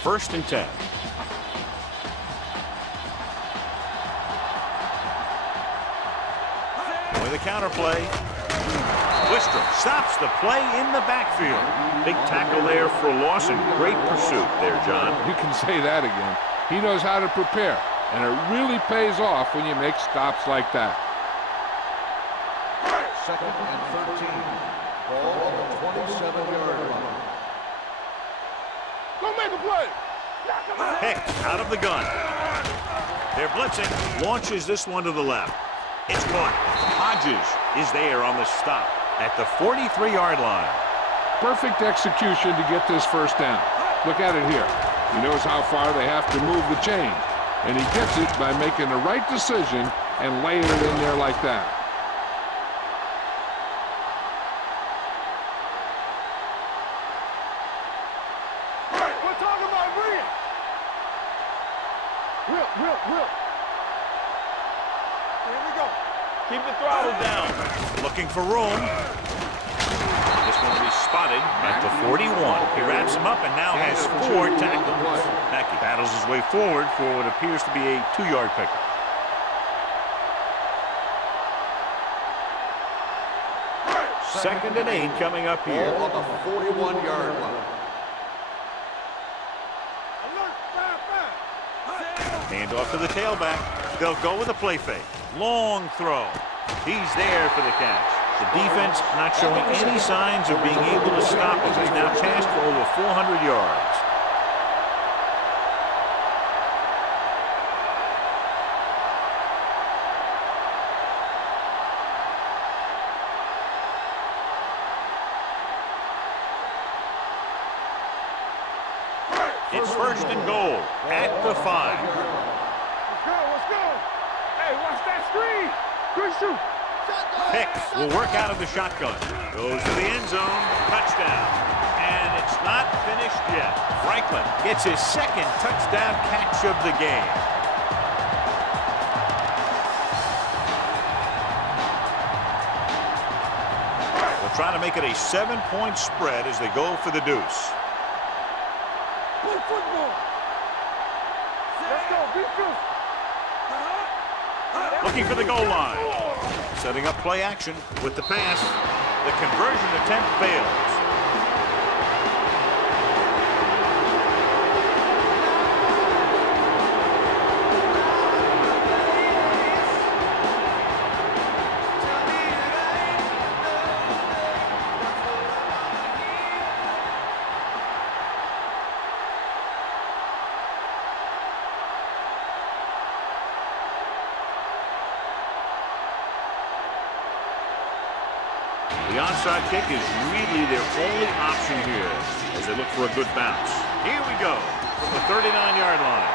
First and 10. With a counter play. Wistrom stops the play in the backfield. Big tackle there for Lawson. Great pursuit there, John. You can say that again. He knows how to prepare, and it really pays off when you make stops like that. Second and 13. Ball on the 27-yard line. Go make a play. Knock him out. Hicks out of the gun. They're blitzing. Launches this one to the left. It's caught. Hodges is there on the stop at the 43-yard line. Perfect execution to get this first down. Look at it here. He knows how far they have to move the chain, and he gets it by making the right decision and laying it in there like that. We're talking about bring it. Whip. Here we go. Keep the throttle down. Looking for room. This one will be spotted at the 41. He wraps him up and now has 4 tackles. Mackey battles his way forward for what appears to be a 2-yard pickup. Second and 8 coming up here. Ball on the 41-yard line. Alert, fire. Hand off to the tailback. They'll go with a play fake. Long throw. He's there for the catch. The defense not showing any signs of being able to stop him. He's now passed for over 400 yards. It's first and goal at the 5. Let's go. Hey, watch that screen. Good shoot. Hicks will work out of the shotgun. Goes to the end zone. Touchdown. And it's not finished yet. Frank Franklin gets his second touchdown catch of the game. They're trying to make it a 7-point spread as they go for the deuce. Play football. Let's go. Be fierce. Looking for the goal line. Setting up play action with the pass. The conversion attempt fails. The onside kick is really their only option here as they look for a good bounce. Here we go from the 39-yard line.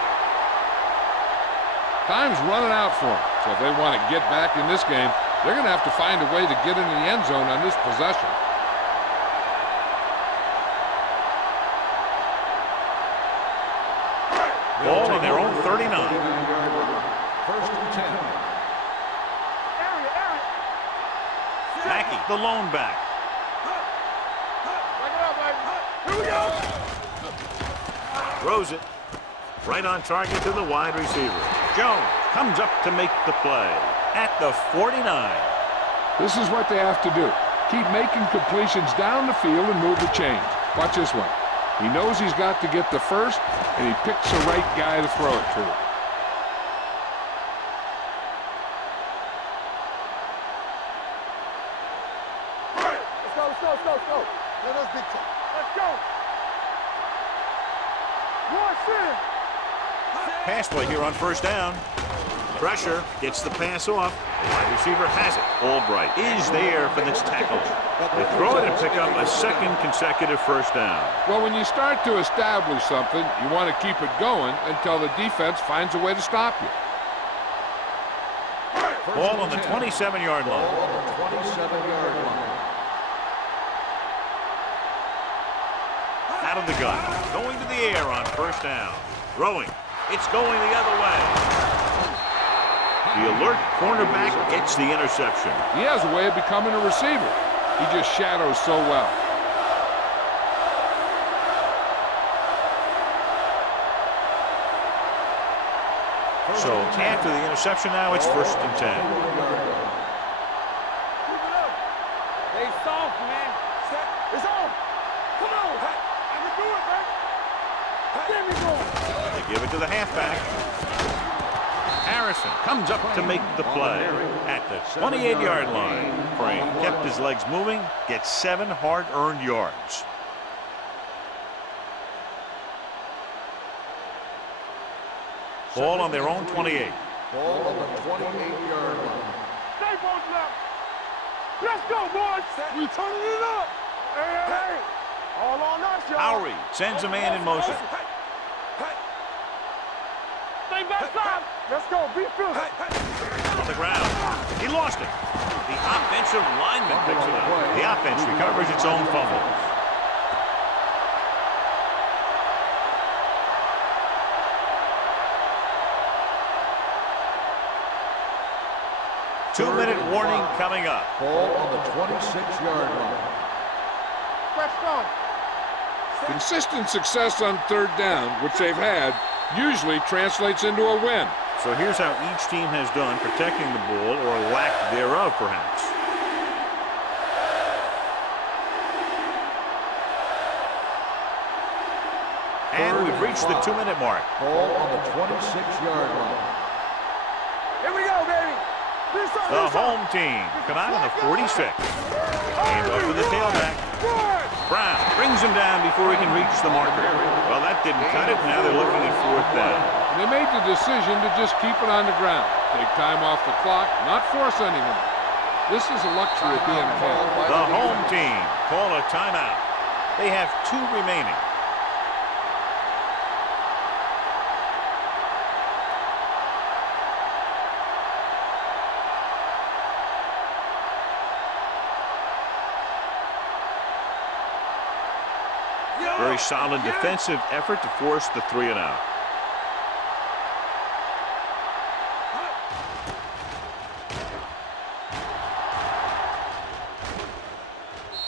Time's running out for them, so if they want to get back in this game, they're going to have to find a way to get into the end zone on this possession. Ball on their own 39. First and 10. Mackey, the lone back. Here we go. Throws it. Right on target to the wide receiver. Jones comes up to make the play at the 49. This is what they have to do. Keep making completions down the field and move the chains. Watch this one. He knows he's got to get the first, and he picks the right guy to throw it to. Let's go. Let us beat you. Let's go. Rush in. Pass play here on first down. Pressure gets the pass off. The wide receiver has it. Albright is there for this tackle. They throw it and pick up a second consecutive first down. Well, when you start to establish something, you want to keep it going until the defense finds a way to stop you. Ball on the 27-yard line. Ball on the 27-yard line. Out of the gun. Going to the air on first down. Throwing. It's going the other way. The alert cornerback gets the interception. He has a way of becoming a receiver. He just shadows so well. So after the interception now, it's first and 10. Keep it up. They soft, man. It's on. Come on. I can do it, man. Get me going. They give it to the halfback. Harrison comes up to make the play at the 28-yard line. Crane kept his legs moving, gets 7 hard-earned yards. Ball on their own 28. Ball on the 28-yard line. Stay both left. Let's go, boys. We turning it up. Hey. All on us, y'all. Lowry sends a man in motion. Stay backside. Let's go. Be fierce. On the ground. He lost it. The offensive lineman picks it up. The offense recovers its own fumble. Two-minute warning coming up. Ball on the 26-yard line. Let's go. Consistent success on third down, which they've had, usually translates into a win. So here's how each team has done protecting the ball, or lack thereof, perhaps. And we've reached the 2-minute mark. Ball on the 26-yard line. Here we go, baby. The home team come out on the 46. Hand over the tailback. Brown brings him down before he can reach the marker. Well, that didn't cut it. Now they're looking at fourth down. And they made the decision to just keep it on the ground. Take time off the clock, not force anything. This is a luxury of being ahead. The home team call a timeout. They have 2 remaining. Very solid defensive effort to force the 3 and out.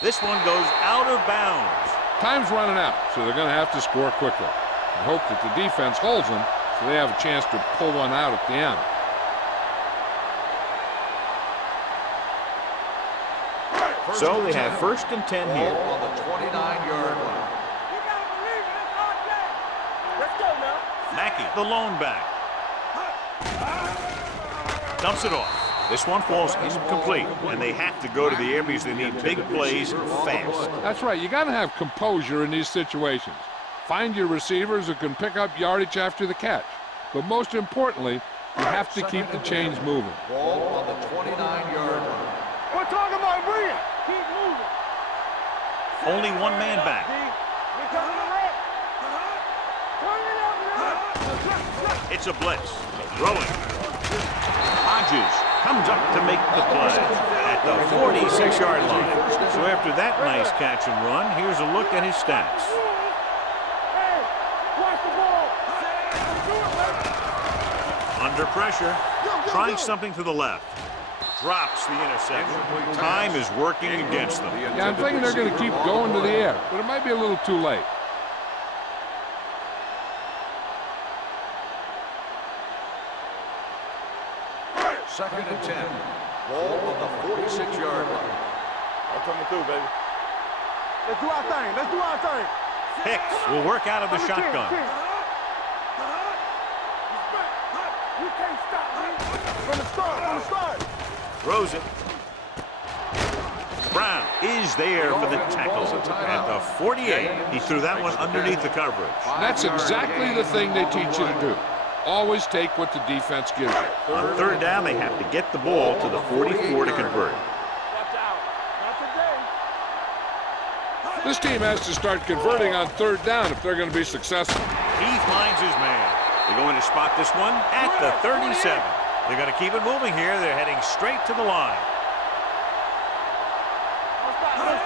This one goes out of bounds. Time's running out, so they're going to have to score quickly. I hope that the defense holds them so they have a chance to pull one out at the end. So they have 1st and 10 here. Ball on the 29-yard line. Let's go now. Mackey, the lone back. Dumps it off. This one falls incomplete, and they have to go to the air because they need big plays fast. That's right. You got to have composure in these situations. Find your receivers who can pick up yardage after the catch. But most importantly, you have to keep the chains moving. Ball on the 29-yard line. We're talking about bring it. Keep moving. Only one man back. We're coming to red. Turn it up now. It's a blitz. Throwing. Hodges comes up to make the play at the 46-yard line. So after that nice catch and run, here's a look at his stats. Hey, watch the ball. Do it, man. Under pressure, trying something to the left. Drops the interception. Time is working against them. Yeah, I'm thinking they're going to keep going to the air, but it might be a little too late. Second and 10. Ball on the 46-yard line. I'm coming through, baby. Let's do our thing. Let's do our thing. Hicks will work out of the shotgun. You can't stop me. From the start. Throws it. Brown is there for the tackle at the 48. He threw that one underneath the coverage. That's exactly the thing they teach you to do. Always take what the defense gives you. On 3rd down, they have to get the ball to the 44 to convert. Watch out. Not today. This team has to start converting on 3rd down if they're going to be successful. He finds his man. They're going to spot this one at the 37. They're going to keep it moving here. They're heading straight to the line.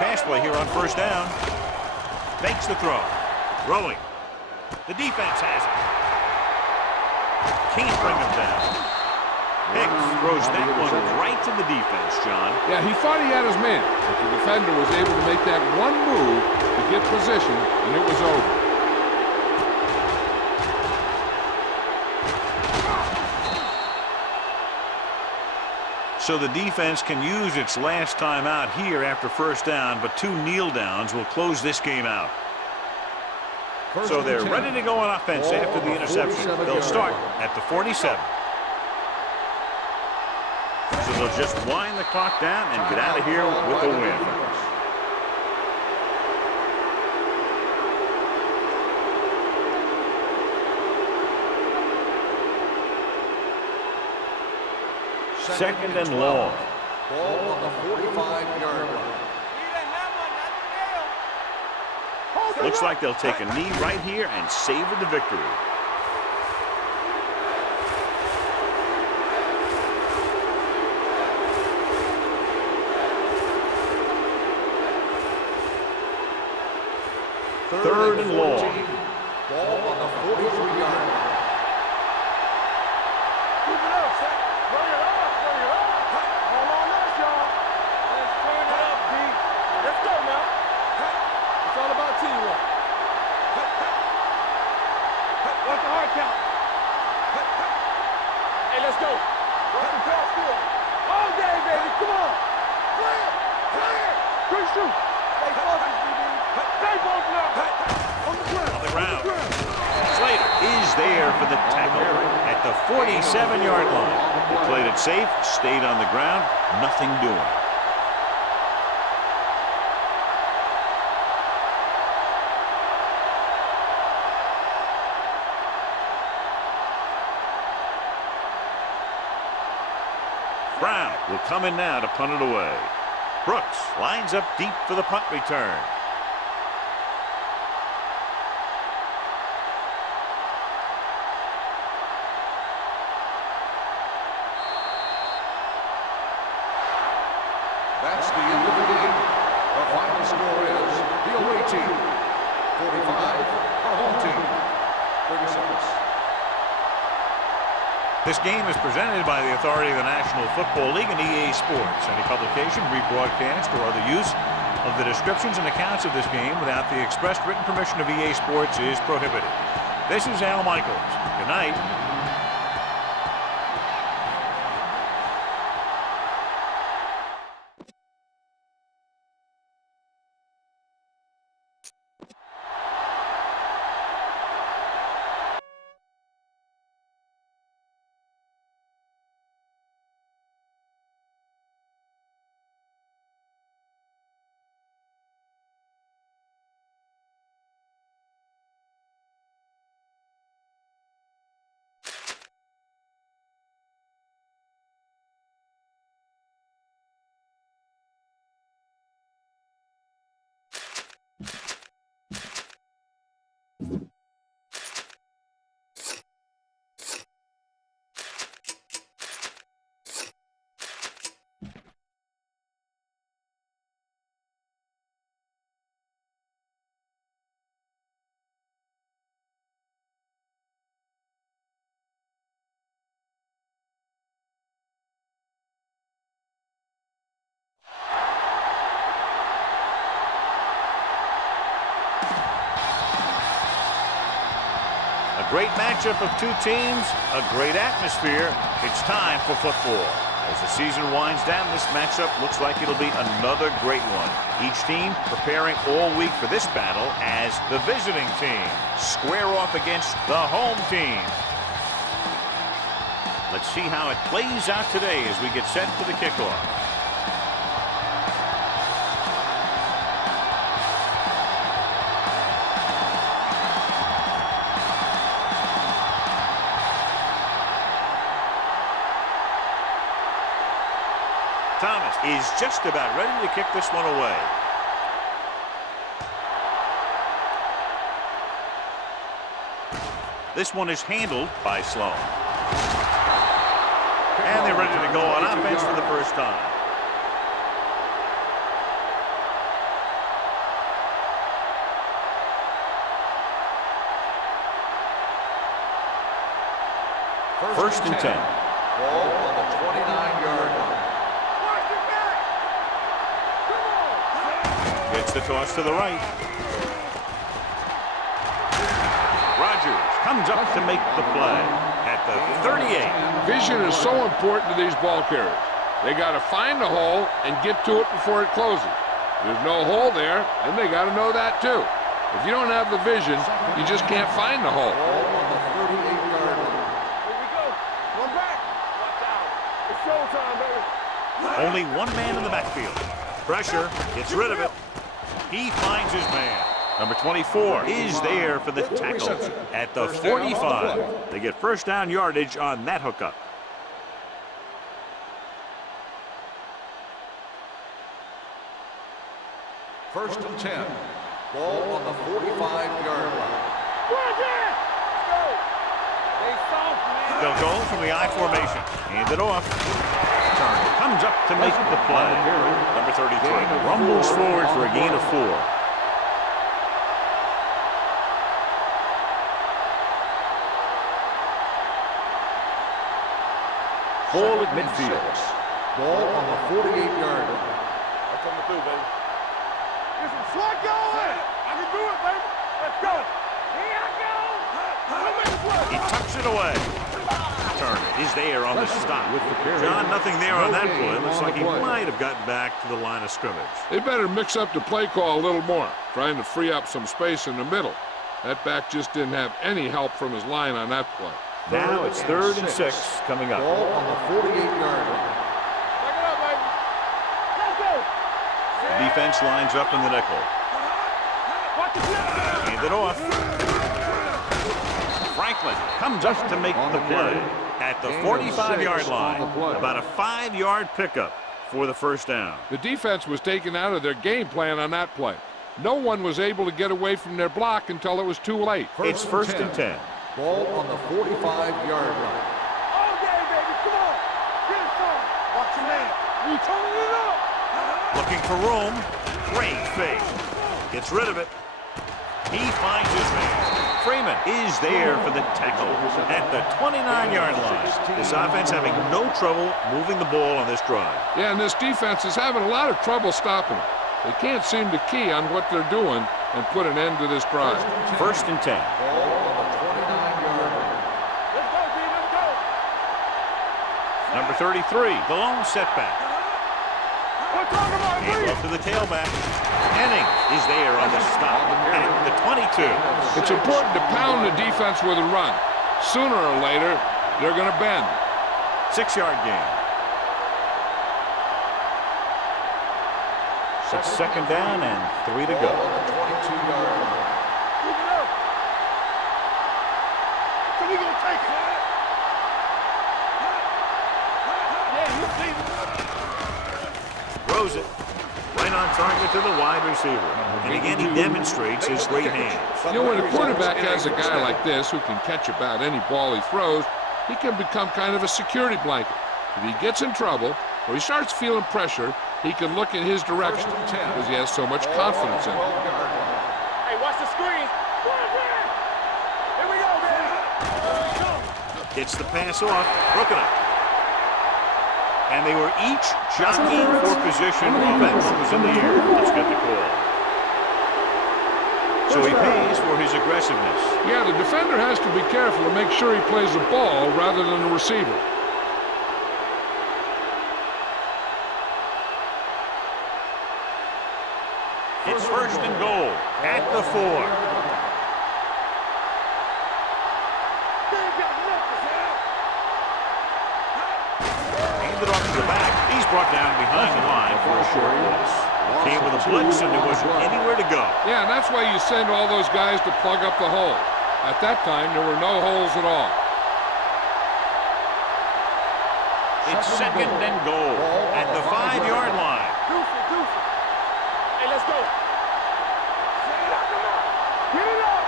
Pass play here on 1st down. Fakes the throw. Throwing. The defense has it. Can't bring him down. Hicks throws that one right to the defense, John. Yeah, he thought he had his man, but the defender was able to make that one move to get position, and it was over. So the defense can use its last time out here after 1st down, but 2 kneel downs will close this game out. So they're ready to go on offense after the interception. They'll start at the 47. So they'll just wind the clock down and get out of here with a win. Second and long. Ball on the 45-yard line. Looks like they'll take a knee right here and savor the victory. Third and long. Ball on the 43-yard line. Keep it up, Seth. Bring it up. Hold on us, y'all. Let's turn it up, D. Let's go now. It's all about teamwork. What's the hard count? Hey, let's go. What's the pass for? All day, baby. Come on. Play it. Good shoot. Stay focused, DB. Stay focused now. On the ground. On the ground. Slater is there for the tackle at the 47-yard line. He played it safe, stayed on the ground, nothing doing. Brown will come in now to punt it away. Brooks lines up deep for the punt return. That's the end of the game. The final score is the away team 45, our home team. 30 seconds. This game is presented by the authority of the National Football League and EA Sports. Any publication, rebroadcast, or other use of the descriptions and accounts of this game without the expressed written permission of EA Sports is prohibited. This is Al Michaels. Good night. Great matchup of two teams, a great atmosphere. It's time for football. As the season winds down, this matchup looks like it'll be another great one. Each team preparing all week for this battle as the visiting team square off against the home team. Let's see how it plays out today as we get set for the kickoff. Thomas is just about ready to kick this one away. This one is handled by Sloan. And they're ready to go on offense for the first time. First and 10. Ball on the 29-yard line. Gets the toss to the right. Rogers comes up to make the play at the 38. Vision is so important to these ball carriers. They got to find the hole and get to it before it closes. There's no hole there, and they got to know that too. If you don't have the vision, you just can't find the hole. Ball on the 38-yard line. Here we go. Come back. Watch out. It's showtime, baby. Only one man in the backfield. Pressure, gets rid of it. He finds his man. Number 24 is there for the tackle at the 45. They get first down yardage on that hookup. First and 10. Ball on the 45-yard line. They'll go from the I formation. Hand it off. Turner comes up to make the play. Number 33 rumbles forward for a gain of 4. Ball at midfield. Ball on the 48-yard line. I'm coming through, baby. Get some slot going. I can do it, baby. Let's go. Here I go. He tucks it away. Turner is there on the stop. John, nothing there on that play. Looks like he might have gotten back to the line of scrimmage. They better mix up the play call a little more, trying to free up some space in the middle. That back just didn't have any help from his line on that play. Now it's 3rd and 6 coming up. Ball on the 48-yard line. Back it up, baby. Let's go. The defense lines up in the nickel. Watch the flip. Hand it off. Franklin comes up to make the play at the 45-yard line. About a 5-yard pickup for the first down. The defense was taken out of their game plan on that play. No one was able to get away from their block until it was too late. It's first and 10. Ball on the 45-yard line. All day, baby. Come on. Get it started. Watch your man. We turning it up. Looking for room. Great fake. Gets rid of it. He finds his man. Freeman is there for the tackle at the 29-yard line. This offense having no trouble moving the ball on this drive. Yeah, and this defense is having a lot of trouble stopping them. They can't seem to key on what they're doing and put an end to this drive. First and 10. Ball on the 29-yard line. Let's go, B, let's go. Number 33, the lone setback. We're talking about Hand off to the tailback. Henning is there on the stop at the 22. It's important to pound the defense with a run. Sooner or later, they're going to bend. 6-yard gain. It's second down and 3 to Ball go. on the 22-yard line. Keep it up. So we gonna take it. Yeah, you see it. Throws it right on target to the wide receiver. And again, he demonstrates his great hands. You know, when a quarterback has a guy like this who can catch about any ball he throws, he can become kind of a security blanket. If he gets in trouble or he starts feeling pressure, he can look in his direction because he has so much confidence in him. Hey, watch the screen. Here we go, man. Gets the pass off, broken up. And they were each jockeying for position while that one was in the air. Let's get the call. So he pays for his aggressiveness. Yeah, the defender has to be careful to make sure he plays the ball rather than the receiver. It's first and goal at the 4. Handed off to the back. He's brought down behind the line for a short loss. Came with a blitz and there wasn't anywhere to go. Yeah, and that's why you send all those guys to plug up the hole. At that time, there were no holes at all. It's second and goal at the 5-yard line. Deuce. Hey, let's go. Get it up.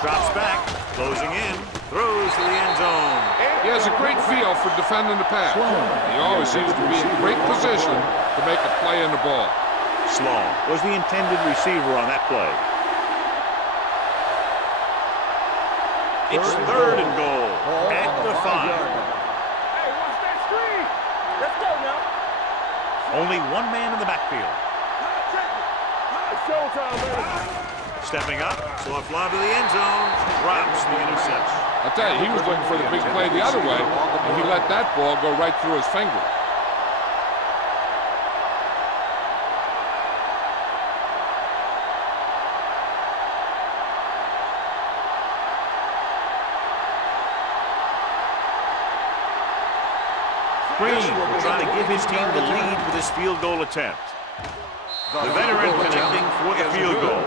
Drops back, closing in, throws to the end zone. He has a great feel for defending the pass. He always seems to be in great position to make a play in the ball. Sloan was the intended receiver on that play. It's third and goal at the 5. Hey, watch that screen. Let's go now. Only one man in the backfield. It's showtime, baby. Stepping up, soft lob to the end zone, drops the interception. I'll tell you, he was looking for the big play the other way, and he let that ball go right through his finger. Green trying to give his team the lead with his field goal attempt. The veteran connecting for the field goal.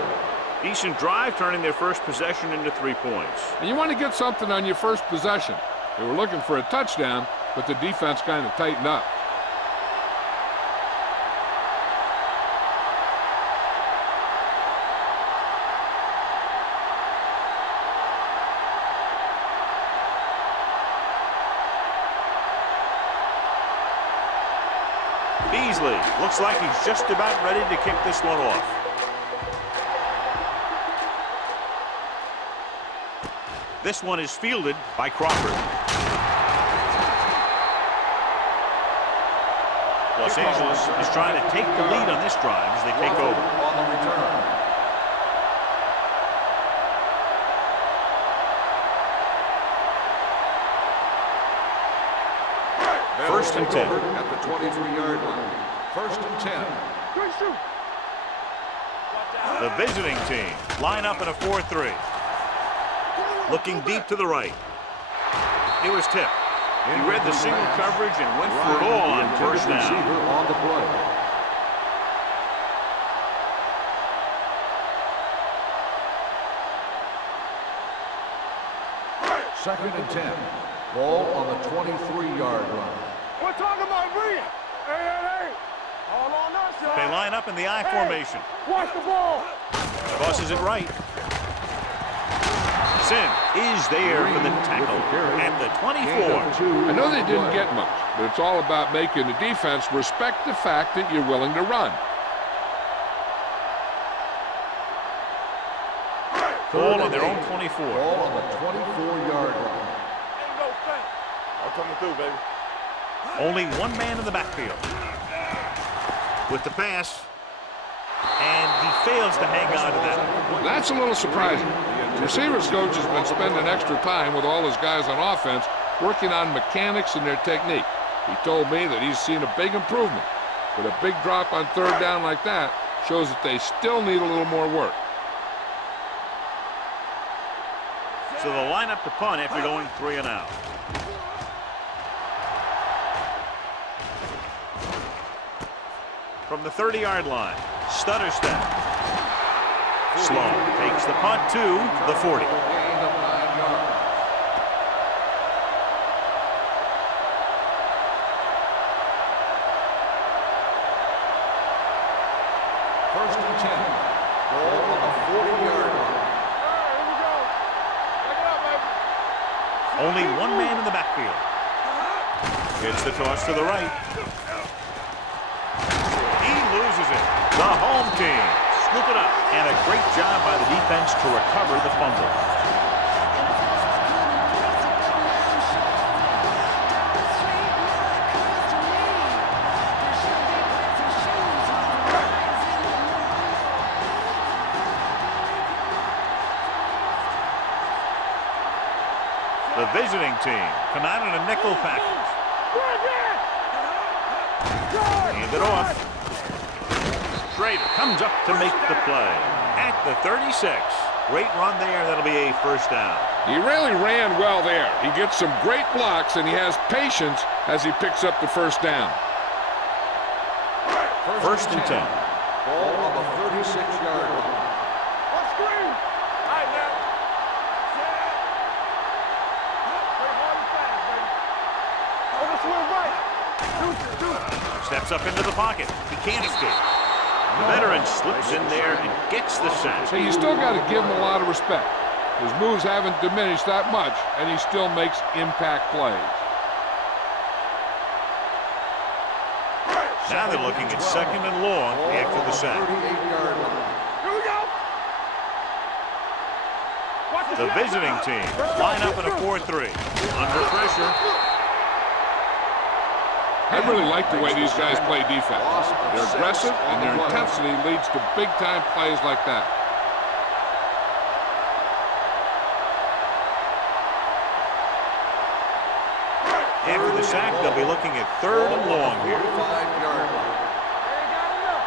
Decent drive, turning their first possession into 3 points. And you want to get something on your first possession. They were looking for a touchdown, but the defense kind of tightened up. Beasley looks like he's just about ready to kick this one off. This one is fielded by Crawford. Los Angeles is trying to take the lead on this drive as they take over. On the return. First and 10. At the 23-yard line. First and 10. Good shoot. The visiting team line up in a 4-3. Looking deep to the right. It was tipped. He read the single coverage and went for it all on first down. Receiver on the play. Second and 10. Ball on the 23-yard line. We're talking about Bria. Hey. All on us, y'all. They line up in the I formation. Watch the ball. Tosses it right. Sin is there for the tackle at the 24. I know they didn't get much, but it's all about making the defense respect the fact that you're willing to run. Ball on their own 24. Ball on the 24-yard line. Ain't no thing. I'm coming through, baby. Only one man in the backfield. With the pass. And he fails to hang on to that. That's a little surprising. The receivers coach has been spending extra time with all his guys on offense working on mechanics and their technique. He told me that he's seen a big improvement. But a big drop on third down like that shows that they still need a little more work. So they'll line up to punt after going 3 and out. From the 30-yard line, stutter step. Sloan takes the punt to the 40. Gain of 9 yards. First and 10. Ball on the 40-yard line. Here we go. Back it up, baby. Only one man in the backfield. Gets the toss to the right. He loses it. The home team scoop it up. And a great job by the defense to recover the fumble. The visiting team come out in a nickel package. Hand it off. Schrader comes up to make the play. At the 36. Great run there. That'll be a first down. He really ran well there. He gets some great blocks, and he has patience as he picks up the first down. First and 10. Ball on the 36-yard line. On screen. All right, now. Play hard and fast, baby. On the swing right. Steps up into the pocket. He can't escape. The veteran slips in there and gets the sack. So you still got to give him a lot of respect. His moves haven't diminished that much, and he still makes impact plays. Now they're looking at second and long after the sack. 38-yard line. Here we go. Watch The visiting team line up in a 4-3. Under pressure. I really like the way these guys play defense. They're aggressive, and their intensity leads to big-time plays like that. After the sack, they'll be looking at third and long here. 45-yard line. Ain't got enough.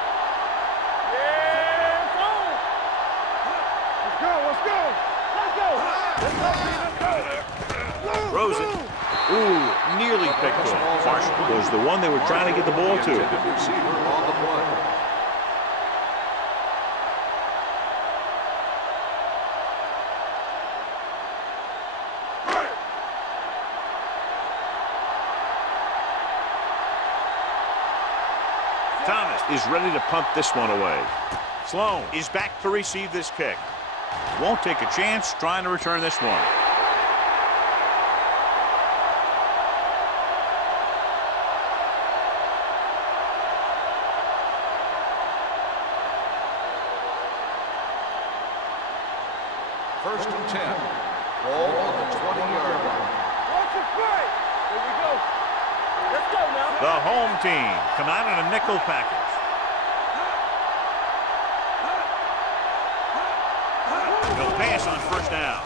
Yeah, it's on. Let's go, let's go. Let's go. Let's go, let's go. Throws it. Ooh, nearly picked off. Marshall was the one they were trying to get the ball to. Intended receiver on the play. Thomas is ready to punt this one away. Sloan is back to receive this kick. Won't take a chance trying to return this one. First and 10. Ball on the 20-yard line. Watch the play. Here we go. Let's go now. The home team come out in a nickel package. He'll pass on first down.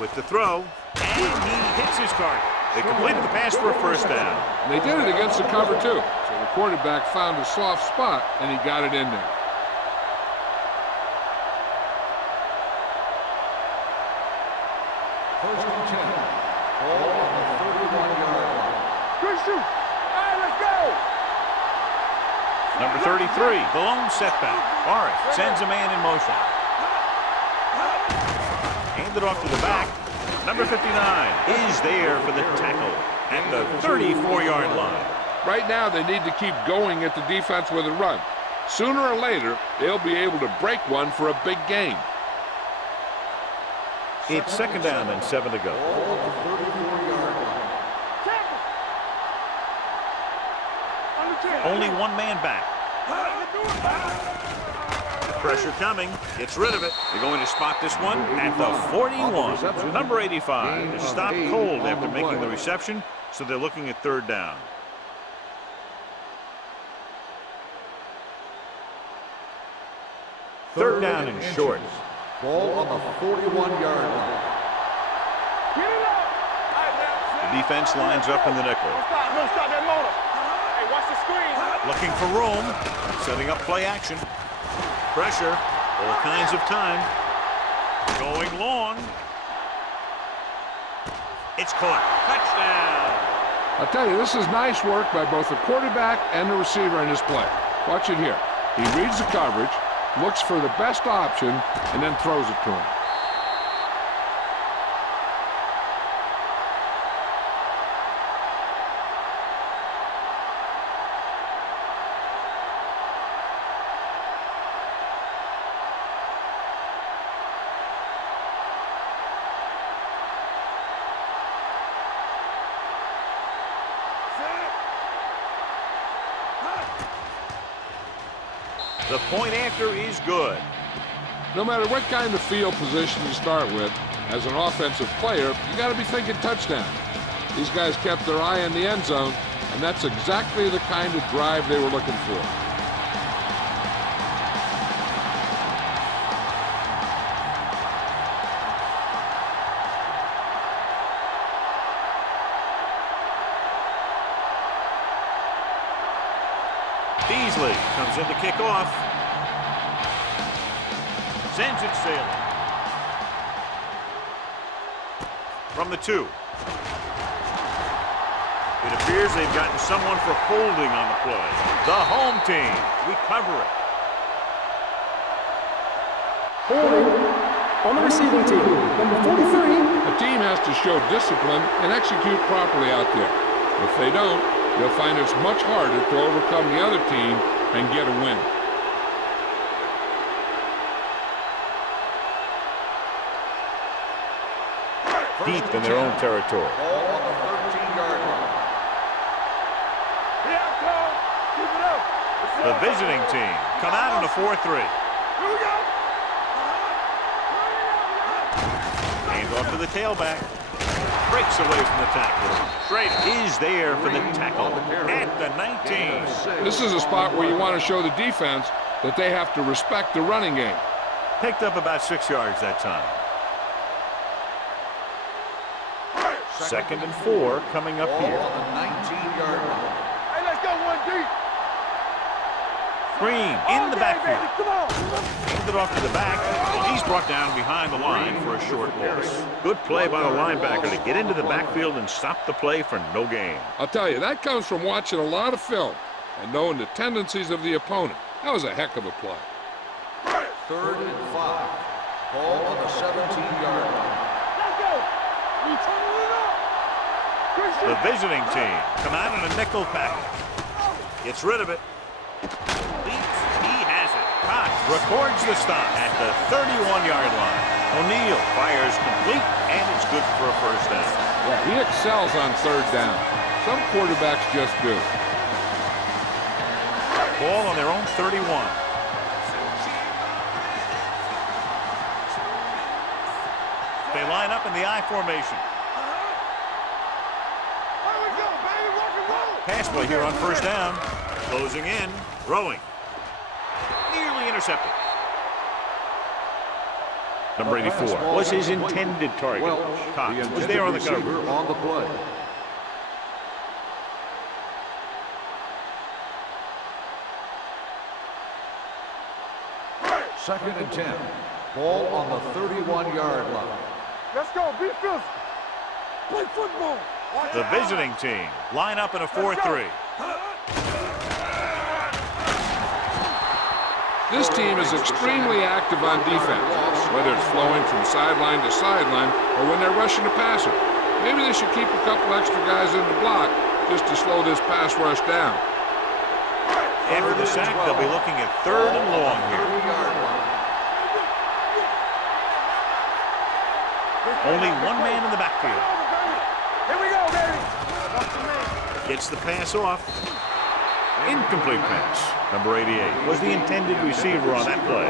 With the throw, and he hits his target. They completed the pass for a first down. And they did it against the cover, too. So the quarterback found a soft spot, and he got it in there. First and 10. Ball on the 31-yard line. Good shoot. All right, let's go. Number 33, the lone setback. Forrest sends a man in motion. Handed off to the back. Number 59 is there for the tackle at the 34-yard line. Right now, they need to keep going at the defense with a run. Sooner or later, they'll be able to break one for a big gain. It's second down and 7 to go. Ball on the 34-yard line. Tackle. On the 10. Only one man back. Pressure coming. Gets rid of it. They're going to spot this one at the 41. Number 85 is stopped cold after making the reception, so they're looking at third down. Third down and short. Ball on the 41-yard line. The defense lines up in the nickel. Don't stop that motor. Hey, watch the screen. Looking for room. Setting up play action. Pressure. All kinds of time. Going long. It's caught. Touchdown. I'll tell you, this is nice work by both the quarterback and the receiver in this play. Watch it here. He reads the coverage, looks for the best option, and then throws it to him. The point after is good. No matter what kind of field position you start with, as an offensive player, you got to be thinking touchdown. These guys kept their eye on the end zone, and that's exactly the kind of drive they were looking for. Beasley comes in to kick off. Sends it sailing. From the 2. It appears they've gotten someone for holding on the play. The home team recover it. Holding on the receiving team. Number 43. A team has to show discipline and execute properly out there. If they don't, you'll find it's much harder to overcome the other team and get a win. Deep in their own territory. Ball on the 13-yard line. Keep it up. The visiting team come out in a 4-3. Here we go. Hand off to the tailback. Breaks away from the tackle. Schrader is there for the tackle at the 19. This is a spot where you want to show the defense that they have to respect the running game. Picked up about 6 yards that time. Second and 4 coming up Ball here. on the 19-yard line. Hey, let's go one deep. Green in the backfield. Baby, come on. Handed off to the back. He's brought down behind the line for a short loss. Good play by the linebacker to get into the backfield and stop the play for no gain. I'll tell you, that comes from watching a lot of film and knowing the tendencies of the opponent. That was a heck of a play. 3rd and 5. Ball on the 17-yard line. Let's go. You turn it up. The visiting team come out in a nickel package. Gets rid of it. Leaps. He has it. Cox records the stop at the 31-yard line. O'Neal fires complete, and it's good for a first down. Yeah, he excels on 3rd down. Some quarterbacks just do. Ball on their own 31. They line up in the I formation. There we go, baby. Rock and roll. Pass play here on first down. Closing in. Rowing. Nearly intercepted. Number 84 was his intended target. Cox was there on the cover. On the play. Second and 10. Ball on the 31-yard line. Let's go. Be physical. Play football. Watch The out. visiting team line up in a 4-3. This team is extremely active on defense, whether it's flowing from sideline to sideline or when they're rushing the passer. Maybe they should keep a couple extra guys in the block just to slow this pass rush down. After the sack, they'll be looking at 3rd and long here. 30-yard line. Only one man in the backfield. Here we go, baby. That's the man. Gets the pass off. Incomplete pass. Number 88 was the intended receiver on that play.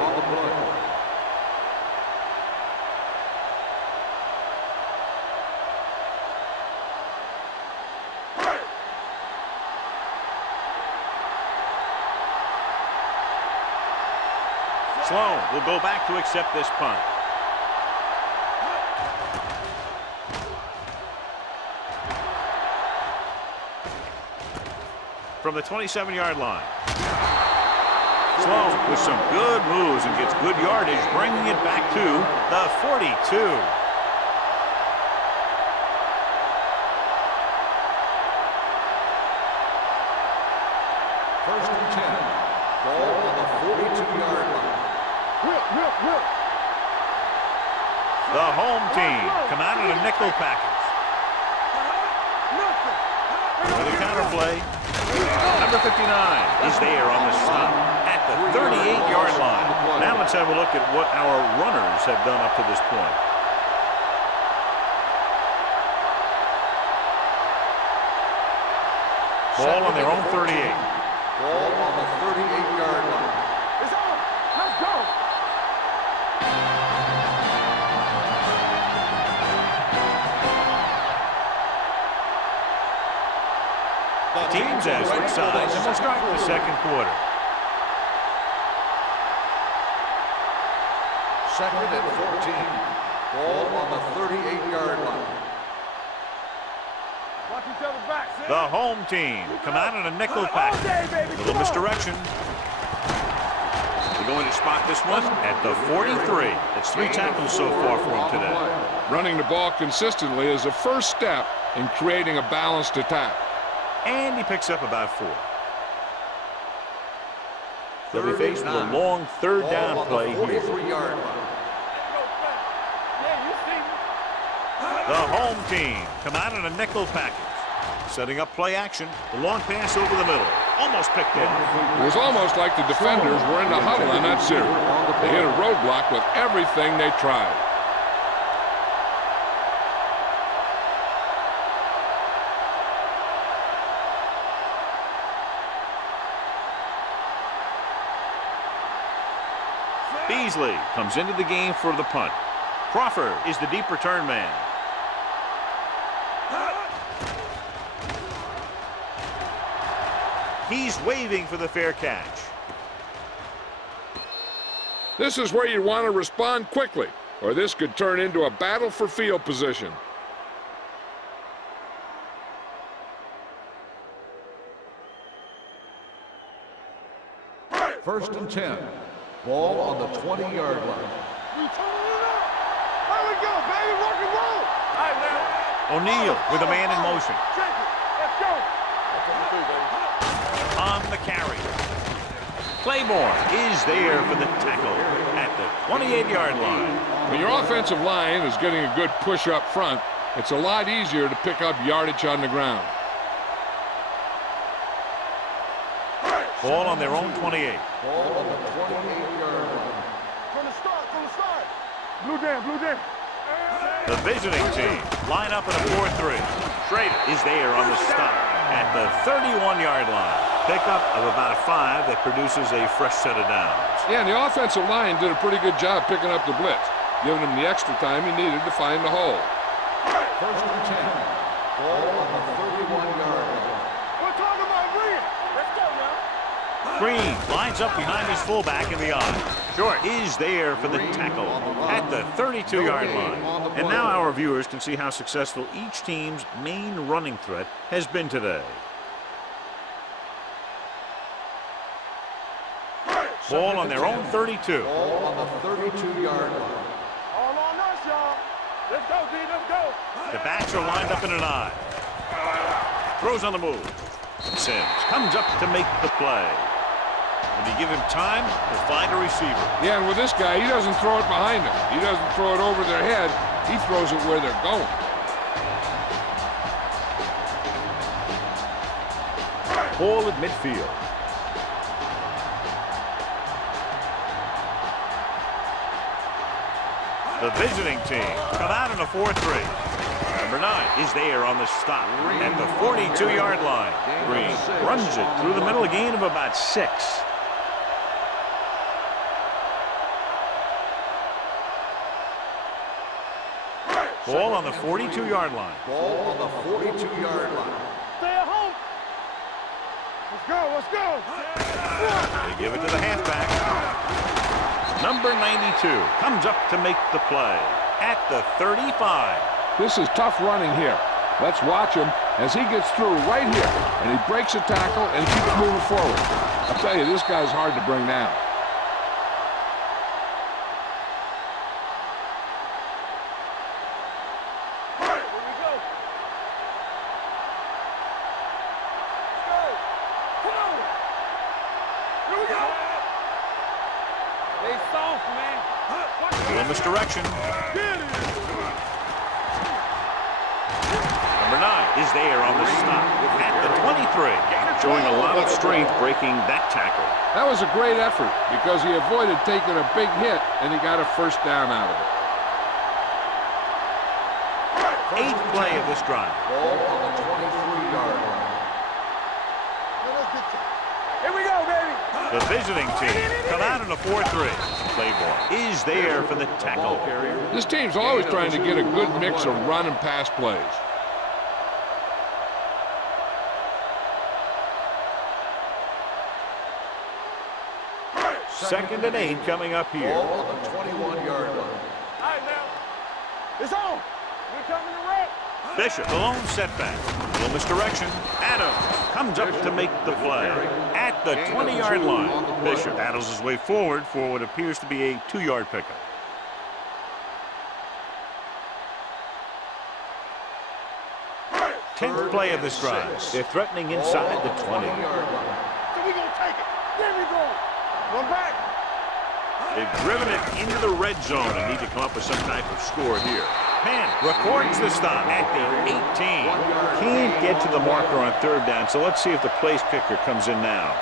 Sloan will go back to accept this punt. From the 27-yard line. Sloan with some good moves and gets good yardage, bringing it back to the 42. First and 10. Ball on the 42-yard line. Whip. The home team come out in a nickel package. With a counter play. Number 59 is there on the stop at the 38-yard line. Now let's have a look at what our runners have done up to this point. Ball on their own 38. Ball on the 38-yard line. It's on. Let's go. Teams as switch sides, and we'll start the second quarter. Second and 14. Ball on the 38-yard line. Watch each other's backs. The home team come out in a nickel package. Little misdirection. They're going to spot this one at the 43. It's 3 tackles so far for him today. Running the ball consistently is the first step in creating a balanced attack. And he picks up about 4. They'll be faced with a long third down play here. 43-yard line. The home team come out in a nickel package. Setting up play action. The long pass over the middle. Almost picked off. It was almost like the defenders were in the huddle on that series. They hit a roadblock with everything they tried. Beasley comes into the game for the punt. Crawford is the deep return man. He's waving for the fair catch. This is where you want to respond quickly, or this could turn into a battle for field position. First and 10. Ball on the 20-yard line. We turning it up. There we go, baby. Rock and roll. All right, now. O'Neal with a man in motion. Check it. Let's go. On the carry. Claiborne is there for the tackle at the 28-yard line. When your offensive line is getting a good push up front, it's a lot easier to pick up yardage on the ground. Ball on their own 28. Ball on the 28-yard line. From the start. Blue down. The visiting team line up in a 4-3. Schrader is there on the stop at the 31-yard line. Pickup of about 5 that produces a fresh set of downs. Yeah, and the offensive line did a pretty good job picking up the blitz, giving him the extra time he needed to find the hole. First and 10. Ball on the 31-yard line. We're talking about Green. Let's go now. Green lines up behind his fullback in the eye. Short is there for the tackle at the 32-yard line. And now our viewers can see how successful each team's main running threat has been today. Ball on their own 32. Ball on the 32-yard line. All on us, y'all. Let's go, D. Let's go. The backs are lined up in an eye. Throws on the move. Sims comes up to make the play. When you give him time, he'll find a receiver. Yeah, and with this guy, he doesn't throw it behind them. He doesn't throw it over their head. He throws it where they're going. Ball at midfield. The visiting team come out in a 4-3. Number 9 is there on the stop at the 42-yard line. Green runs it through the middle, a gain of about 6. Ball on the 42-yard line. Ball on the 42-yard line. Stay at home. Let's go. They give it to the halfback. Number 92 comes up to make the play at the 35. This is tough running here. Let's watch him as he gets through right here, and he breaks a tackle and keeps moving forward. I'll tell you, this guy's hard to bring down. Misdirection. Number 9 is there on the stop at the 23, showing a lot of strength breaking that tackle. That was a great effort because he avoided taking a big hit and he got a first down out of it. 8th play of this drive. Ball on the 23-yard line. Here we go, baby. The visiting team come out in a 4-3. Play ball is there for the tackle. This team's always trying to get a good mix of run and pass plays. Second and 8 coming up here. Ball on the 21-yard line. All right, now. It's on. We're coming to wreck. Bishop, the lone setback. Little misdirection. Adams comes up to make the play at the 20-yard line. Bishop battles his way forward for what appears to be a 2-yard pickup. Tenth play of this drive. They're threatening inside the 20. So we're going to take it. There we go. One back. They've driven it into the red zone and need to come up with some type of score here. Man records the stop at the 18. Can't get to the marker on 3rd down, so let's see if the place kicker comes in now.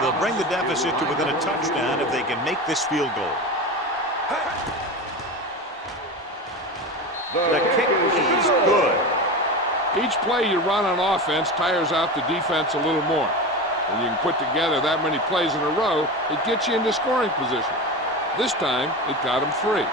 They'll bring the deficit to within a touchdown if they can make this field goal. The kick is good. Each play you run on offense tires out the defense a little more. When you can put together that many plays in a row, it gets you into scoring position. This time, it got him free.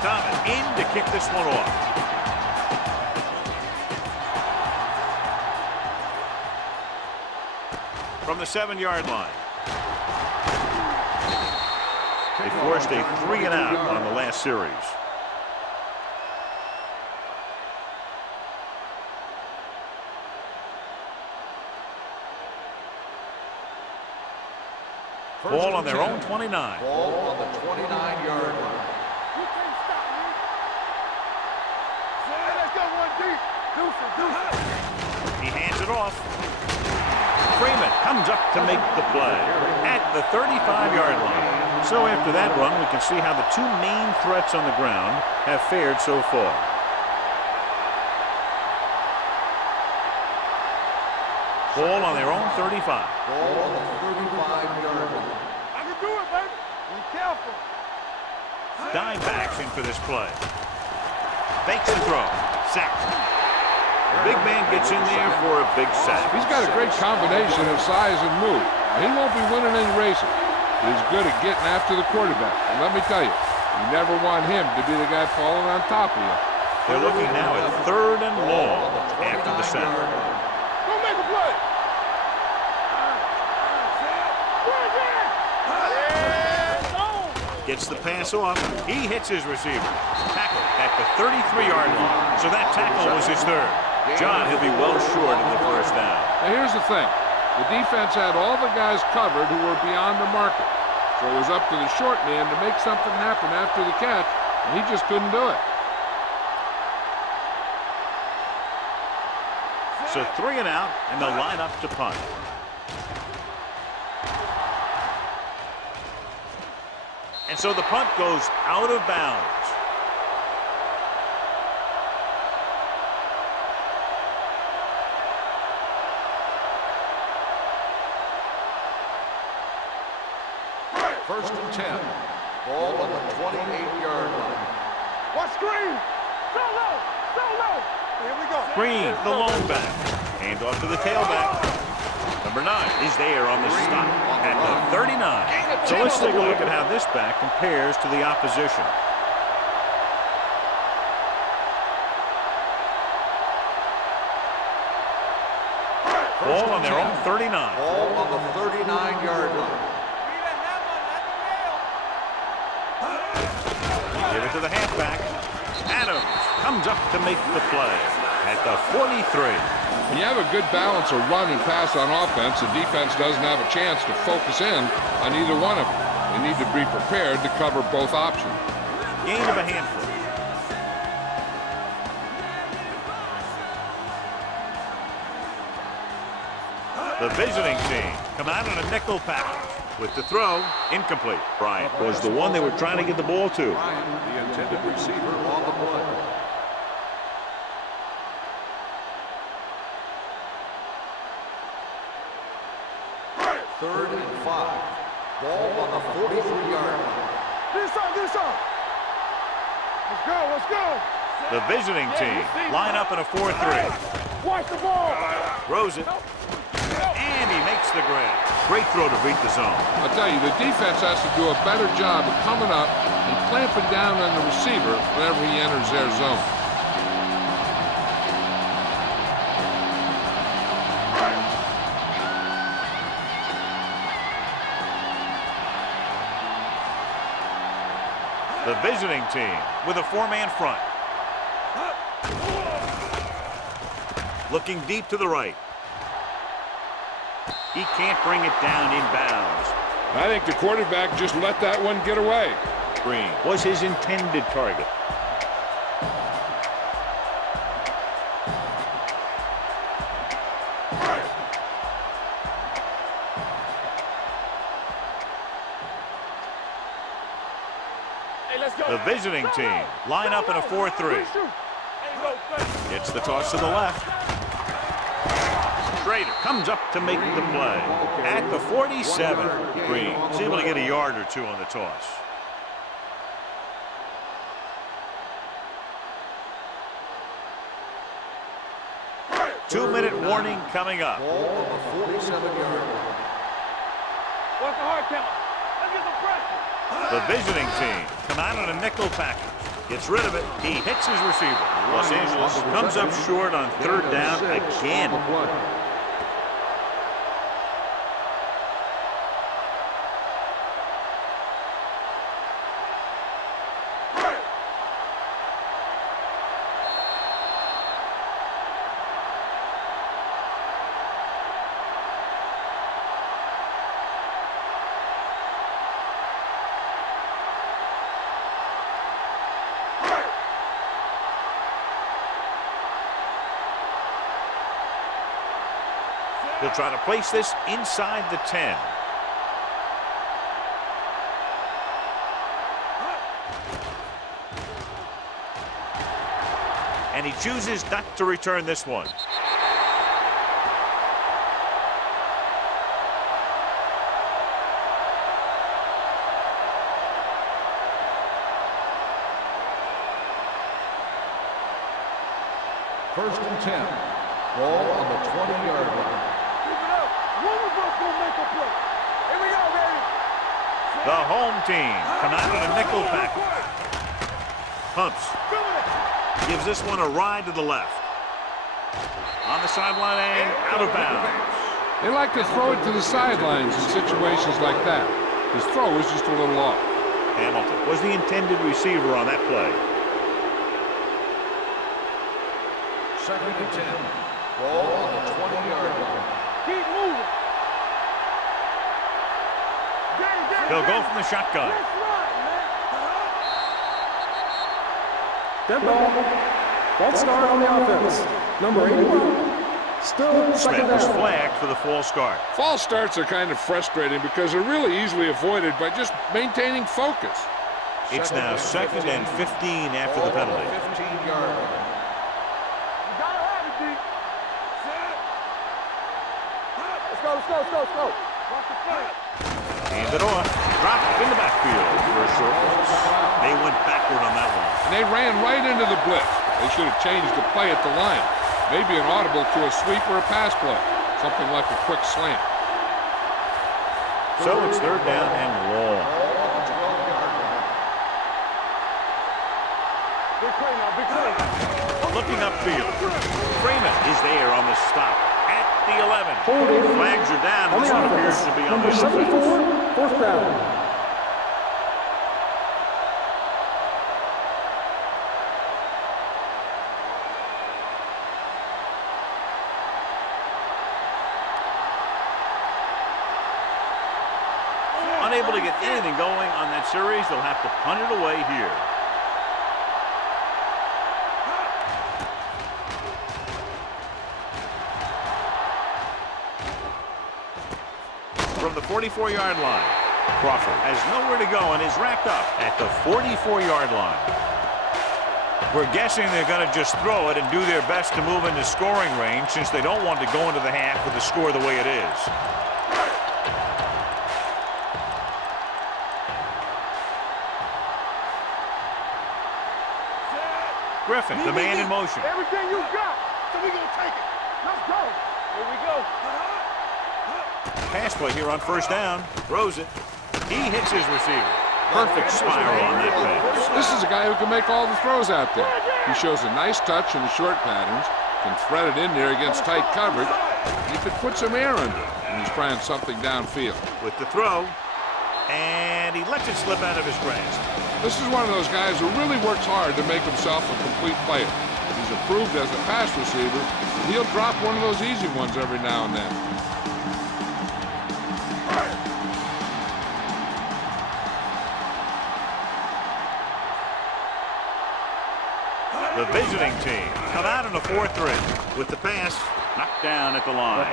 Thomas in to kick this one off. From the 7-yard line. They forced a 3-and-out on the last series. Ball on their own 29. Ball on the 29-yard line. You can't stop me. Let's go one deep. Deuce it. He hands it off. Freeman comes up to make the play at the 35-yard line. So after that run, we can see how the two main threats on the ground have fared so far. Ball on their own 35. Ball on the 35-yard line. I can do it, baby. Be careful. Dime backs in for this play. Fakes the throw. Sacked. The big man gets in there for a big sack. He's got a great combination of size and move. He won't be winning any races. He's good at getting after the quarterback. And let me tell you, you never want him to be the guy falling on top of you. They're looking now at 3rd and long after the sack. Go make a play. Gets the pass off. He hits his receiver. Tackle at the 33-yard line. So that tackle was his 3rd. John, he'll be well short of the first down. Now here's the thing. The defense had all the guys covered who were beyond the marker. So it was up to the short man to make something happen after the catch, and he just couldn't do it. So 3 and out, and they'll line up to punt. And so the punt goes out of bounds. First and 10. Ball on the 28-yard line. Watch Green. Solo. Here we go. Green, the lone back. Hand off to the tailback. Number 9 is there on the stop at the 39. So let's take a look at how this back compares to the opposition. Ball on their own 39. Ball on the 39-yard line. Give it to the halfback. Adams comes up to make the play at the 43. When you have a good balance of run and pass on offense, the defense doesn't have a chance to focus in on either one of them. They need to be prepared to cover both options. Gain of a handful. The visiting team come out in a nickel package. With the throw, incomplete. Bryant was the one they were trying to get the ball to. Bryant, the intended receiver on the play. Third and 5. Ball on the 43-yard line. This on. Let's go. The visiting team line up in a 4-3. Watch the ball. Throws it. And he makes the grab. Great throw to beat the zone. I'll tell you, the defense has to do a better job of coming up and clamping down on the receiver whenever he enters their zone. The visiting team with a 4-man front. Looking deep to the right. He can't bring it down inbounds. I think the quarterback just let that one get away. Green was his intended target. The visiting team line up in a 4-3. Gets the toss to the left. Schrader comes up to make the play at the 47. Green is able to get a yard or two on the toss. Two-minute warning coming up. Ball on the 47-yard line. What's the hard count? Let's get some pressure. The visiting team come out on a nickel package. Gets rid of it. He hits his receiver. Los Angeles comes up short on third down again. He'll try to place this inside the 10. And he chooses not to return this one. First and 10. Ball on the 20-yard line. The home team come out in a nickel package. Pumps. Gives this one a ride to the left. On the sideline and out of bounds. They like to throw it to the sidelines in situations like that. His throw is just a little off. Hamilton was the intended receiver on that play. Second and 10. Ball on the 20-yard line. Keep moving. He'll go from the shotgun. Dead ball. False start on the offense. Number 81, Still second Smith was down. flagged for the false start. False starts are kind of frustrating because they're really easily avoided by just maintaining focus. It's now 2nd and 15 after the penalty. 15-yard line. You gotta have it, D. Let's go. Watch the play. Hand it off. Dropped in the backfield for a short loss. They went backward on that one. And they ran right into the blitz. They should have changed the play at the line. Maybe an audible to a sweep or a pass play. Something like a quick slant. So it's 3rd down and long. Big play now, big play. Looking upfield. Freeman is there on the stop at the 11. Holding. Flags are down. On This the one appears offense. to be on Number the 74, offense. 4th down. Unable to get anything going on that series, they'll have to punt it away here. From the 44-yard line, Crawford has nowhere to go and is wrapped up at the 44-yard line. We're guessing they're going to just throw it and do their best to move into scoring range since they don't want to go into the half with the score the way it is. Griffin, the man in motion. Everything you got, so we gonna take it. Let's go. Here we go. Pass play here on 1st down. Throws it. He hits his receiver. Perfect spiral on that pass. This is a guy who can make all the throws out there. He shows a nice touch in the short patterns, can thread it in there against tight coverage. He could put some air under it when he's trying something downfield. With the throw, and he lets it slip out of his grasp. This is one of those guys who really works hard to make himself a complete player. He's approved as a pass receiver, and he'll drop one of those easy ones every now and then. The visiting team come out in a 4-3 with the pass knocked down at the line.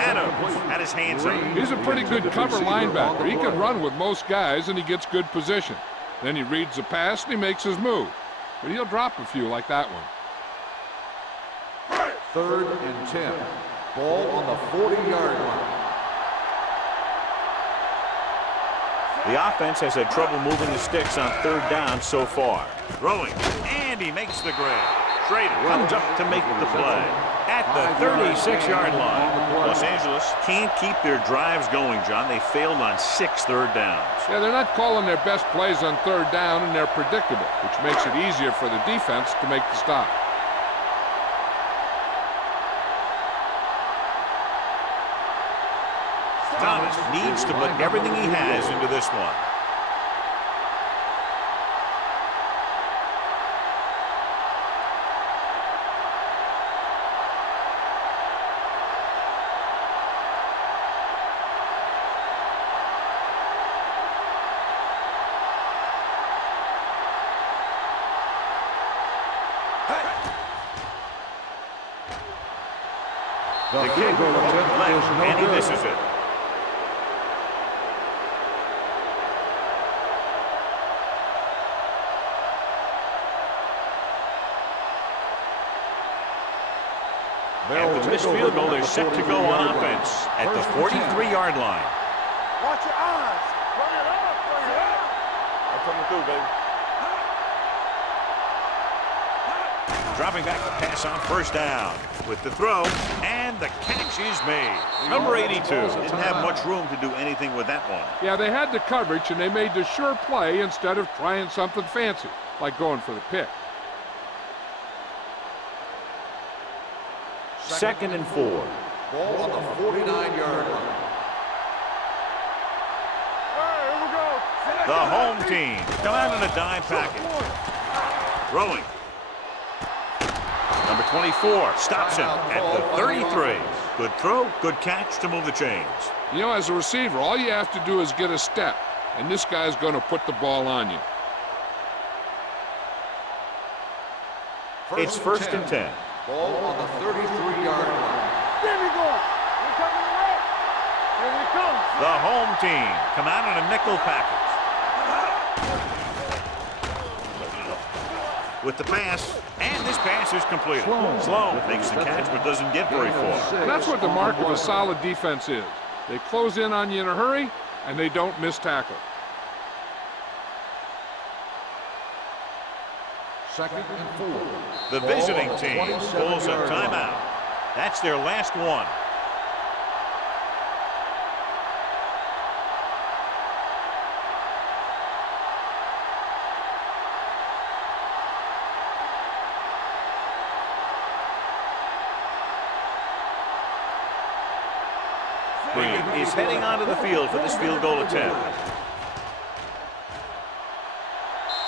Adams had his hands up. He's a pretty good cover linebacker. He can run with most guys, and he gets good position. Then he reads the pass, and he makes his move. But he'll drop a few like that one. 3rd and 10. Ball on the 40-yard line. The offense has had trouble moving the sticks on 3rd down so far. Throwing, and he makes the grab. Schrader comes up to make the play at the 36-yard line. Los Angeles can't keep their drives going, John. They failed on 6 third downs. Yeah, they're not calling their best plays on 3rd down, and they're predictable, which makes it easier for the defense to make the stop. Thomas needs to put everything he has into this one. The field goal attempt is no And he good. misses it. After this field goal, they're set to go on offense at the 43-yard line. Watch your eyes. Bring it up. I'm coming through, baby. Dropping back to pass on 1st down with the throw, and the catch is made. Number 82 didn't have much room to do anything with that one. Yeah, they had the coverage, and they made the sure play instead of trying something fancy, like going for the pick. 2nd and 4. Ball on the 49-yard line. Here we go. The home team come out in a dime package. Throwing. Number 24 stops him at the 33. Good throw, good catch to move the chains. You know, as a receiver, all you have to do is get a step, and this guy's going to put the ball on you. It's 1st and 10. Ball on the 33-yard line. There we go. We're coming away. Here we come. The home team come out in a nickel package. With the pass, and this pass is completed. Sloan makes the catch but doesn't get very far. And that's what the mark of a solid defense is. They close in on you in a hurry, and they don't miss tackle. Second and 4. The visiting team pulls a timeout. That's their last one. Green is heading onto the field for this field goal attempt.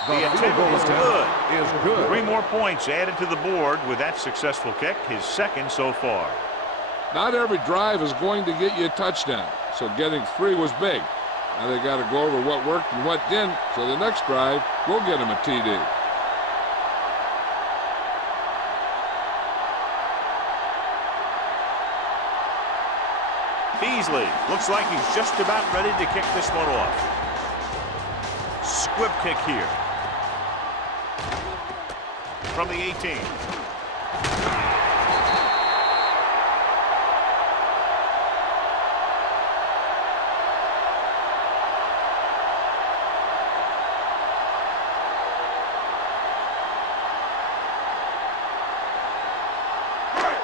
The attempt is good. 3 more points added to the board with that successful kick, his second so far. Not every drive is going to get you a touchdown, so getting 3 was big. Now they got to go over what worked and what didn't, so the next drive will get him a TD. Beasley looks like he's just about ready to kick this one off. Squib kick here. From the 18.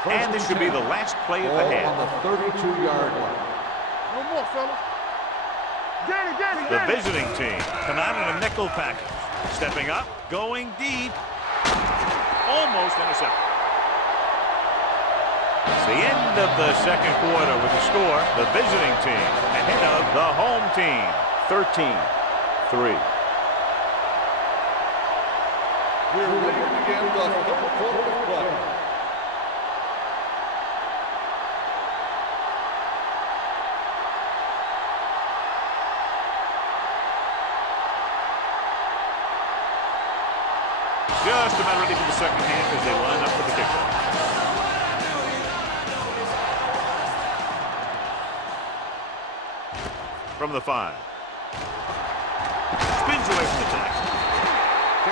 And this should be the last play of the half. On the 32-yard line. No more, fellas. Danny. The visiting team come out in a nickel package. Stepping up, going deep. Almost intercepted. It's the end of the second quarter with the score. The visiting team ahead of the home team. 13-3. We're ready to begin the third quarter of play. Just about ready for the second half as they line up for the kickoff. From the 5. Spins away from the tackle.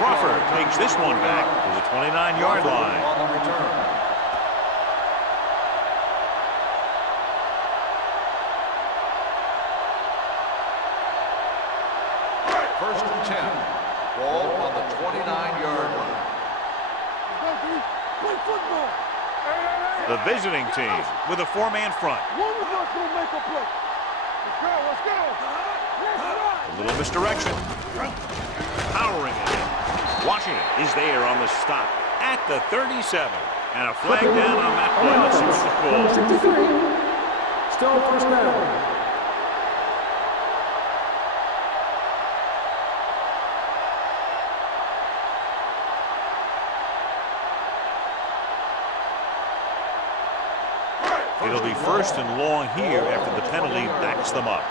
Crawford takes this one back to the 29-yard line. On the return. First and 10. Ball on the 29-yard line. Play football. Hey. The visiting team with a 4-man front. One of us will make a play. Let's go. A little misdirection. Powering it. Washington is there on the stop at the 37. And a flag down on that play. Let's see what the call. Number 63. Still first down. It'll be first and long here after the penalty backs them up.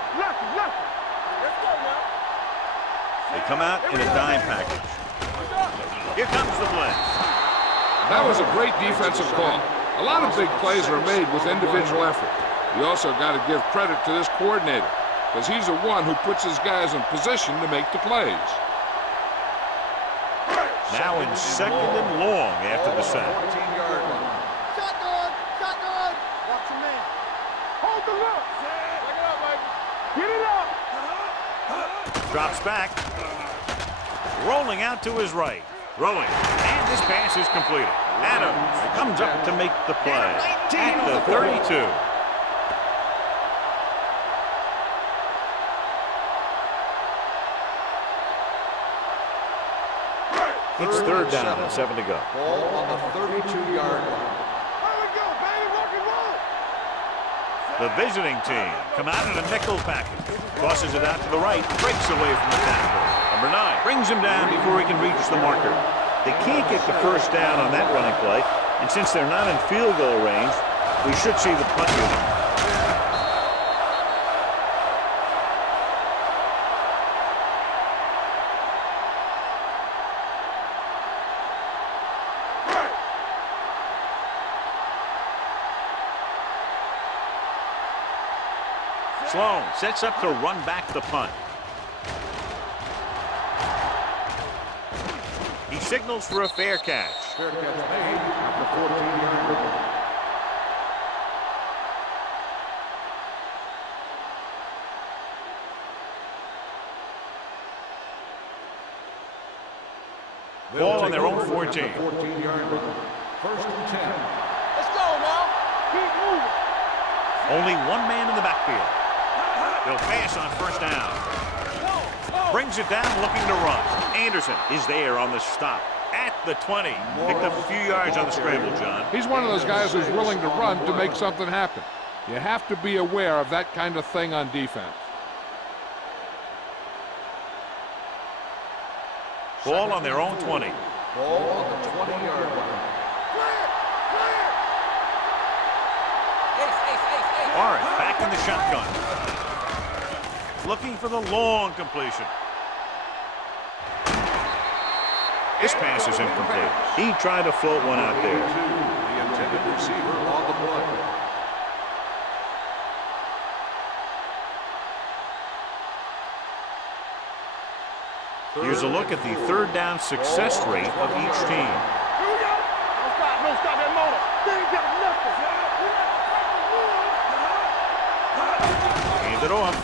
They come out in a dime package. Here comes the blitz. That was a great defensive call. A lot of big plays are made with individual effort. You also got to give credit to this coordinator, because he's the one who puts his guys in position to make the plays. Now in second and long after the sack. 14-yard line. Shotgun. Watch your man. Hold the look. Take it up, baby. Get it up. Drops back. Rolling out to his right. Throwing. And this pass is completed. Adams comes up to make the play at the 32. It's third down and 7 to go. Ball on the 32-yard line. There we go, baby. Rock and roll. The visiting team come out in a nickel package. Tosses it out to the right. Breaks away from the tackle. Number 9 brings him down before he can reach the marker. They can't get the first down on that running play. And since they're not in field goal range, we should see the punt unit. Sloan sets up to run back the punt. He signals for a fair catch. Fair catch made at the 14-yard line. Ball on their own 14. 14-yard line. First and 10. Let's go now. Keep moving. Only one man in the backfield. They'll pass on first down. Brings it down looking to run. Anderson is there on the stop at the 20. Picked up a few yards on the scramble, John. He's one of those guys who's willing to run to make something happen. You have to be aware of that kind of thing on defense. Ball on their own 20. Ball on the 20-yard line. Warren back in the shotgun. Looking for the long completion. This pass is incomplete. He tried to float one out there. The intended receiver on the play. Here's a look at the third down success rate of each team. Don't stop that motor. They ain't got nothing. Hand it off.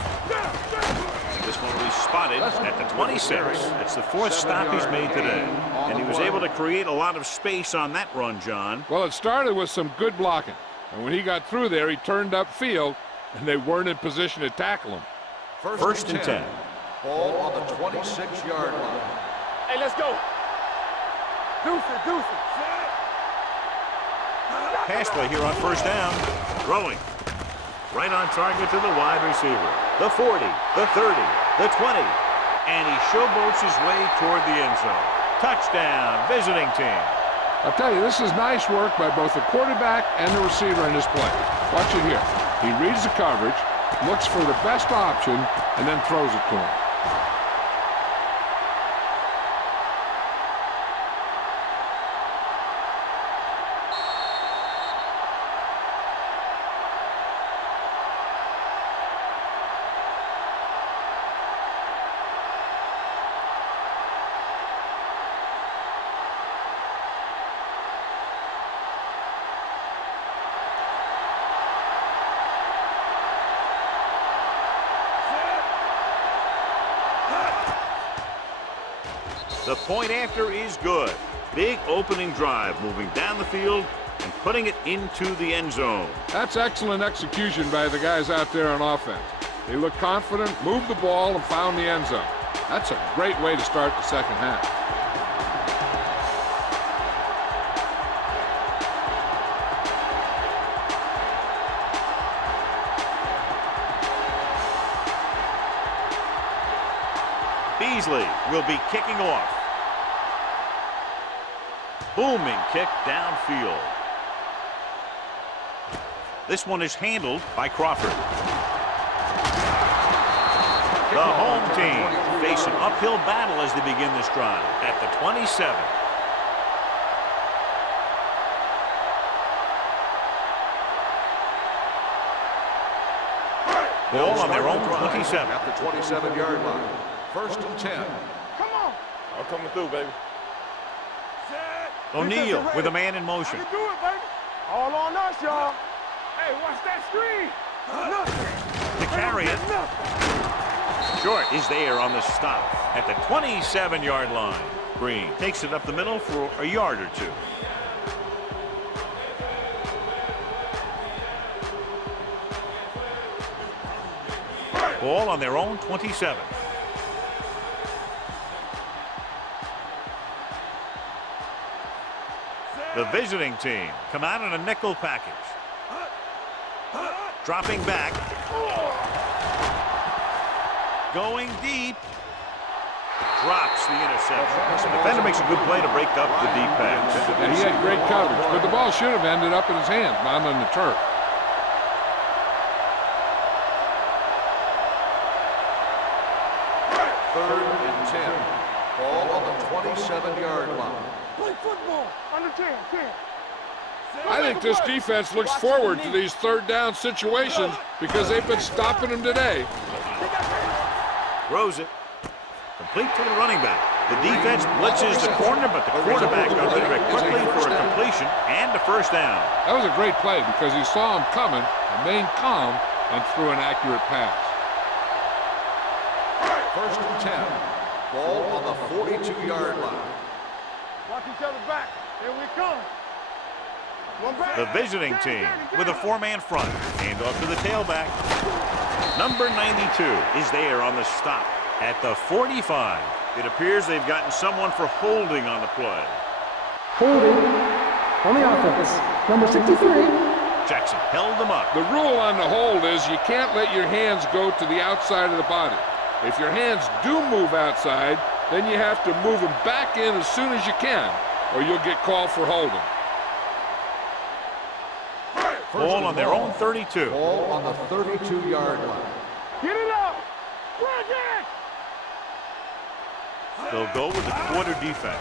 This one will be spotted at the 26. That's the fourth stop he's made today. And he was able to create a lot of space on that run, John. Well, it started with some good blocking. And when he got through there, he turned upfield, and they weren't in position to tackle him. First and 10. Ball on the 26-yard line. Hey, let's go. Deuce it. Pass play here on first down. Throwing. Right on target to the wide receiver. The 40, the 30, the 20. And he showboats his way toward the end zone. Touchdown, visiting team. I'll tell you, this is nice work by both the quarterback and the receiver in this play. Watch it here. He reads the coverage, looks for the best option, and then throws it to him. The point after is good. Big opening drive, moving down the field and putting it into the end zone. That's excellent execution by the guys out there on offense. They looked confident, moved the ball, and found the end zone. That's a great way to start the second half. Beasley will be kicking off. Booming kick downfield. This one is handled by Crawford. The home team face an uphill battle as they begin this drive at the 27. Ball on their own 27. At the 27-yard line. First and 10. Come on. I'm coming through, baby. O'Neal with a man in motion. I can do it, baby. All on us, y'all. Hey, watch that screen. Nothing. To carry it. Short is there on the stop at the 27-yard line. Green takes it up the middle for a yard or two. Ball on their own 27. The visiting team come out in a nickel package. Dropping back. Going deep. Drops the interception. The defender makes a good play to break up the deep pass. And he had great coverage, but the ball should have ended up in his hands, not on the turf. Third and 10. Ball on the 27-yard line. Play football. Under 10. I think this defense looks forward to these third down situations because they've been stopping them today. Throws it. Complete to the running back. The defense blitzes the corner, but the quarterback got rid of it quickly for a completion and a first down. That was a great play because he saw him coming, remained calm, and threw an accurate pass. First and 10. Ball on the 42-yard line. Watch each other back. Here we come. One back. The visiting team with a four-man front. Hand off to the tailback. Number 92 is there on the stop at the 45. It appears they've gotten someone for holding on the play. Holding on the offense. Number 63. Jackson held them up. The rule on the hold is you can't let your hands go to the outside of the body. If your hands do move outside, then you have to move them back in as soon as you can, or you'll get called for holding. Ball on their own 32. Ball on the 32-yard line. Get it up. Bring it. They'll go with the quarter defense.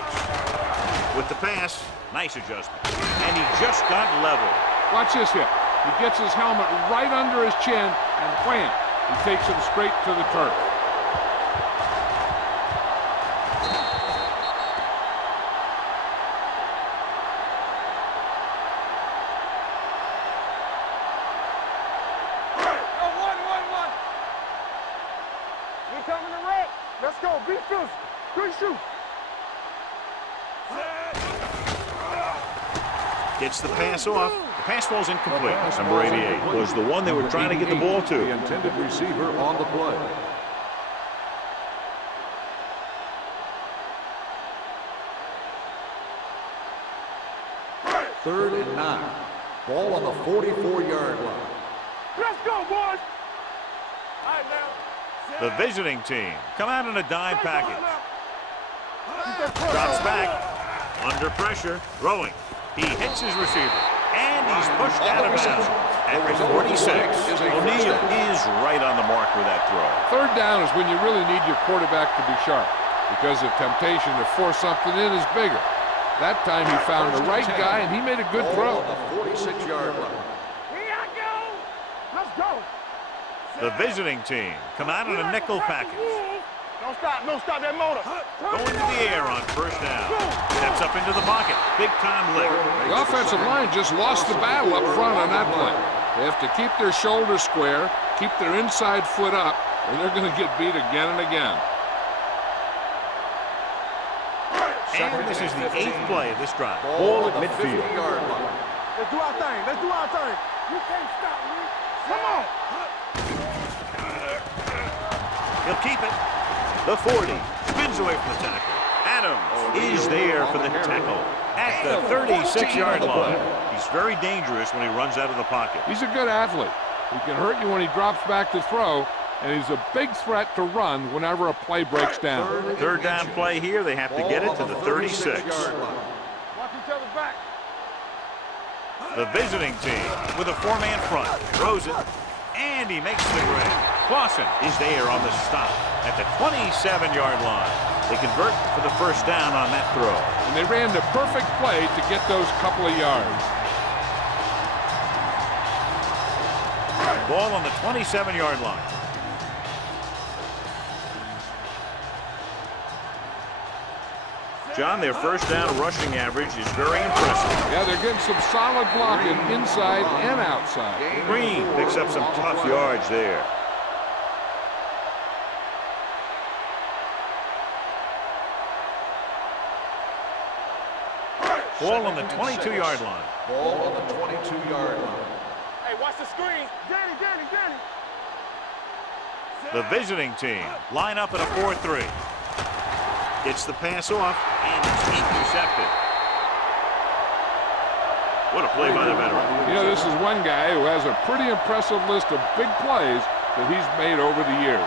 With the pass, nice adjustment. And he just got level. Watch this hit. He gets his helmet right under his chin, and wham, he takes him straight to the turf. Let's go. Be physical. Good shoot. Gets the pass off. The pass falls incomplete. Number 88 was the one they were trying to get the ball to. The intended receiver on the play. Third and 9. Ball on the 44-yard line. Let's go, boys. All right, now. The visiting team come out in a dime package. Drops back. Under pressure. Throwing. He hits his receiver. And he's pushed out of bounds. At the 46, O'Neal is right on the mark with that throw. Third down is when you really need your quarterback to be sharp because the temptation to force something in is bigger. That time he found the right guy and he made a good throw. On the 46-yard line. Here I go. Let's go. The visiting team come out in a nickel package. Don't stop that motor. Going to the air on first down. Steps up into the pocket. Big time lick. The offensive line just lost the battle up front on that play. They have to keep their shoulders square, keep their inside foot up, or they're going to get beat again and again. And this is the 8th play of this drive. Ball at midfield. Let's do our thing. Let's do our thing. You can't stop me. Come on. He'll keep it. The 40 spins away from the tackle. Adams is there for the tackle at the 36-yard line. He's very dangerous when he runs out of the pocket. He's a good athlete. He can hurt you when he drops back to throw, and he's a big threat to run whenever a play breaks down. Third down play here. They have to get it to the 36. Watch each other back. The visiting team with a four-man front. Throws it. And he makes the grab. Clausen is there on the stop at the 27-yard line. They convert for the first down on that throw. And they ran the perfect play to get those couple of yards. Ball on the 27-yard line. John, their first down rushing average is very impressive. Yeah, they're getting some solid blocking inside and outside. Green picks up some tough yards there. Ball on the 22-yard line. Ball on the 22-yard line. Hey, watch the screen. Danny. The visiting team line up at a 4-3. Gets the pass off, and it's intercepted. What a play by the veteran. You know, this is one guy who has a pretty impressive list of big plays that he's made over the years.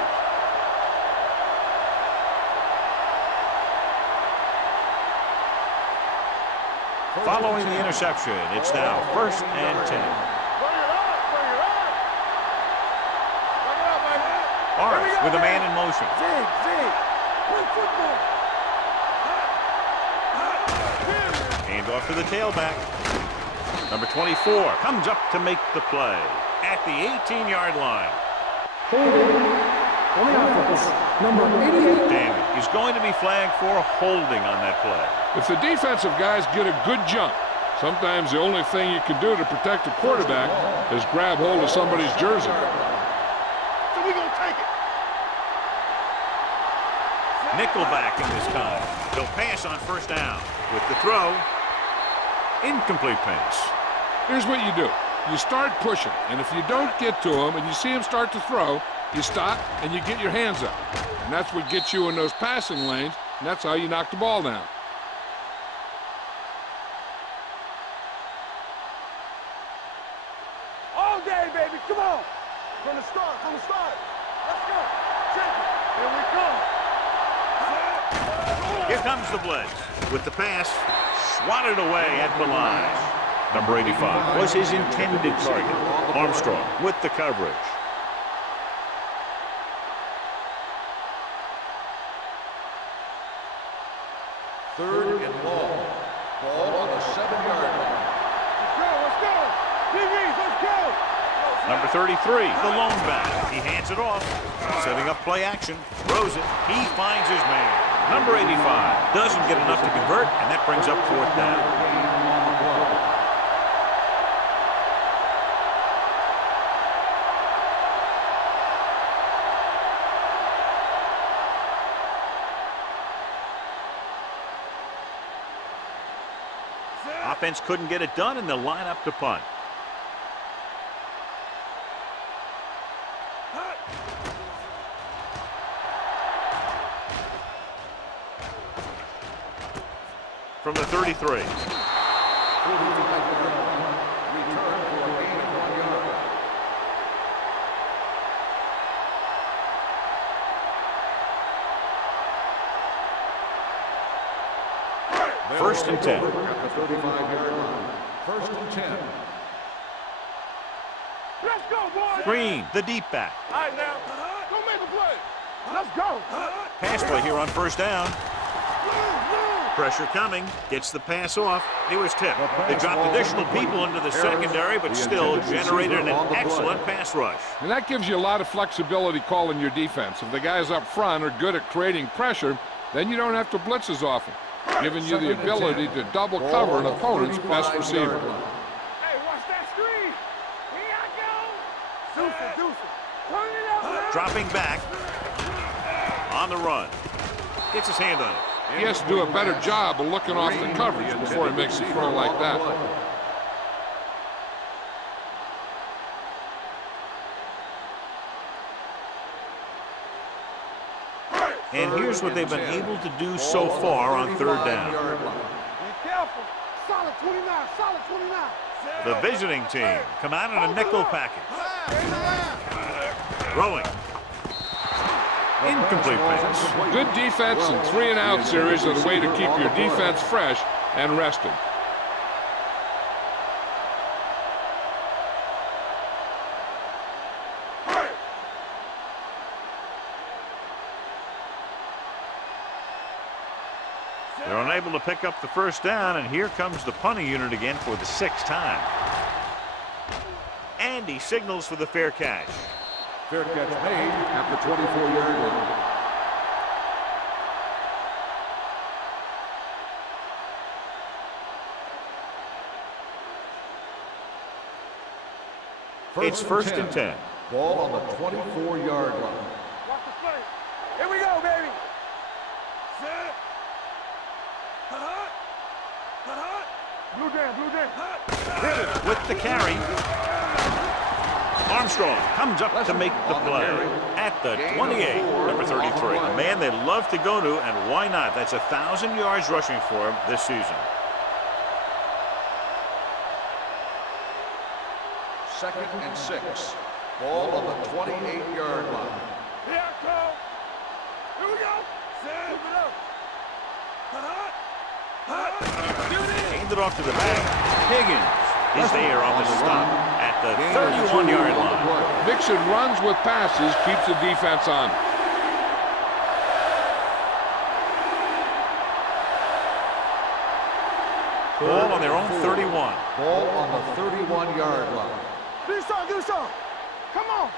Following the interception, it's now 1st and 10. Bring it up. Arth with a man in motion. Zig. Play football. Hand off to the tailback. Number 24 comes up to make the play at the 18-yard line. Holding on the offense. Number 88. Damn, he's going to be flagged for holding on that play. If the defensive guys get a good jump, sometimes the only thing you can do to protect the quarterback is grab hold of somebody's jersey. So we gonna take it. Nickelback in this time. He'll pass on first down. With the throw, incomplete pass. Here's what you do. You start pushing, and if you don't get to him and you see him start to throw, you stop and you get your hands up. And that's what gets you in those passing lanes, and that's how you knock the ball down. All day, baby. Come on. From the start. Let's go. Check it. Here we come. Here comes the blitz. With the pass, swatted away at the line. Number 85 was his intended target. Armstrong with the coverage. Third and long. Ball on the 7-yard line. Let's go. DBs, let's go. Number 33, the lone back. He hands it off. Setting up play action. Throws it. He finds his man. Number 85 doesn't get enough to convert, and that brings up fourth down. Offense couldn't get it done, and they'll line up to punt. From the 33. First and 10. At the 35-yard line. First and 10. Let's go, boys. Green, the deep back. All right, now. Go make a play. Let's go. Pass play here on first down. Pressure coming. Gets the pass off. He was tipped. They dropped additional people into the secondary, but still generated an excellent pass rush. And that gives you a lot of flexibility calling your defense. If the guys up front are good at creating pressure, then you don't have to blitz as often, giving you the ability to double cover an opponent's best receiver. Hey, watch that screen. Here I go. Deuce. Turn it up, man. Dropping back. On the run. Gets his hand on it. He has to do a better job of looking off the coverage before he makes a throw like that. And here's what they've been able to do so far on third down. Be careful. Solid 29. The visiting team come out in a nickel package. Throwing. Incomplete pass. Good defense and 3-and-out series are the way to keep your defense fresh and rested. They're unable to pick up the first down, and here comes the punting unit again for the 6th time. And he signals for the fair catch. Fair catch made at the 24-yard line. It's first and 10. Ball on the 24-yard line. Watch the play. Here we go, baby. Set. Blue jam. With the carry. Armstrong comes up to make the play at the 28, number 33. A man they love to go to, and why not? That's 1,000 yards rushing for him this season. Second and 6. Ball on the 28-yard line. Here I go. Here we go. Set. Move it up. Handed off to the back. Higgins is there on the stop at the 31-yard line. Mixing runs with passes keeps the defense on. Ball on their own 31. Ball on the 31-yard line. Do something. Come on.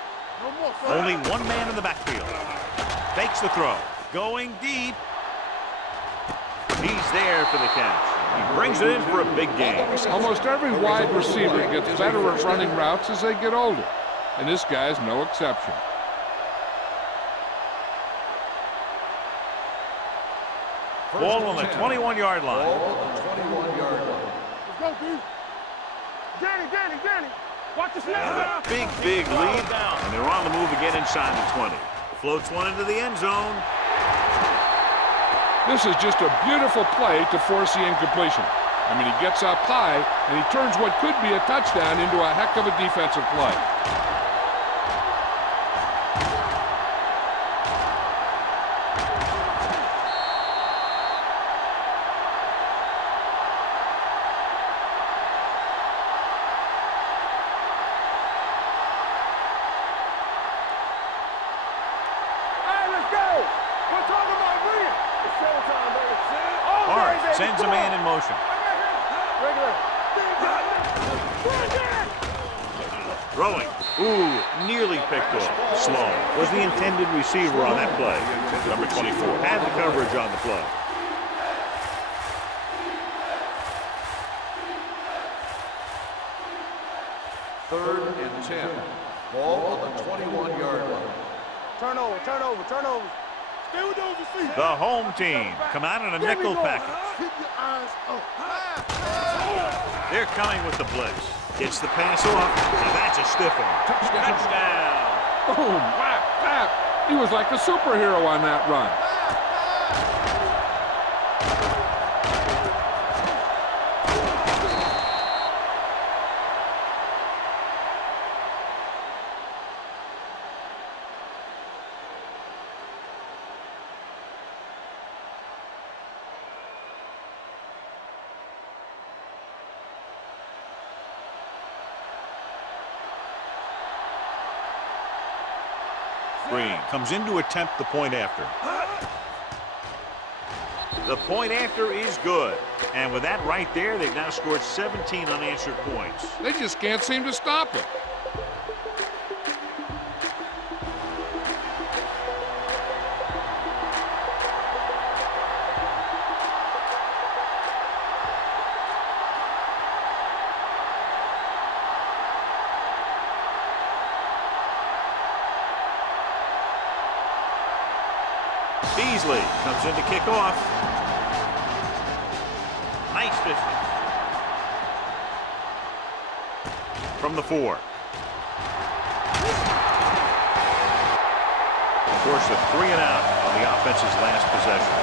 No more. Only one man in the backfield. Fakes the throw. Going deep. He's there for the catch. He brings it in for a big gain. Almost every wide receiver gets better at running routes as they get older, and this guy's no exception. Ball on the 21-yard line. Ball on the 21-yard line. Let's go, D. Danny. Watch the snap. Big lead. And they're on the move again inside the 20. Floats one into the end zone. This is just a beautiful play to force the incompletion. I mean, he gets up high, and he turns what could be a touchdown into a heck of a defensive play. Sends a man in motion. Throwing. Ooh, nearly picked off. Sloan was the intended receiver on that play. Number 24 had the coverage on the play. Third and 10. Ball on the 21-yard line. Turnover. Stay with those receivers. The home team come out in a nickel package. Keep your eyes up. They're coming with the blitz. Gets the pass off, and that's a stiff one. Touchdown. Boom, whap. He was like a superhero on that run. Green comes in to attempt the point after. The point after is good. And with that right there, they've now scored 17 unanswered points. They just can't seem to stop it. Beasley comes in to kick off. Nice distance. From the 4. Of course, a 3 and out on the offense's last possession.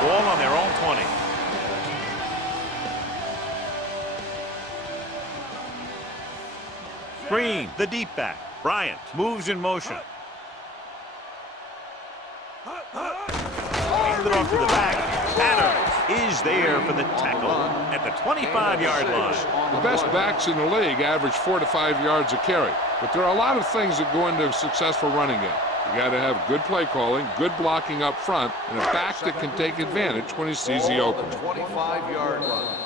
Ball on their own 20. Green, the deep back. Bryant moves in motion. Handed off to the back. Adams is there for the tackle at the 25-yard line. The best backs in the league average 4 to 5 yards a carry. But there are a lot of things that go into a successful running game. You got to have good play calling, good blocking up front, and a back that can take advantage when he sees the opening. 25-yard line.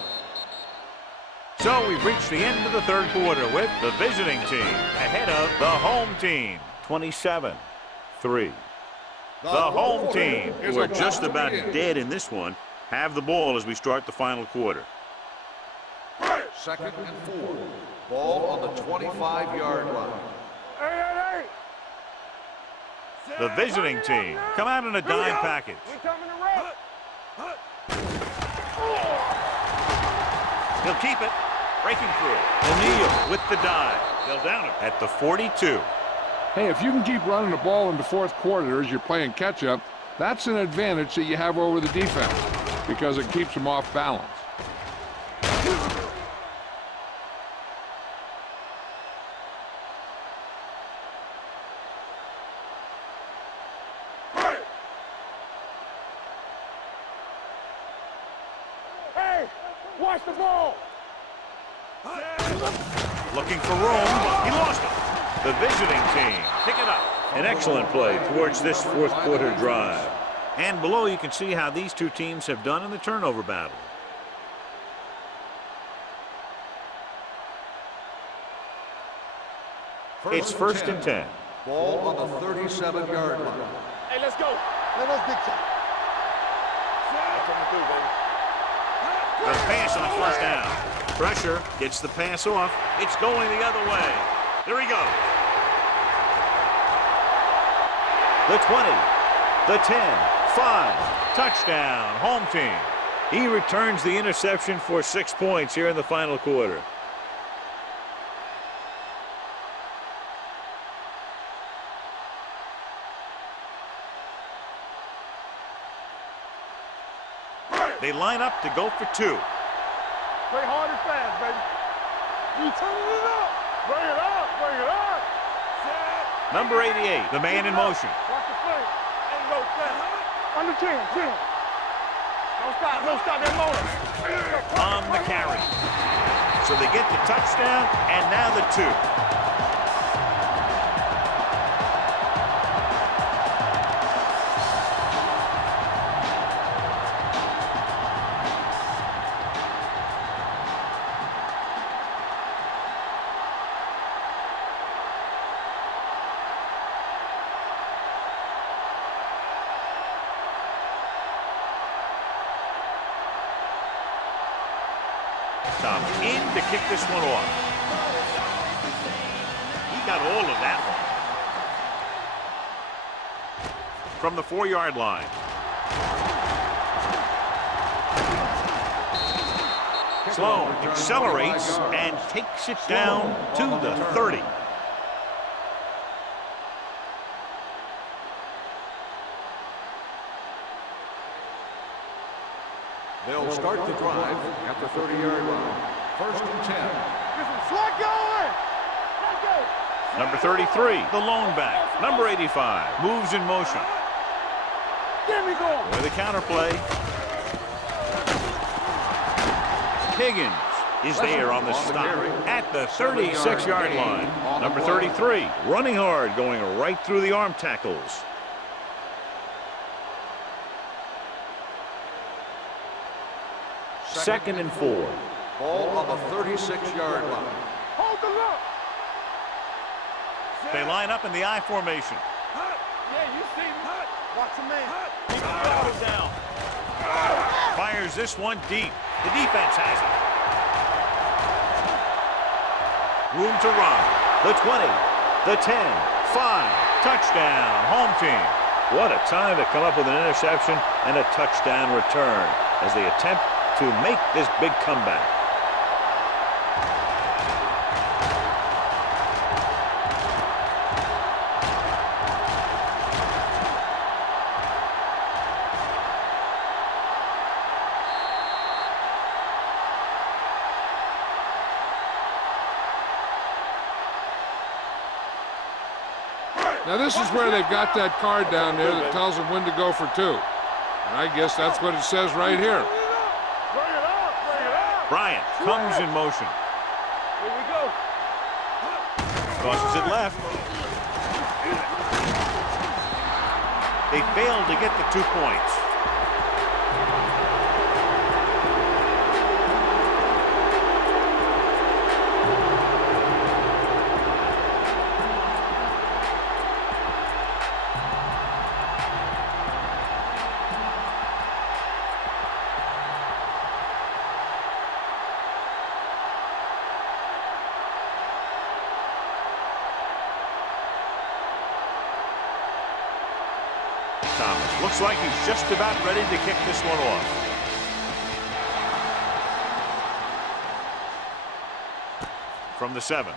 So we've reached the end of the third quarter with the visiting team ahead of the home team, 27-3. The home team, who are just about dead in this one, have the ball as we start the final quarter. Second and 4. Ball on the 25-yard line. Hey. The visiting team come out in a dime package. We coming to run. He'll keep it. Breaking through. O'Neal with the dive. They'll down him at the 42. Hey, if you can keep running the ball in the fourth quarter as you're playing catch-up, that's an advantage that you have over the defense because it keeps them off balance. Hey, watch the ball. Looking for room. He lost it. The visiting team pick it up. An excellent play towards this fourth quarter drive. And below you can see how these two teams have done in the turnover battle. It's first and 10. Ball on the 37-yard line. Hey, let's go. Man, that's big time. The pass on first down. Pressure gets the pass off. It's going the other way. There he goes. The 20, the 10, 5, touchdown, home team. He returns the interception for 6 points here in the final quarter. They line up to go for 2. Play hard and fast, baby. You turning it up. Bring it up. Bring it up. Number 88, the man in motion. Watch the play. Ain't no fast. Under 10. Don't stop. Don't stop that motor. On the carry. So they get the touchdown, and now the 2. In to kick this one off. He got all of that one. From the 4-yard line. Sloan accelerates and takes it down to the 30. They'll start the drive at the 30-yard line. First and 10. Slot going. Number 33, the lone back. Number 85, moves in motion. Get me going. With a counterplay. Higgins is there on the stop at the 36-yard line. Number 33, running hard, going right through the arm tackles. Second and 4. Ball on the 36-yard line. Hold the look. They line up in the I formation. Yeah, you see me. Watch the man. Keep the ball down. Fires this one deep. The defense has it. Room to run. The 20, the 10, 5, touchdown, home team. What a time to come up with an interception and a touchdown return as they attempt to make this big comeback. Now this is where they've got that card down there that tells them when to go for 2. And I guess that's what it says right here. Bring it up. Bring it up. Bryant comes in motion. Here we go. Tosses it left. They failed to get the 2 points. Looks like he's just about ready to kick this one off. From the 7.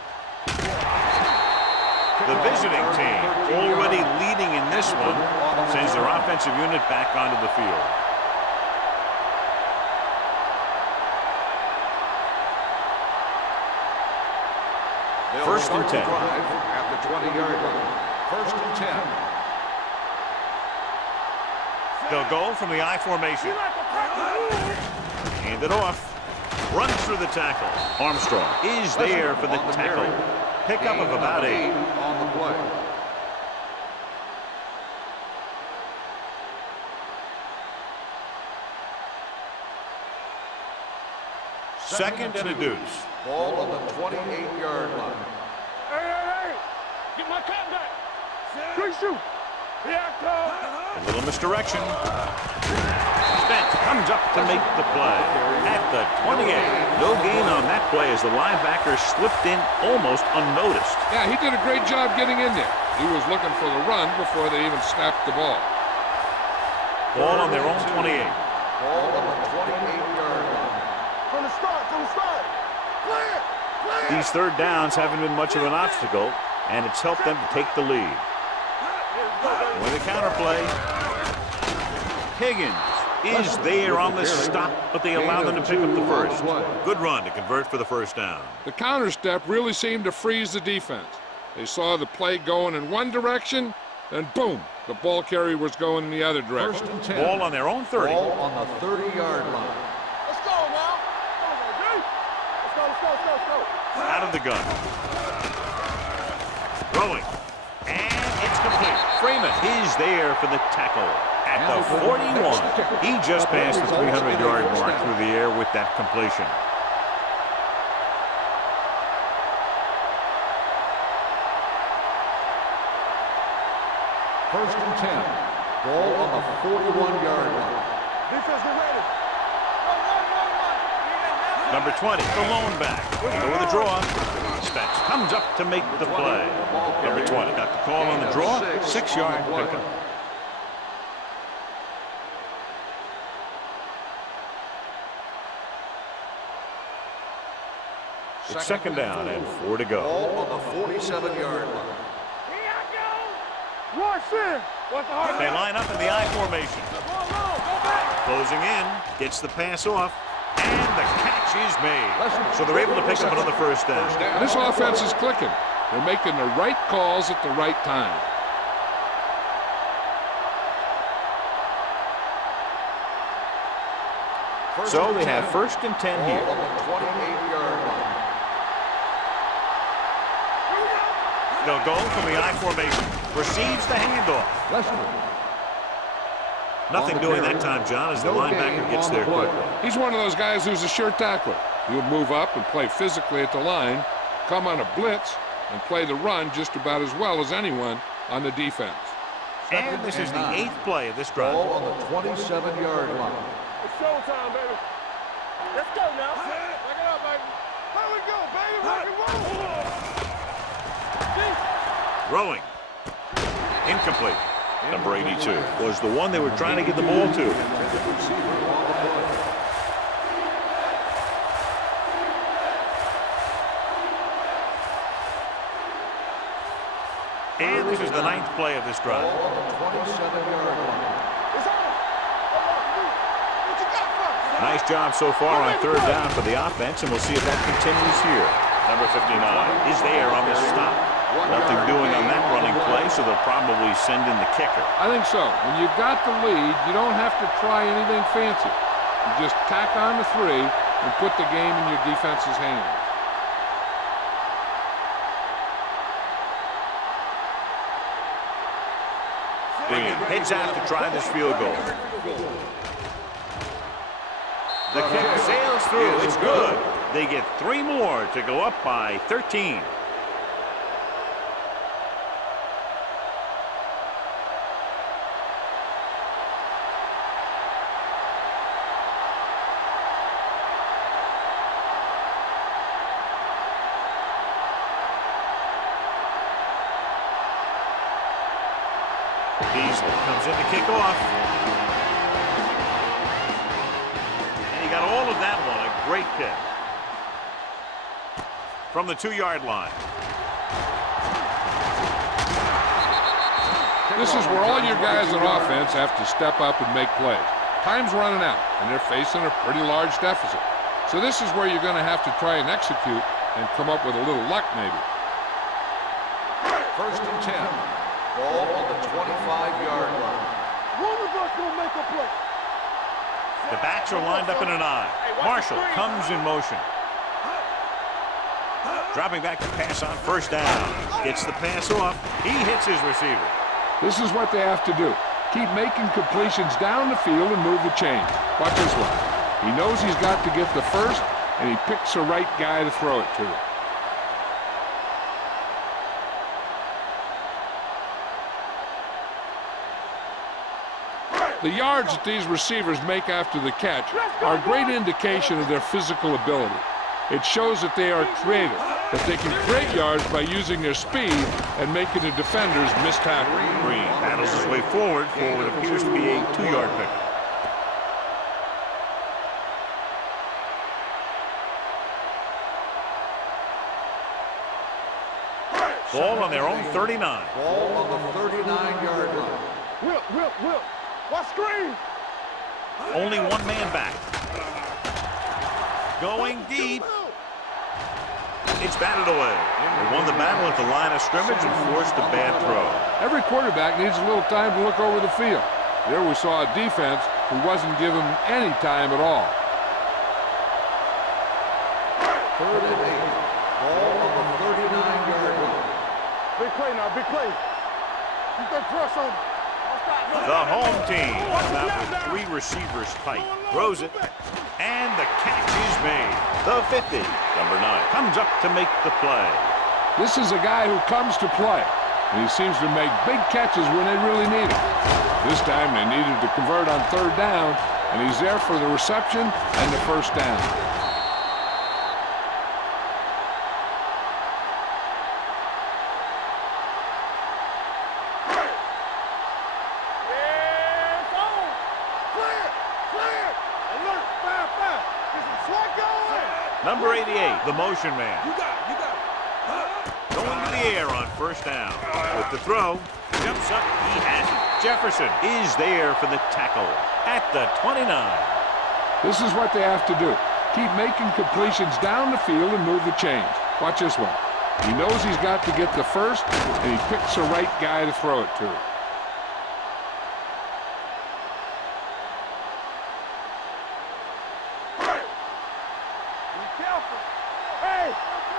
The visiting team already leading in this one sends their offensive unit back onto the field. First and 10. At the 20-yard line. First and 10. They'll go from the I formation. Hand it off. Runs through the tackle. Armstrong is there for the tackle. Pickup of about 8. On the play. Second and a deuce. Ball on the 28-yard line. Hey! Get my cut back! Quick shoot! A little misdirection. Spence comes up to make the play at the 28. No gain on that play as the linebacker slipped in almost unnoticed. Yeah, he did a great job getting in there. He was looking for the run before they even snapped the ball. Ball on their own 28. Ball on the 28-yard line. From the start! Clear! These third downs haven't been much of an obstacle, and it's helped them to take the lead. With a counterplay, Higgins is there on the stop, but they allow them to pick up the first. Good run to convert for the first down. The counter step really seemed to freeze the defense. They saw the play going in one direction, and boom, the ball carrier was going in the other direction. First and 10. Ball on their own 30. Ball on the 30-yard line. Let's go now! Let's go! Out of the gun. Throwing. And it's complete. Freeman is there for the tackle at the 41. He just passed the 300-yard mark through the air with that completion. First and 10. Ball on the 41-yard line. Defense, get ready! Number 20, the lone back. Go with the draw. Spence comes up to make the play. Number 20 got the call on the draw. 6-yard pickup. It's second down and 4 to go. Ball on the 47-yard line. Rush in! They line up in the I formation. Closing in, gets the pass off, and the catch is made. So they're able to pick up another first down. This offense is clicking. They're making the right calls at the right time. So they have first and 10 Ball here. on the 28-yard line. They'll go from the I formation. Receives the handoff. Nothing doing that time, John, as the linebacker gets there quickly. He's one of those guys who's a sure tackler. He'll move up and play physically at the line, come on a blitz, and play the run just about as well as anyone on the defense. And this is the 8th play of this drive. Ball on the 27-yard line. It's showtime, baby. Let's go now. Back it up, baby. How we go, baby? Rock and roll. Throwing. Incomplete. Number 82 was the one they were trying to get the ball to. And this is the 9th play of this drive. Ball on the 27-yard line. It's on. What you got for us? Nice job so far on third down for the offense, and we'll see if that continues here. Number 59 is there on the stop. Nothing doing on that running play, so they'll probably send in the kicker. I think so. When you've got the lead, you don't have to try anything fancy. You just tack on the 3 and put the game in your defense's hands. Bingham heads out to try this field goal. The kick sails through. It's good. They get 3 more to go up by 13. Beasley comes in to kick off. And he got all of that one. A great kick. From the 2-yard line. This is where all your guys on offense have to step up and make plays. Time's running out, and they're facing a pretty large deficit. So this is where you're going to have to try and execute and come up with a little luck, maybe. First and 10. Ball on the 25-yard line. One of us gonna make a play. The backs are lined up in an I. Marshall comes in motion. Dropping back to pass on first down. Gets the pass off. He hits his receiver. This is what they have to do. Keep making completions down the field and move the chains. Watch this one. He knows he's got to get the first, and he picks the right guy to throw it to. The yards that these receivers make after the catch are a great indication of their physical ability. It shows that they are creative, that they can create yards by using their speed and making the defenders miss tackles. Green battles his way forward for what appears to be a 2-yard pickup. Ball on their own 39. Ball on the 39-yard line. Whip. Watch screen. Only one man back. Going deep. It's batted away. They won the battle at the line of scrimmage and forced a bad throw. Every quarterback needs a little time to look over the field. There we saw a defense who wasn't given any time at all. 3rd and 8. Ball on the 39-yard line. Big play now, big play. You can press on him. The home team out with 3 receivers tight. Throws it. And the catch is made. The 50, number 9, comes up to make the play. This is a guy who comes to play, and he seems to make big catches when they really need him. This time they needed to convert on 3rd down, and he's there for the reception and the first down. Number 88, the motion man. You got it. Going to the air on first down. With the throw, jumps up, he has it. Jefferson is there for the tackle at the 29. This is what they have to do. Keep making completions down the field and move the chains. Watch this one. He knows he's got to get the first, and he picks the right guy to throw it to.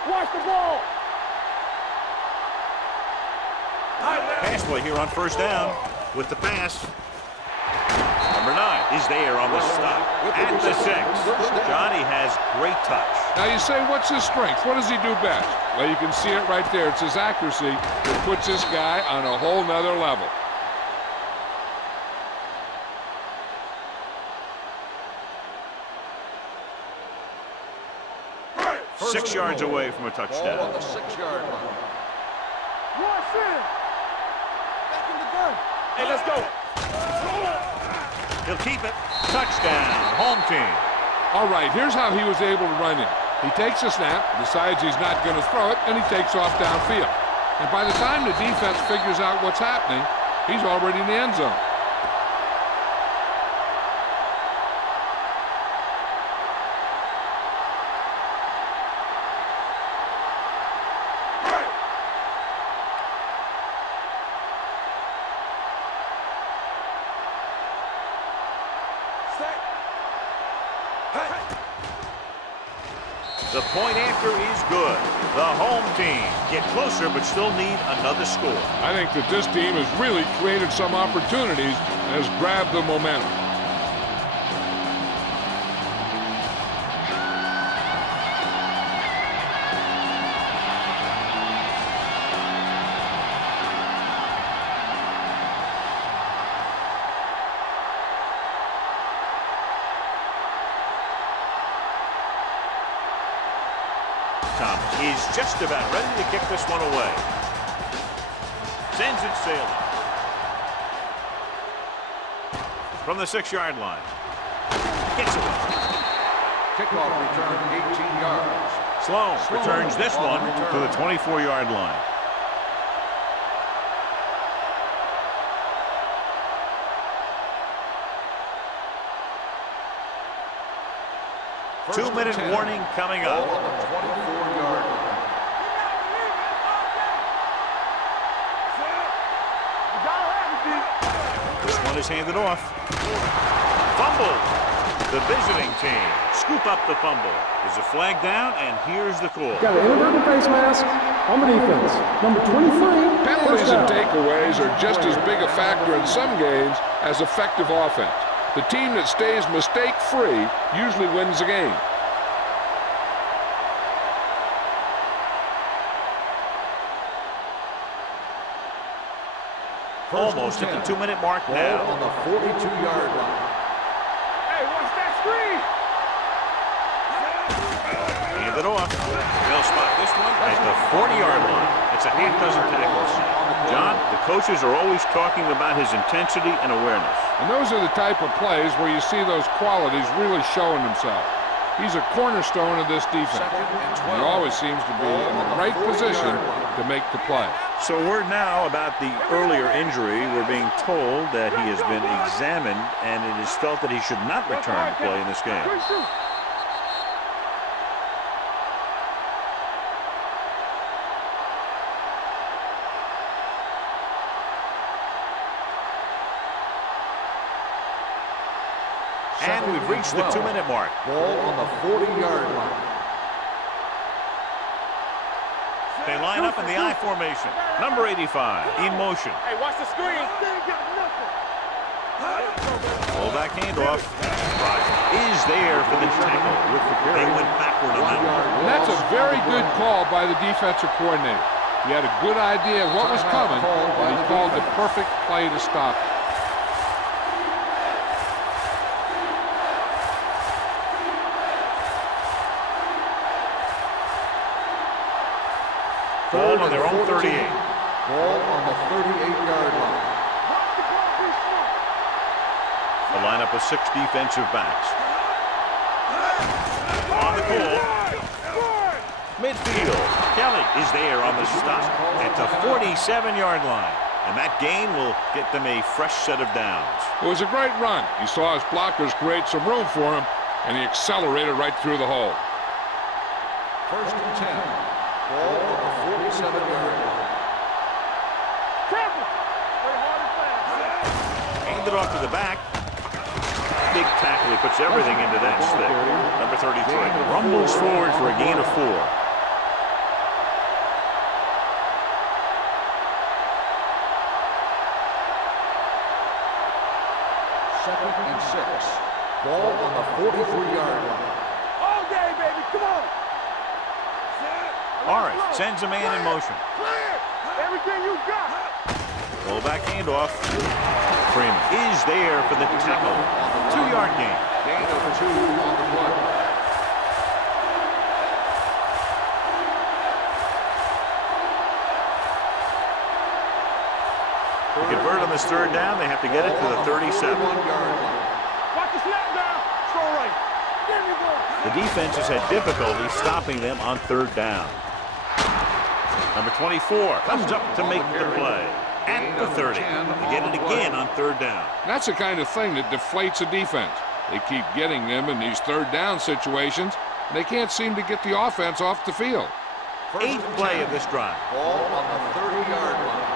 Watch the ball. Pass play here on first down with the pass. Number 9 is there on the stop at the 6. Johnny has great touch. Now you say, what's his strength? What does he do best? Well, you can see it right there. It's his accuracy that puts this guy on a whole nother level. Six yards away from a Ball on touchdown. the 6-yard line. Watch him. Back in the gun. Hey, let's go. He'll keep it. Touchdown, home team. All right, here's how he was able to run in. He takes a snap, decides he's not going to throw it, and he takes off downfield. And by the time the defense figures out what's happening, he's already in the end zone. The point after is good. The home team get closer but still need another score. I think that this team has really created some opportunities and has grabbed the momentum. Thomas is just about ready to kick this one away. Sends it sailing. From the 6-yard line. Gets it. Kickoff return 18 yards. Sloan returns this one to the 24-yard line. First 2-minute and 10. warning coming Ball up. on the 24-yard line. This one is handed off. Fumble. The visiting team scoop up the fumble. There's a flag down, and here's the call. Got an inadvertent face mask on the defense. Number 23. Penalties first and down. takeaways are just as big a factor in some games as effective offense. The team that stays mistake-free usually wins the game. Almost at the 2-minute mark Ball now. on the 42-yard line. Hey, watch that screen. Hand it off. They'll spot this one at the 40-yard line. It's a half dozen tackles. John, the coaches are always talking about his intensity and awareness. And those are the type of plays where you see those qualities really showing themselves. He's a cornerstone of this defense. He always seems to be in the right position to make the play. So word now about the earlier injury. We're being told that he has been examined, and it is felt that he should not return to play in this game. And we've reached the 2-minute mark. Ball on the 40-yard line. They line up in the I formation. Number 85 in motion. Hey, watch the screen. Fullback handoff. Is there for the tackle. They went backward on that one. And that's a very good call by the defensive coordinator. He had a good idea of what was coming, and he called the perfect play to stop it. Ball on their own 38. Ball on the 38-yard line. A lineup of 6 defensive backs. On the goal. Midfield. Kelly is there on the stop at the 47-yard line. And that gain will get them a fresh set of downs. It was a great run. He saw his blockers create some room for him, and he accelerated right through the hole. First and 10. Ball on the 47-yard line. Hand it off to the back. Big tackle. He puts everything into that stick. Number 33 rumbles forward for a gain of 4. Second and 6. Ball on the 43-yard line. All day, baby. Come on. Morris sends a man in motion. Clear. Everything you got. Fullback handoff. Freeman is there for the tackle. 2-yard gain. Gain of 2 on the play. To convert on this 3rd down, they have to get it to the 37. 41-yard line. Watch the snap down. Throw right. There you go. The defense has had difficulty stopping them on 3rd down. Number 24 comes up to make the play at the 30. They get it again on 3rd down. That's the kind of thing that deflates a defense. They keep getting them in these 3rd down situations, and they can't seem to get the offense off the field. 8th play of this drive. Ball on the 30-yard line.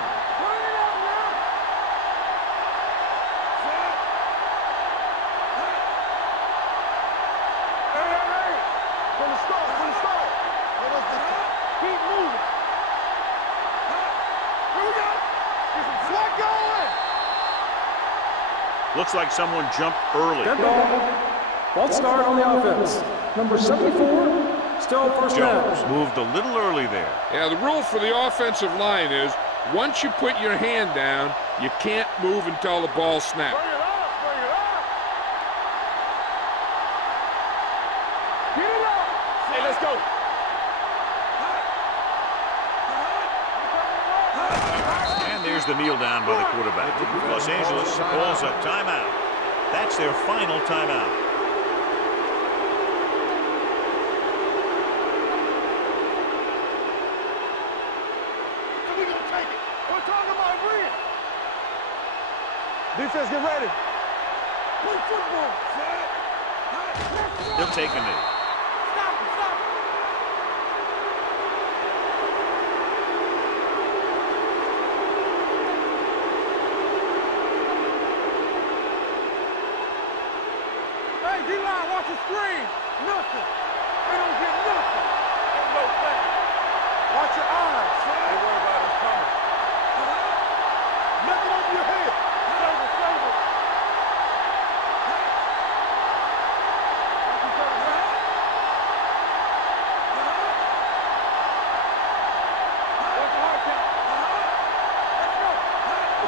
Looks like someone jumped early. Dead ball. False start on the offense. Number 74, still first Jones down. moved a little early there. Yeah, the rule for the offensive line is once you put your hand down, you can't move until the ball snaps. Bring it up. Bring it up. Get it up. Hey, let's go. And there's the kneel down by the quarterback. Los Angeles calls a timeout. That's their final timeout. We're going to take it. We're talking about agreeing. Defense, get ready. Play football. He'll take a knee. Stop him. Stop him. Hey, D-line, watch the screen. Nothing. They don't get nothing. Ain't no thing. Watch your eyes. Don't worry about it. It's coming. Nothing over your head. Save it, save it.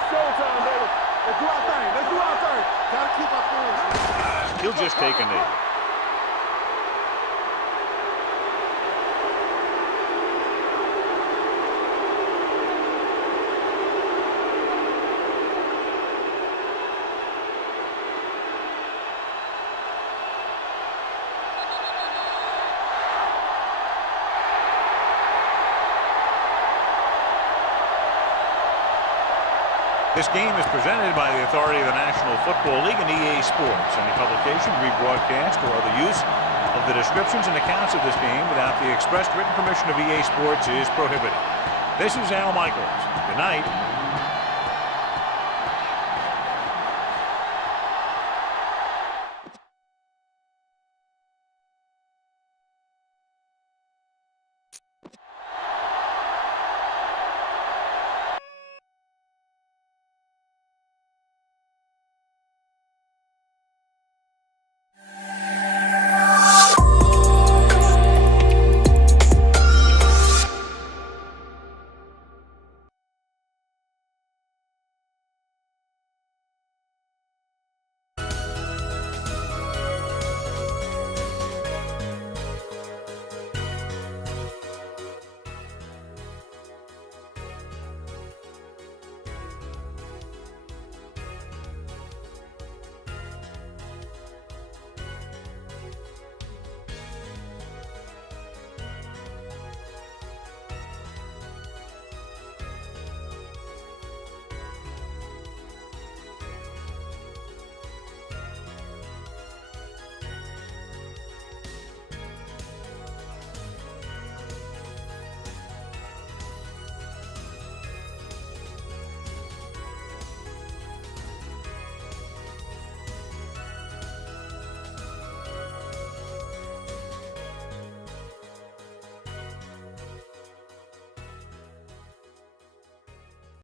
Showtime, baby. Let's do our thing. Let's do our thing. Gotta keep our things. He'll just take a knee. This game is presented by the authority of the National Football League and EA Sports. Any publication, rebroadcast, or other use of the descriptions and accounts of this game without the expressed written permission of EA Sports is prohibited. This is Al Michaels. Good night.